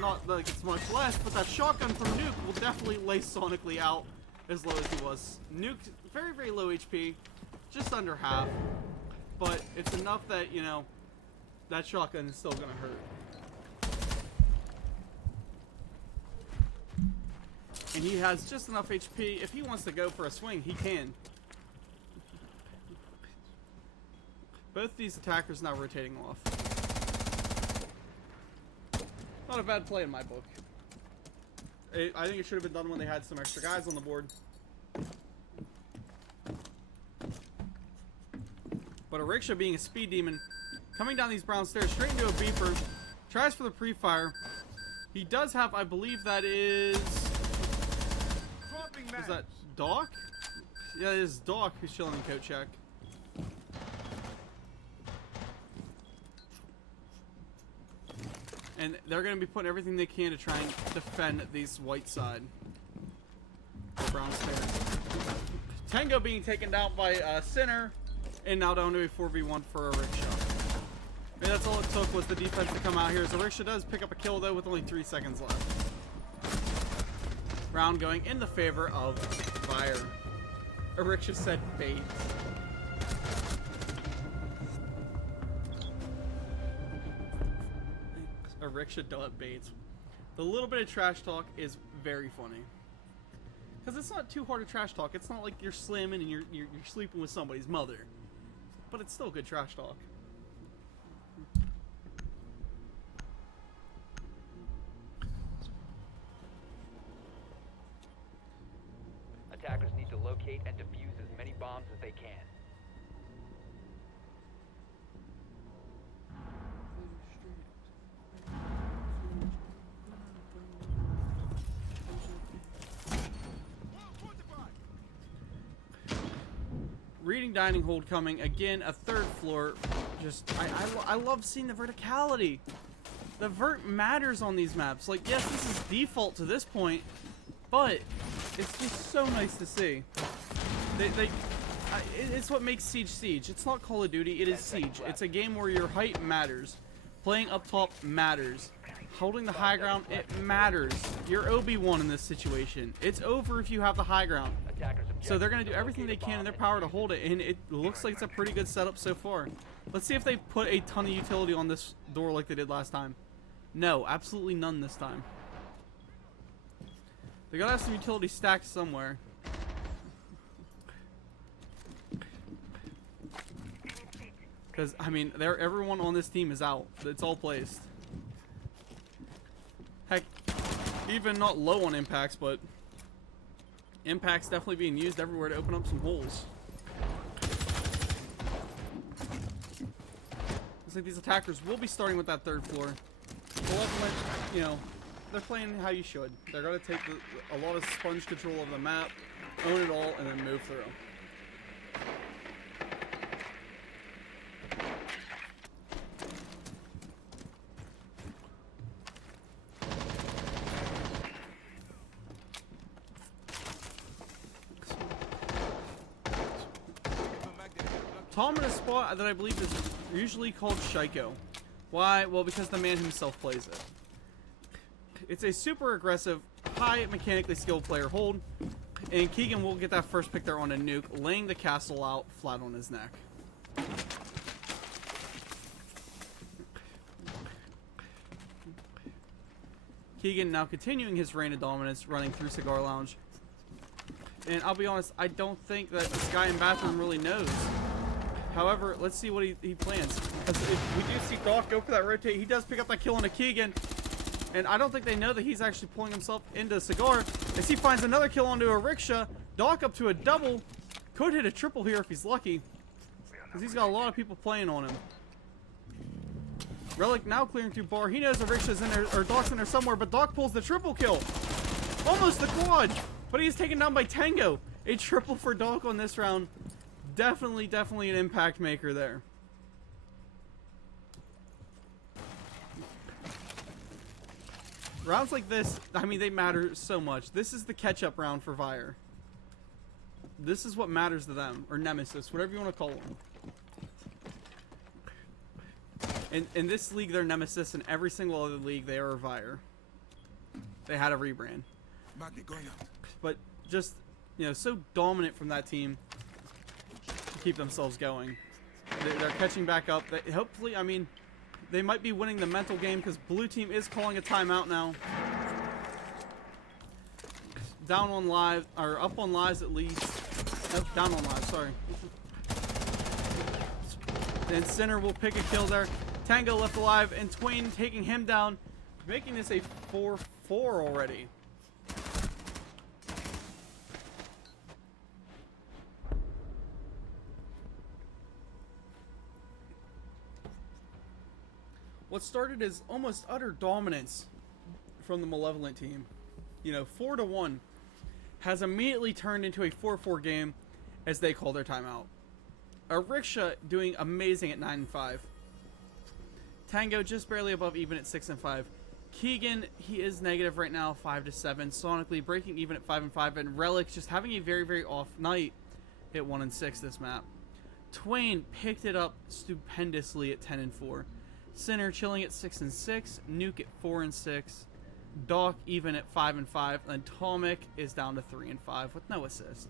not like it's much less, but that shotgun from Nuke will definitely lay Sonically out as low as he was. Nuke, very, very low HP, just under half. But it's enough that, you know, that shotgun is still gonna hurt. And he has just enough HP. If he wants to go for a swing, he can. Both these attackers now rotating off. Not a bad play in my book. I think it should have been done when they had some extra guys on the board. But a rickshaw being a speed demon, coming down these brown stairs straight into a beeper, tries for the pre-fire. He does have, I believe that is... Is that Doc? Yeah, it is Doc who's chilling in coat check. And they're going to be putting everything they can to try and defend these white side. The brown stairs. Tango being taken down by Sinner, and now down to a 4v1 for a rickshaw. And that's all it took was the defense to come out here. So rickshaw does pick up a kill though with only 3 seconds left. Round going in the favor of Vyre. Rickshaw said bait. Rickshaw baits. The little bit of trash talk is very funny. Because it's not too hard to trash talk. It's not like you're slamming and you're sleeping with somebody's mother. But it's still good trash talk. Attackers need to locate and defuse as many bombs as they can. Reading dining hold coming again, a third floor. Just I love seeing the verticality. The vert matters on these maps. Like, yes, this is default to this point, but it's just so nice to see. It's what makes Siege Siege. It's not Call of Duty, it is Siege. It's a game where your height matters. Playing up top matters. Holding the high ground, it matters. You're Obi-Wan in this situation. It's over if you have the high ground. So they're going to do everything they can in their power to hold it, and it looks like it's a pretty good setup so far. Let's see if they put a ton of utility on this door like they did last time. No, absolutely none this time. They got to have some utility stacked somewhere. Because, I mean, everyone on this team is out. It's all placed. Heck, even not low on impacts, but impacts definitely being used everywhere to open up some holes. Looks like these attackers will be starting with that third floor. Malevolent, you know, they're playing how you should. They're gonna take a lot of sponge control of the map, own it all, and then move through. Tom in a spot that I believe is usually called Shiko. Why? Well, because the man himself plays it. It's a super aggressive, high mechanically skilled player hold, and Keegan will get that first pick there on a nuke, laying the castle out flat on his neck. Keegan now continuing his reign of dominance, running through Cigar Lounge. And I'll be honest, I don't think that this guy in bathroom really knows. However, let's see what he plans. If we do see Doc go for that rotate, he does pick up that kill on a Keegan. And I don't think they know that he's actually pulling himself into Cigar. As he finds another kill onto a Rickshaw, Doc up to a double. Could hit a triple here if he's lucky, because he's got a lot of people playing on him. Relic now clearing through bar. He knows the Rickshaw's in there, or Doc's in there somewhere, but Doc pulls the triple kill. Almost the quad, but he's taken down by Tango. A triple for Doc on this round. Definitely an impact maker there. Rounds like this, I mean, they matter so much. This is the catch-up round for Vyre. This is what matters to them, or Nemesis, whatever you want to call them. In this league, they're Nemesis. In every single other league, they are Vyre. They had a rebrand. But just, you know, so dominant from that team to keep themselves going. They're catching back up. Hopefully, I mean, they might be winning the mental game because blue team is calling a timeout now. Down on live, or up on lives at least. Oh, down on live, sorry. And Center will pick a kill there. Tango left alive, and Twain taking him down, making this a 4-4 already. What started as almost utter dominance from the Malevolent team, you know, 4-1, has immediately turned into a 4-4 game as they call their timeout. A Rickshaw doing amazing at 9-5. Tango just barely above even at 6-5. Keegan, he is negative right now, 5-7. Sonically breaking even at 5-5, and Relic just having a very off night at 1-6 this map. Twain picked it up stupendously at 10-4. Sinner chilling at 6-6. Nuke at 4-6. Doc even at 5-5. And Tomic is down to 3-5 with no assist.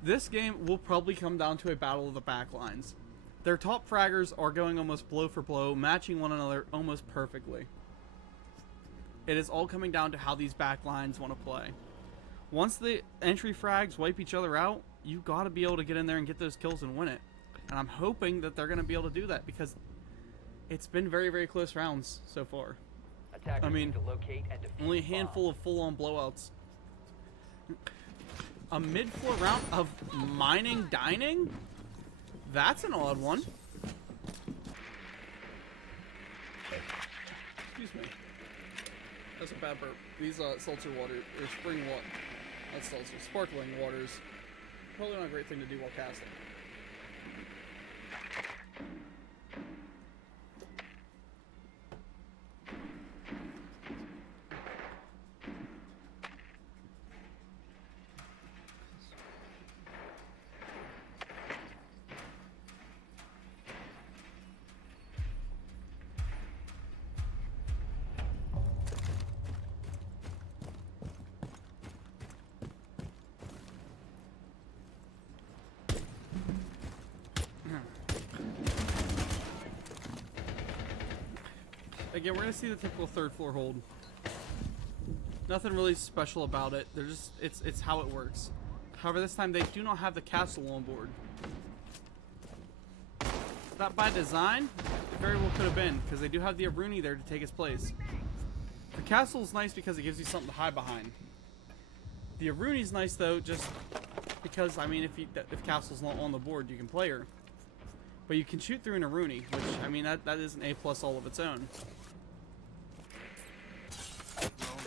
This game will probably come down to a battle of the backlines. Their top fraggers are going almost blow for blow, matching one another almost perfectly. It is all coming down to how these backlines want to play. Once the entry frags wipe each other out, you got to be able to get in there and get those kills and win it. And I'm hoping that they're going to be able to do that because it's been very close rounds so far. Attackers I mean, need to locate and defuse only a the handful bomb. of full-on blowouts. A mid-floor round of mining dining? That's an odd one. Excuse me. That's a bad burp. These seltzer water, or spring water, not seltzer, sparkling waters, probably not a great thing to do while casting. Again, we're gonna see the typical third floor hold. Nothing really special about it. They're just it's how it works. However, this time they do not have the castle on board. That by design, it very well could have been, because they do have the Aruni there to take its place. The castle is nice because it gives you something to hide behind. The Aruni's nice though, just because I mean, if castle's not on the board, you can play her. But you can shoot through an Aruni, which I mean that is an A+ all of its own.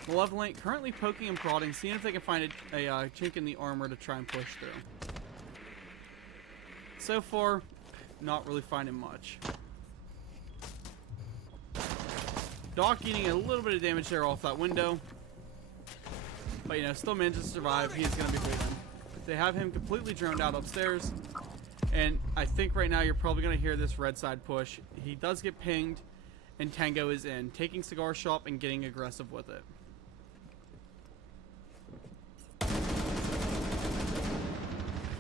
Malevolent currently poking and prodding, seeing if they can find a chink in the armor to try and push through. So far, not really finding much. Doc getting a little bit of damage there off that window. But, you know, still manages to survive. He is going to be bleeding. They have him completely droned out upstairs. And I think right now you're probably going to hear this red side push. He does get pinged, and Tango is in, taking Cigar Shop and getting aggressive with it.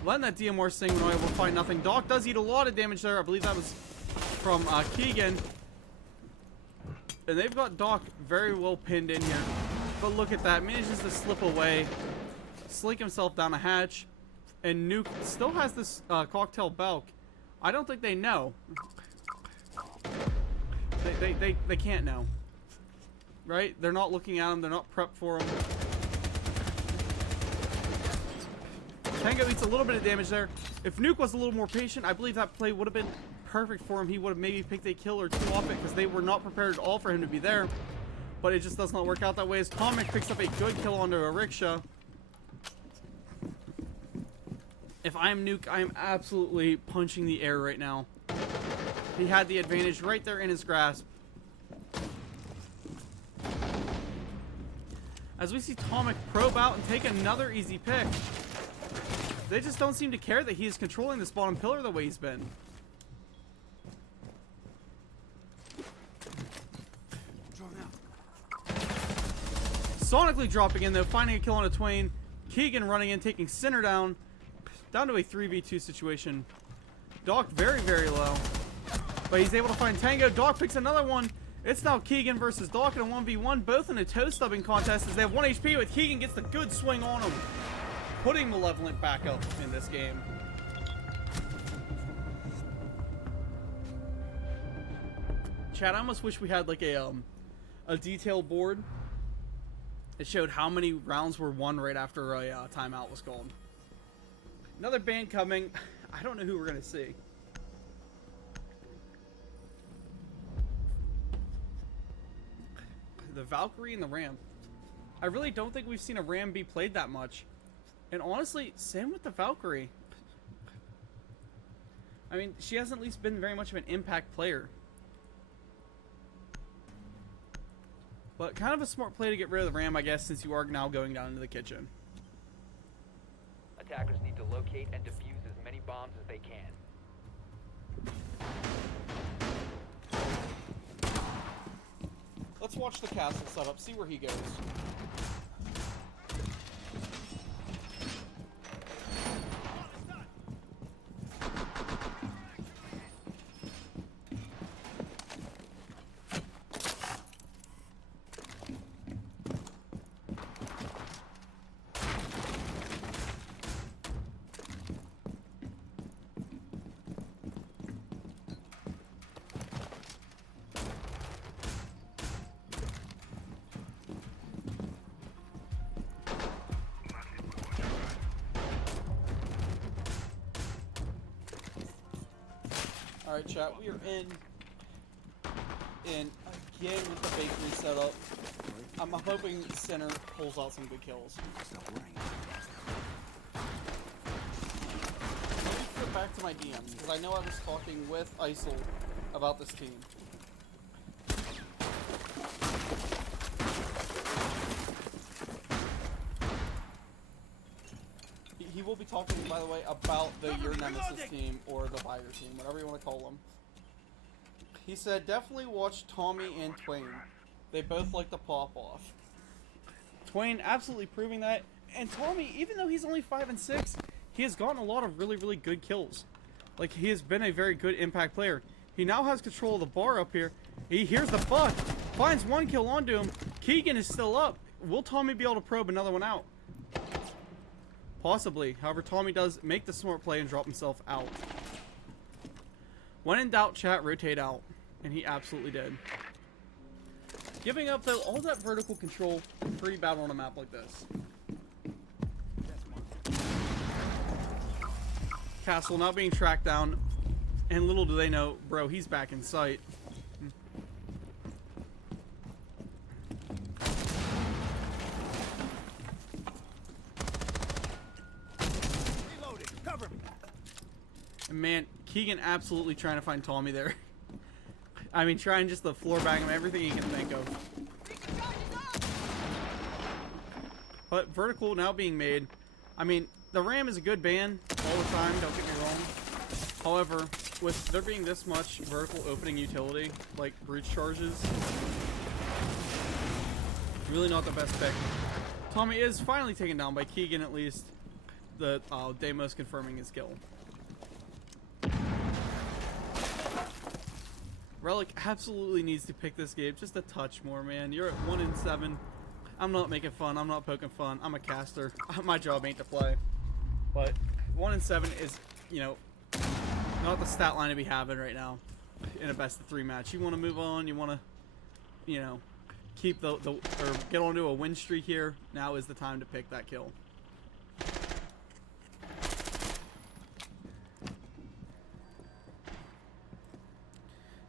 Letting that DMR sing, we're not able to find nothing. Doc does eat a lot of damage there. I believe that was from Keegan. And they've got Doc very well pinned in here. But look at that. Manages to slip away. Slink himself down a hatch. And Nuke still has this cocktail Belk. I don't think they know. They can't know. Right? They're not looking at him. They're not prepped for him. Tango eats a little bit of damage there. If Nuke was a little more patient, I believe that play would have been perfect for him. He would have maybe picked a kill or two off it because they were not prepared at all for him to be there. But it just does not work out that way as Tomic picks up a good kill onto a rickshaw. If I am Nuke, I am absolutely punching the air right now. He had the advantage right there in his grasp. As we see Tomic probe out and take another easy pick. They just don't seem to care that he is controlling this bottom pillar the way he's been. Sonically dropping in though, finding a kill on a Twain. Keegan running in, taking Center down. Down to a 3v2 situation. Doc very, very low. But he's able to find Tango. Doc picks another one. It's now Keegan versus Doc in a 1v1. Both in a toe stubbing contest as they have 1 HP, with Keegan gets the good swing on him, putting Malevolent back up in this game. Chad, I almost wish we had like a detail board. It showed how many rounds were won right after a timeout was called. Another band coming. I don't know who we're going to see. The Valkyrie and the Ram. I really don't think we've seen a Ram be played that much. And honestly, same with the Valkyrie. I mean, she hasn't at least been very much of an impact player. But kind of a smart play to get rid of the Ram, I guess, since you are now going down into the kitchen. Attackers need to locate and defuse as many bombs as they can. Let's watch the castle setup, see where he goes. Alright, chat, we are in again with the bakery setup. I'm hoping Center pulls out some good kills. Let me flip back to my DMs, because I know I was talking with Isol about this team. He will be talking, by the way, about the Your Nemesis team or the Vyre team, whatever you want to call them. He said, definitely watch Tommy and Twain. They both like to pop off. Twain absolutely proving that. And Tommy, even though he's only 5 and 6, he has gotten a lot of really, really good kills. Like, he has been a very good impact player. He now has control of the bar up here. He hears the buck, finds 1 kill onto him. Keegan is still up. Will Tommy be able to probe another one out? Possibly. However, Tommy does make the smart play and drop himself out. When in doubt, chat, rotate out. And he absolutely did. Giving up, though, all that vertical control, pretty bad on a map like this. Castle now being tracked down. And little do they know, bro, he's back in sight. And man, Keegan absolutely trying to find Tommy there. I mean, trying just the floor bang him, everything he can think of. But vertical now being made. I mean, the Ram is a good ban all the time, don't get me wrong. However, with there being this much vertical opening utility, like breach charges, really not the best pick. Tommy is finally taken down by Keegan, at least. The Deimos confirming his kill. Relic absolutely needs to pick this game just a touch more, man. You're at 1-7. I'm not making fun. I'm not poking fun. I'm a caster. My job ain't to play. But 1-7 is, you know, not the stat line to be having right now in a best of 3 match. You want to move on. You want to, you know, keep or get onto a win streak here. Now is the time to pick that kill.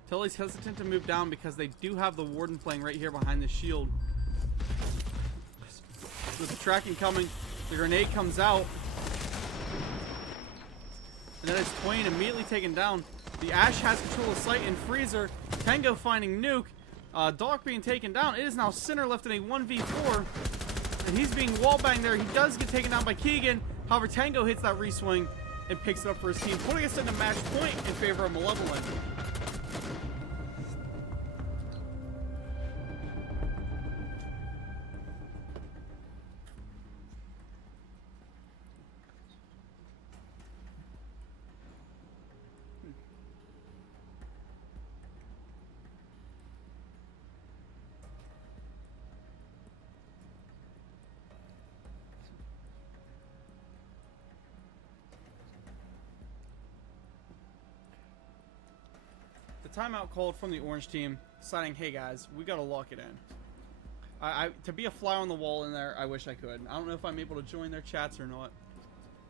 Tully's hesitant to move down because they do have the Warden playing right here behind the shield. With the tracking coming, the grenade comes out. And then it's Twain immediately taken down. The Ash has control of sight and Freezer. Tango finding Nuke. Doc being taken down. It is now Sinner left in a 1v4. And he's being wallbanged there. He does get taken down by Keegan. However, Tango hits that reswing and picks it up for his team, putting us in a match point in favor of Malevolent. Timeout called from the orange team, deciding, hey guys, we gotta lock it in. To be a fly on the wall in there, I wish I could. I don't know if I'm able to join their chats or not,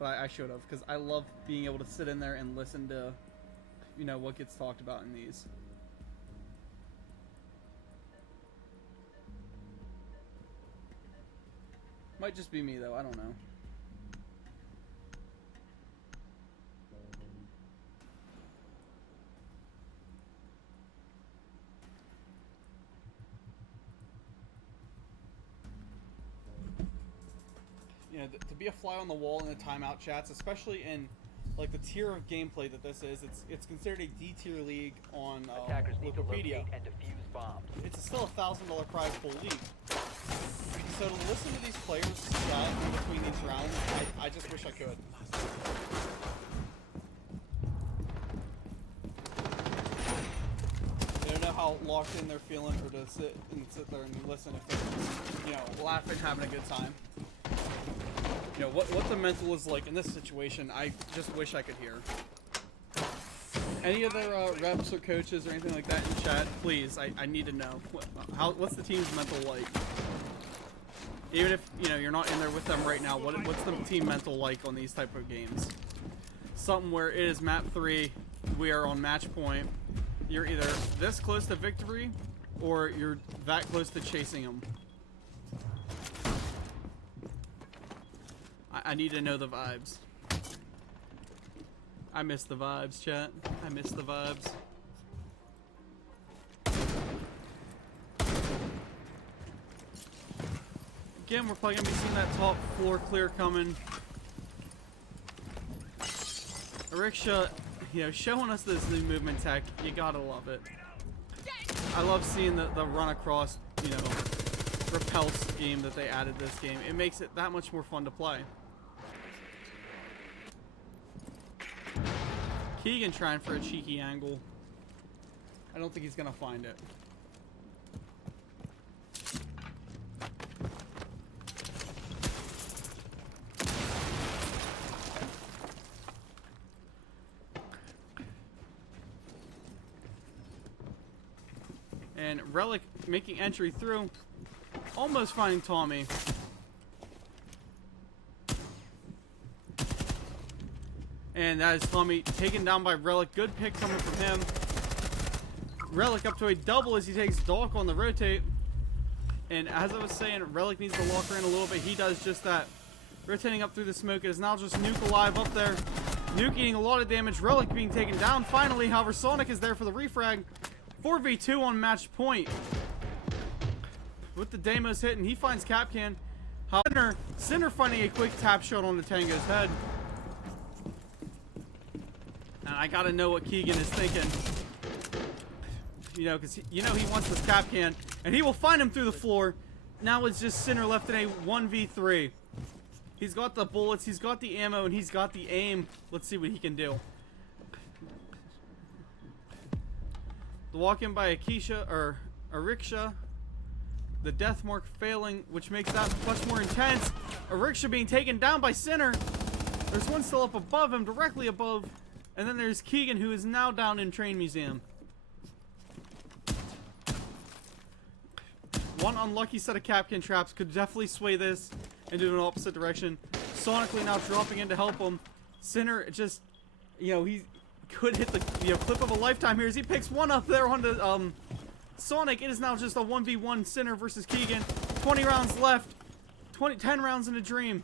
but I should have, because I love being able to sit in there and listen to, you know, what gets talked about in these. Might just be me though, I don't know. You know, to be a fly on the wall in the timeout chats, especially in like the tier of gameplay that this is, it's considered a D tier league on Attackers need to Wikipedia. locate and defuse bombs. It's still a $1,000 prize pool league. So to listen to these players chat in between these rounds, I just wish I could. They don't know how locked in they're feeling, or to sit there and listen if they're, you know, laughing, having a good time. You know, what the mental is like in this situation, I just wish I could hear. Any other reps or coaches or anything like that in chat, please, I need to know. What's the team's mental like? Even if, you know, you're not in there with them right now, what's the team mental like on these type of games? Something where it is map 3, we are on match point, you're either this close to victory, or you're that close to chasing them. I need to know the vibes. I miss the vibes, chat. I miss the vibes. Again, we're probably going to be seeing that top floor clear coming. Ariksha, you know, showing us this new movement tech. You gotta love it. I love seeing the run across, you know, repel scheme that they added this game. It makes it that much more fun to play. Keegan trying for a cheeky angle. I don't think he's gonna find it. And Relic making entry through, almost finding Tommy. And that is Tommy taken down by Relic. Good pick coming from him. Relic up to a double as he takes Doc on the rotate. And as I was saying, Relic needs to lock her in a little bit. He does just that. Rotating up through the smoke. It is now just Nuke alive up there. Nuke eating a lot of damage. Relic being taken down finally. However, Sonic is there for the refrag. 4v2 on match point. With the Deimos hitting, he finds Capcan. Sinner finding a quick tap shot on the Tango's head. And I gotta know what Keegan is thinking. You know, because he wants this Capcan. And he will find him through the floor. Now it's just Sinner left in a 1v3. He's got the bullets, he's got the ammo, and he's got the aim. Let's see what he can do. The walk-in by Akisha, or Ariksha. The death mark failing, which makes that much more intense. Ariksha being taken down by Sinner. There's one still up above him, directly above. And then there's Keegan, who is now down in Train Museum. One unlucky set of Capcan traps could definitely sway this into an opposite direction. Sonically now dropping in to help him. Sinner just, he could hit the clip of a lifetime here as he picks one up there on the Sonic. It is now just a 1v1 Sinner versus Keegan. 20 rounds left. 10 rounds in a dream.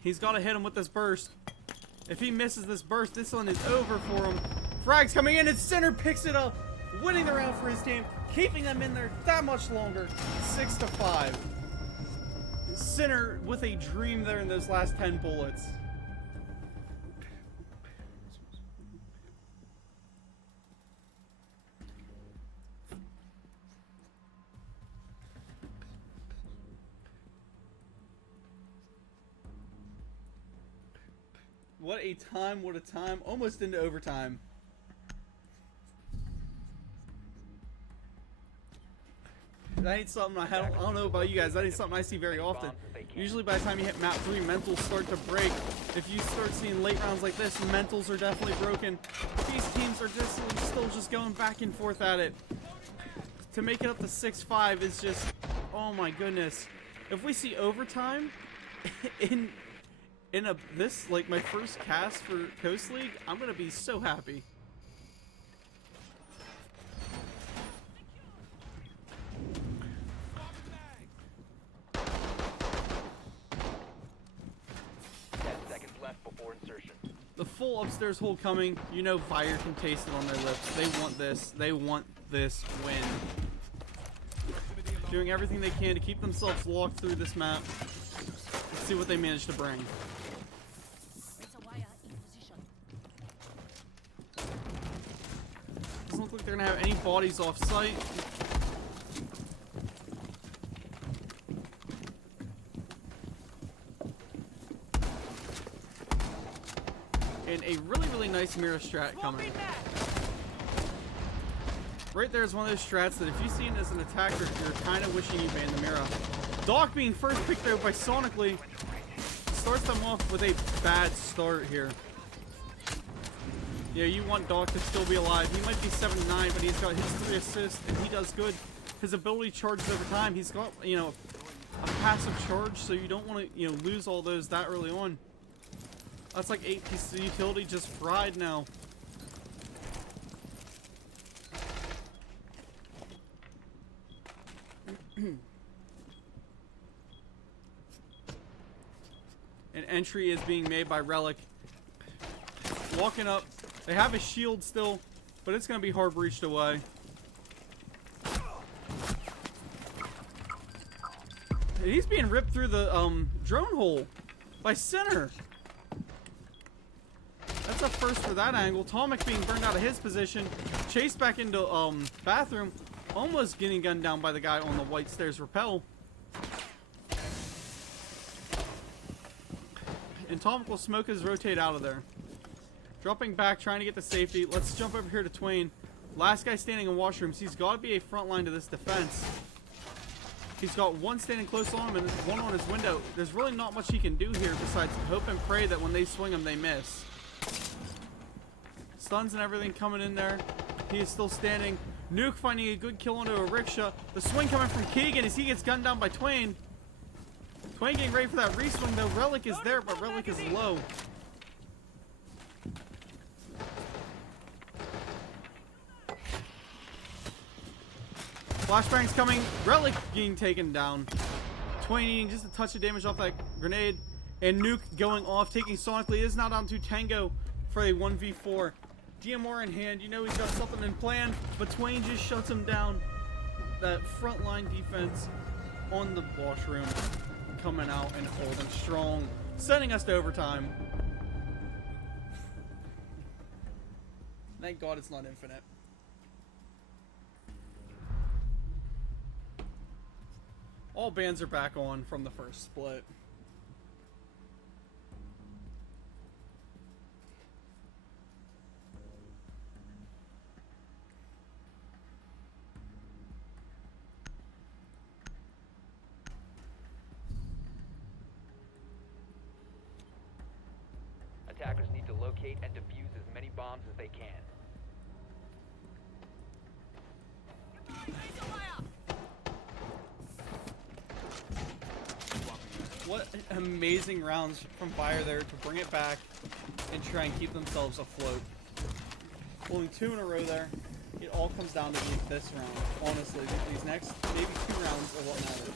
He's got to hit him with this burst. If he misses this burst, this one is over for him. Frag's coming in and Sinner picks it up, winning the round for his team, keeping them in there that much longer. 6-5. Sinner with a dream there in those last 10 bullets. What a time, what a time. Almost into overtime. That ain't something I don't know about you guys. That ain't something I see very often. Usually by the time you hit map 3, mentals start to break. If you start seeing late rounds like this, mentals are definitely broken. These teams are just still just going back and forth at it. To make it up to 6-5 is just, oh my goodness. If we see overtime in this, like my first cast for Coast League, I'm gonna be so happy. The full upstairs hold coming. You know Vyre can taste it on their lips. They want this. They want this win. Doing everything they can to keep themselves locked through this map. Let's see what they manage to bring. Doesn't look like they're gonna have any bodies off site. And a really nice mirror strat coming. Right there is one of those strats that if you see it as an attacker, you're kind of wishing you banned the mirror. Doc being first picked out by Sonically starts them off with a bad start here. Yeah, you want Doc to still be alive. He might be 7-9, but he's got his 3 assists and he does good. His ability charges over time. He's got, a passive charge, so you don't want to, lose all those that early on. That's like 8 pieces of utility just fried now. An entry is being made by Relic. Walking up. They have a shield still, but it's going to be hard breached away. He's being ripped through the drone hole by Sinner. That's a first for that angle. Tomic being burned out of his position. Chased back into bathroom. Almost getting gunned down by the guy on the white stairs rappel. And Tomic will smoke his rotate out of there. Dropping back, trying to get to safety. Let's jump over here to Twain. Last guy standing in washrooms. He's got to be a front line to this defense. He's got one standing close on him and one on his window. There's really not much he can do here besides hope and pray that when they swing him, they miss. Stuns and everything coming in there. He is still standing. Nuke finding a good kill onto a rickshaw. The swing coming from Keegan as he gets gunned down by Twain. Twain getting ready for that re-swing though. Relic is there, but Relic is low. Flashbang's coming. Relic getting taken down. Twain eating just a touch of damage off that grenade. And Nuke going off, taking Sonically. It is now down to Tango for a 1v4. DMR in hand, you know he's got something in plan, but Twain just shuts him down. That frontline defense on the washroom coming out and holding strong, sending us to overtime. Thank God it's not infinite. All bands are back on from the first split. Attackers need to locate and defuse as many bombs as they can. What amazing rounds from Vyre there to bring it back and try and keep themselves afloat. Pulling 2 in a row there. It all comes down to this round. Honestly, these next maybe 2 rounds are what matter.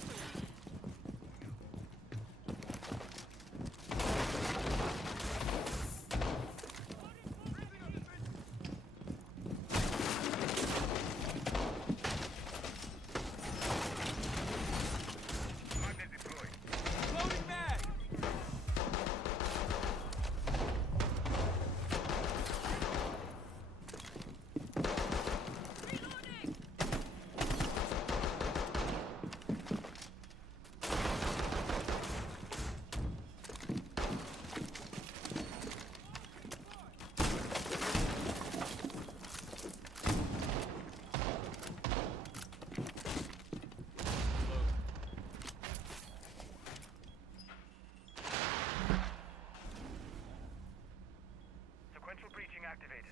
Activated.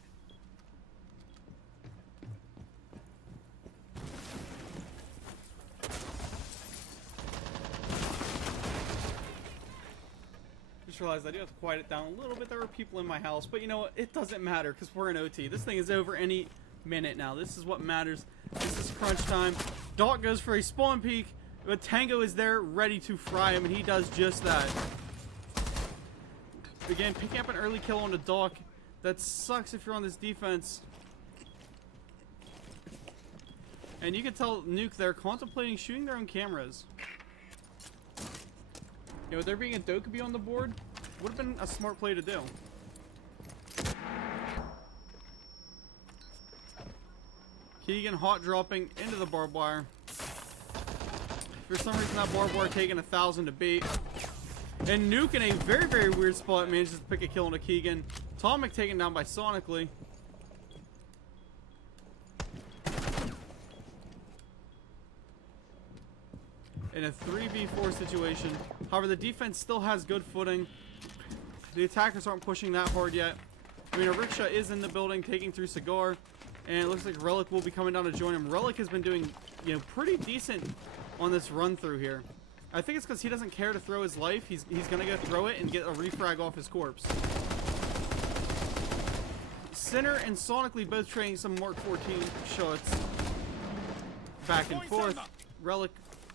Just realized I do have to quiet it down a little bit. There were people in my house, but you know what? It doesn't matter because we're in OT. This thing is over any minute now. This is what matters. This is crunch time. Doc goes for a spawn peek, but Tango is there ready to fry him, and he does just that. Again, picking up an early kill on the Doc. That sucks if you're on this defense. And you can tell Nuke they're contemplating shooting their own cameras. You know, there being a Dokkaebi on the board would have been a smart play to do. Keegan hot dropping into the barbed wire. For some reason that barbed wire taking 1,000 to beat. And Nuke in a very, very weird spot manages to pick a kill on a Keegan. Atomic taken down by Sonically. In a 3v4 situation. However, the defense still has good footing. The attackers aren't pushing that hard yet. I mean, a Rickshaw is in the building, taking through Cigar. And it looks like Relic will be coming down to join him. Relic has been doing, you know, pretty decent on this run through here. I think it's because he doesn't care to throw his life. He's going to go throw it and get a refrag off his corpse. Sinner and Sonically both trading some Mark 14 shots back and forth. Relic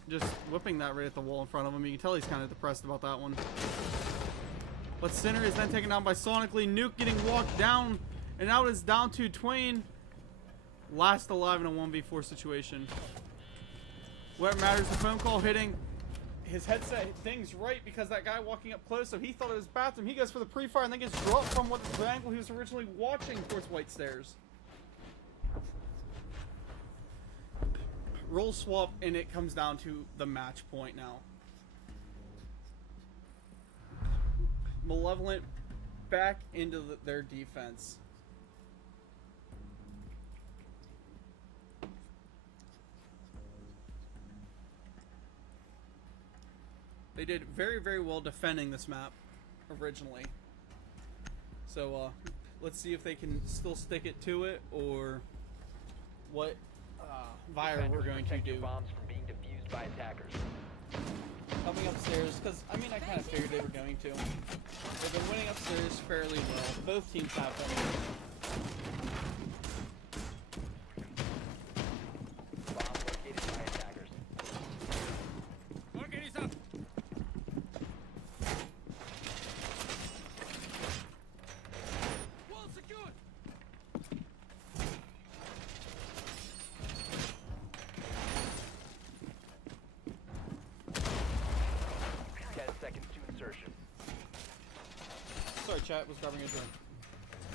just whipping that right at the wall in front of him. You can tell he's kind of depressed about that one. But Sinner is then taken down by Sonically. Nuke getting walked down. And now it is down to Twain. Last alive in a 1v4 situation. What matters, the phone call hitting. His headset thing's right because that guy walking up close, so he thought it was bathroom. He goes for the pre-fire and then gets dropped from what the angle he was originally watching towards White Stairs. Roll swap, and it comes down to the match point now. Malevolent back into their defense. They did very, very well defending this map originally. So let's see if they can still stick it to it or what Vyre we're going to do. Bombs from being defused by attackers. Coming upstairs, because I mean I kind of figured they were going to. They've been winning upstairs fairly well. Both teams have been. Bombs located by attackers. Target is up. chat was grabbing a drink.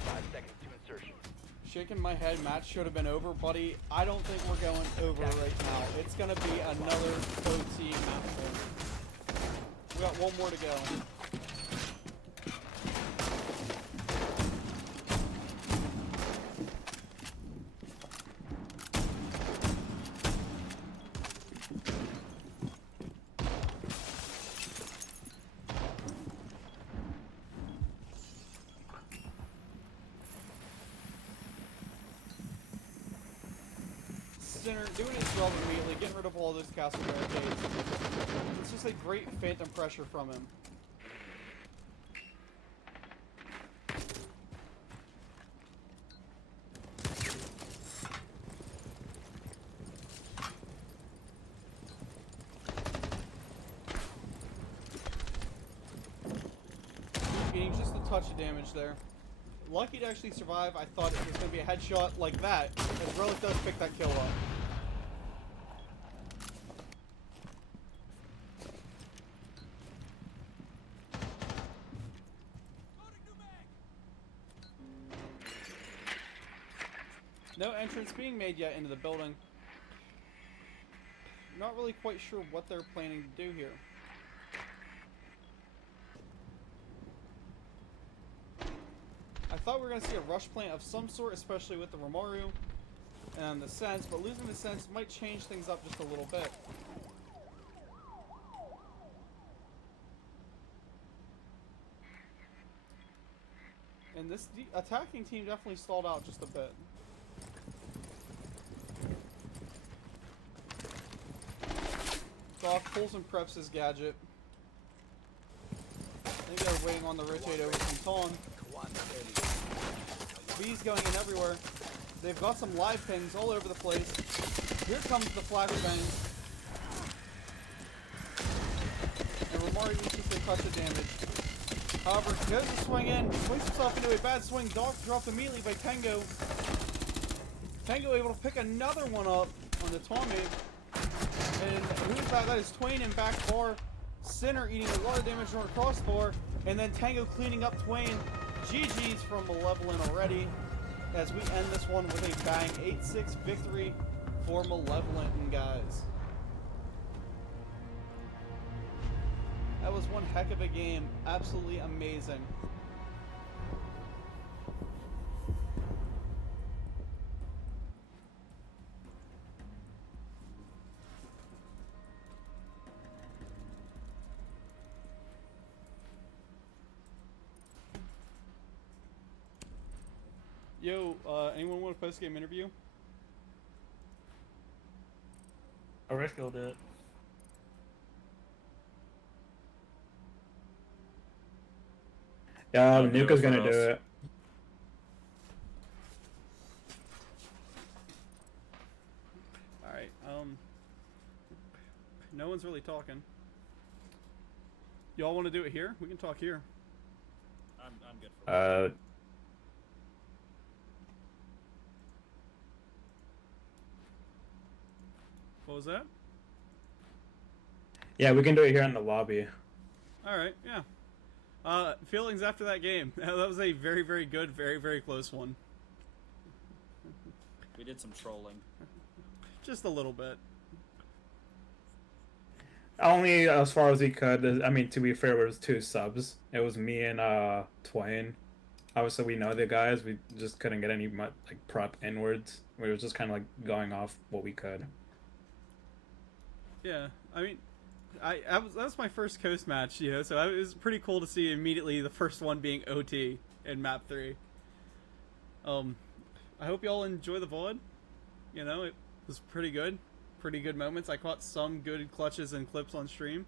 5 seconds to insertion. Shaking my head, match should have been over, buddy. I don't think we're going over right now. It's gonna be another OT map point. We got one more to go. Sinner doing his job immediately, getting rid of all those castle barricades. It's just a great phantom pressure from him. Getting just a touch of damage there. Lucky to actually survive. I thought it was going to be a headshot like that, as Relic does pick that kill up. No entrance being made yet into the building. Not really quite sure what they're planning to do here. I thought we were going to see a rush plant of some sort, especially with the Romaru and the Sense, but losing the Sense might change things up just a little bit. And this attacking team definitely stalled out just a bit. Doc pulls and preps his gadget. I think they're waiting on the rotate over from Ton. B's going in everywhere. They've got some live pings all over the place. Here comes the flashbang. And Romaru needs just a touch of damage. However, goes to swing in, swings himself into a bad swing. Doc dropped immediately by Tango. Tango able to pick another one up on the Tommy. And who's that? That is Twain in back bar. Sinner eating a lot of damage from her crossbar. And then Tango cleaning up Twain. GG's from Malevolent already. As we end this one with a bang. 8-6 victory for Malevolent, guys. That was one heck of a game. Absolutely amazing. Yo, anyone want a post-game interview? Risk will do it. Yeah, I'll do Nuka's it gonna for do us. it. Alright, no one's really talking. Y'all want to do it here? We can talk here. I'm good for What was that? Yeah, we can do it here in the lobby. Alright, yeah. Feelings after that game. That was a very, very good, very, very close one. We did some trolling. Just a little bit. Only as far as we could. I mean, to be fair, it was 2 subs. It was me and Twain. Obviously, we know the guys. We just couldn't get any like prep inwards. We were just kind of like going off what we could. Yeah, I mean, that was my first Coast match, you know, so it was pretty cool to see immediately the first one being OT in Map 3. I hope y'all enjoy the VOD. You know, it was pretty good. Pretty good moments. I caught some good clutches and clips on stream.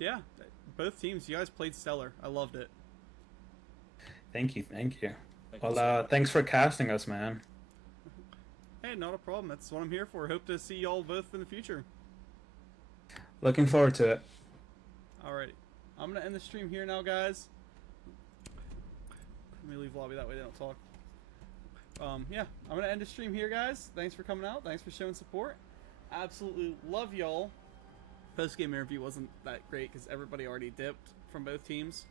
Yeah, both teams, you guys played stellar. I loved it. Thank you, thank you. Thank you Well, so much. thanks for casting us, man. Hey, not a problem. That's what I'm here for. Hope to see y'all both in the future. Looking forward to it. Alrighty. I'm going to end the stream here now, guys. Let me leave lobby, that way they don't talk. Yeah, I'm going to end the stream here, guys. Thanks for coming out. Thanks for showing support. Absolutely love y'all. Post-game interview wasn't that great because everybody already dipped from both teams.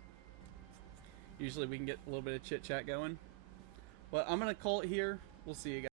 Usually we can get a little bit of chit-chat going. But I'm going to call it here. We'll see you guys.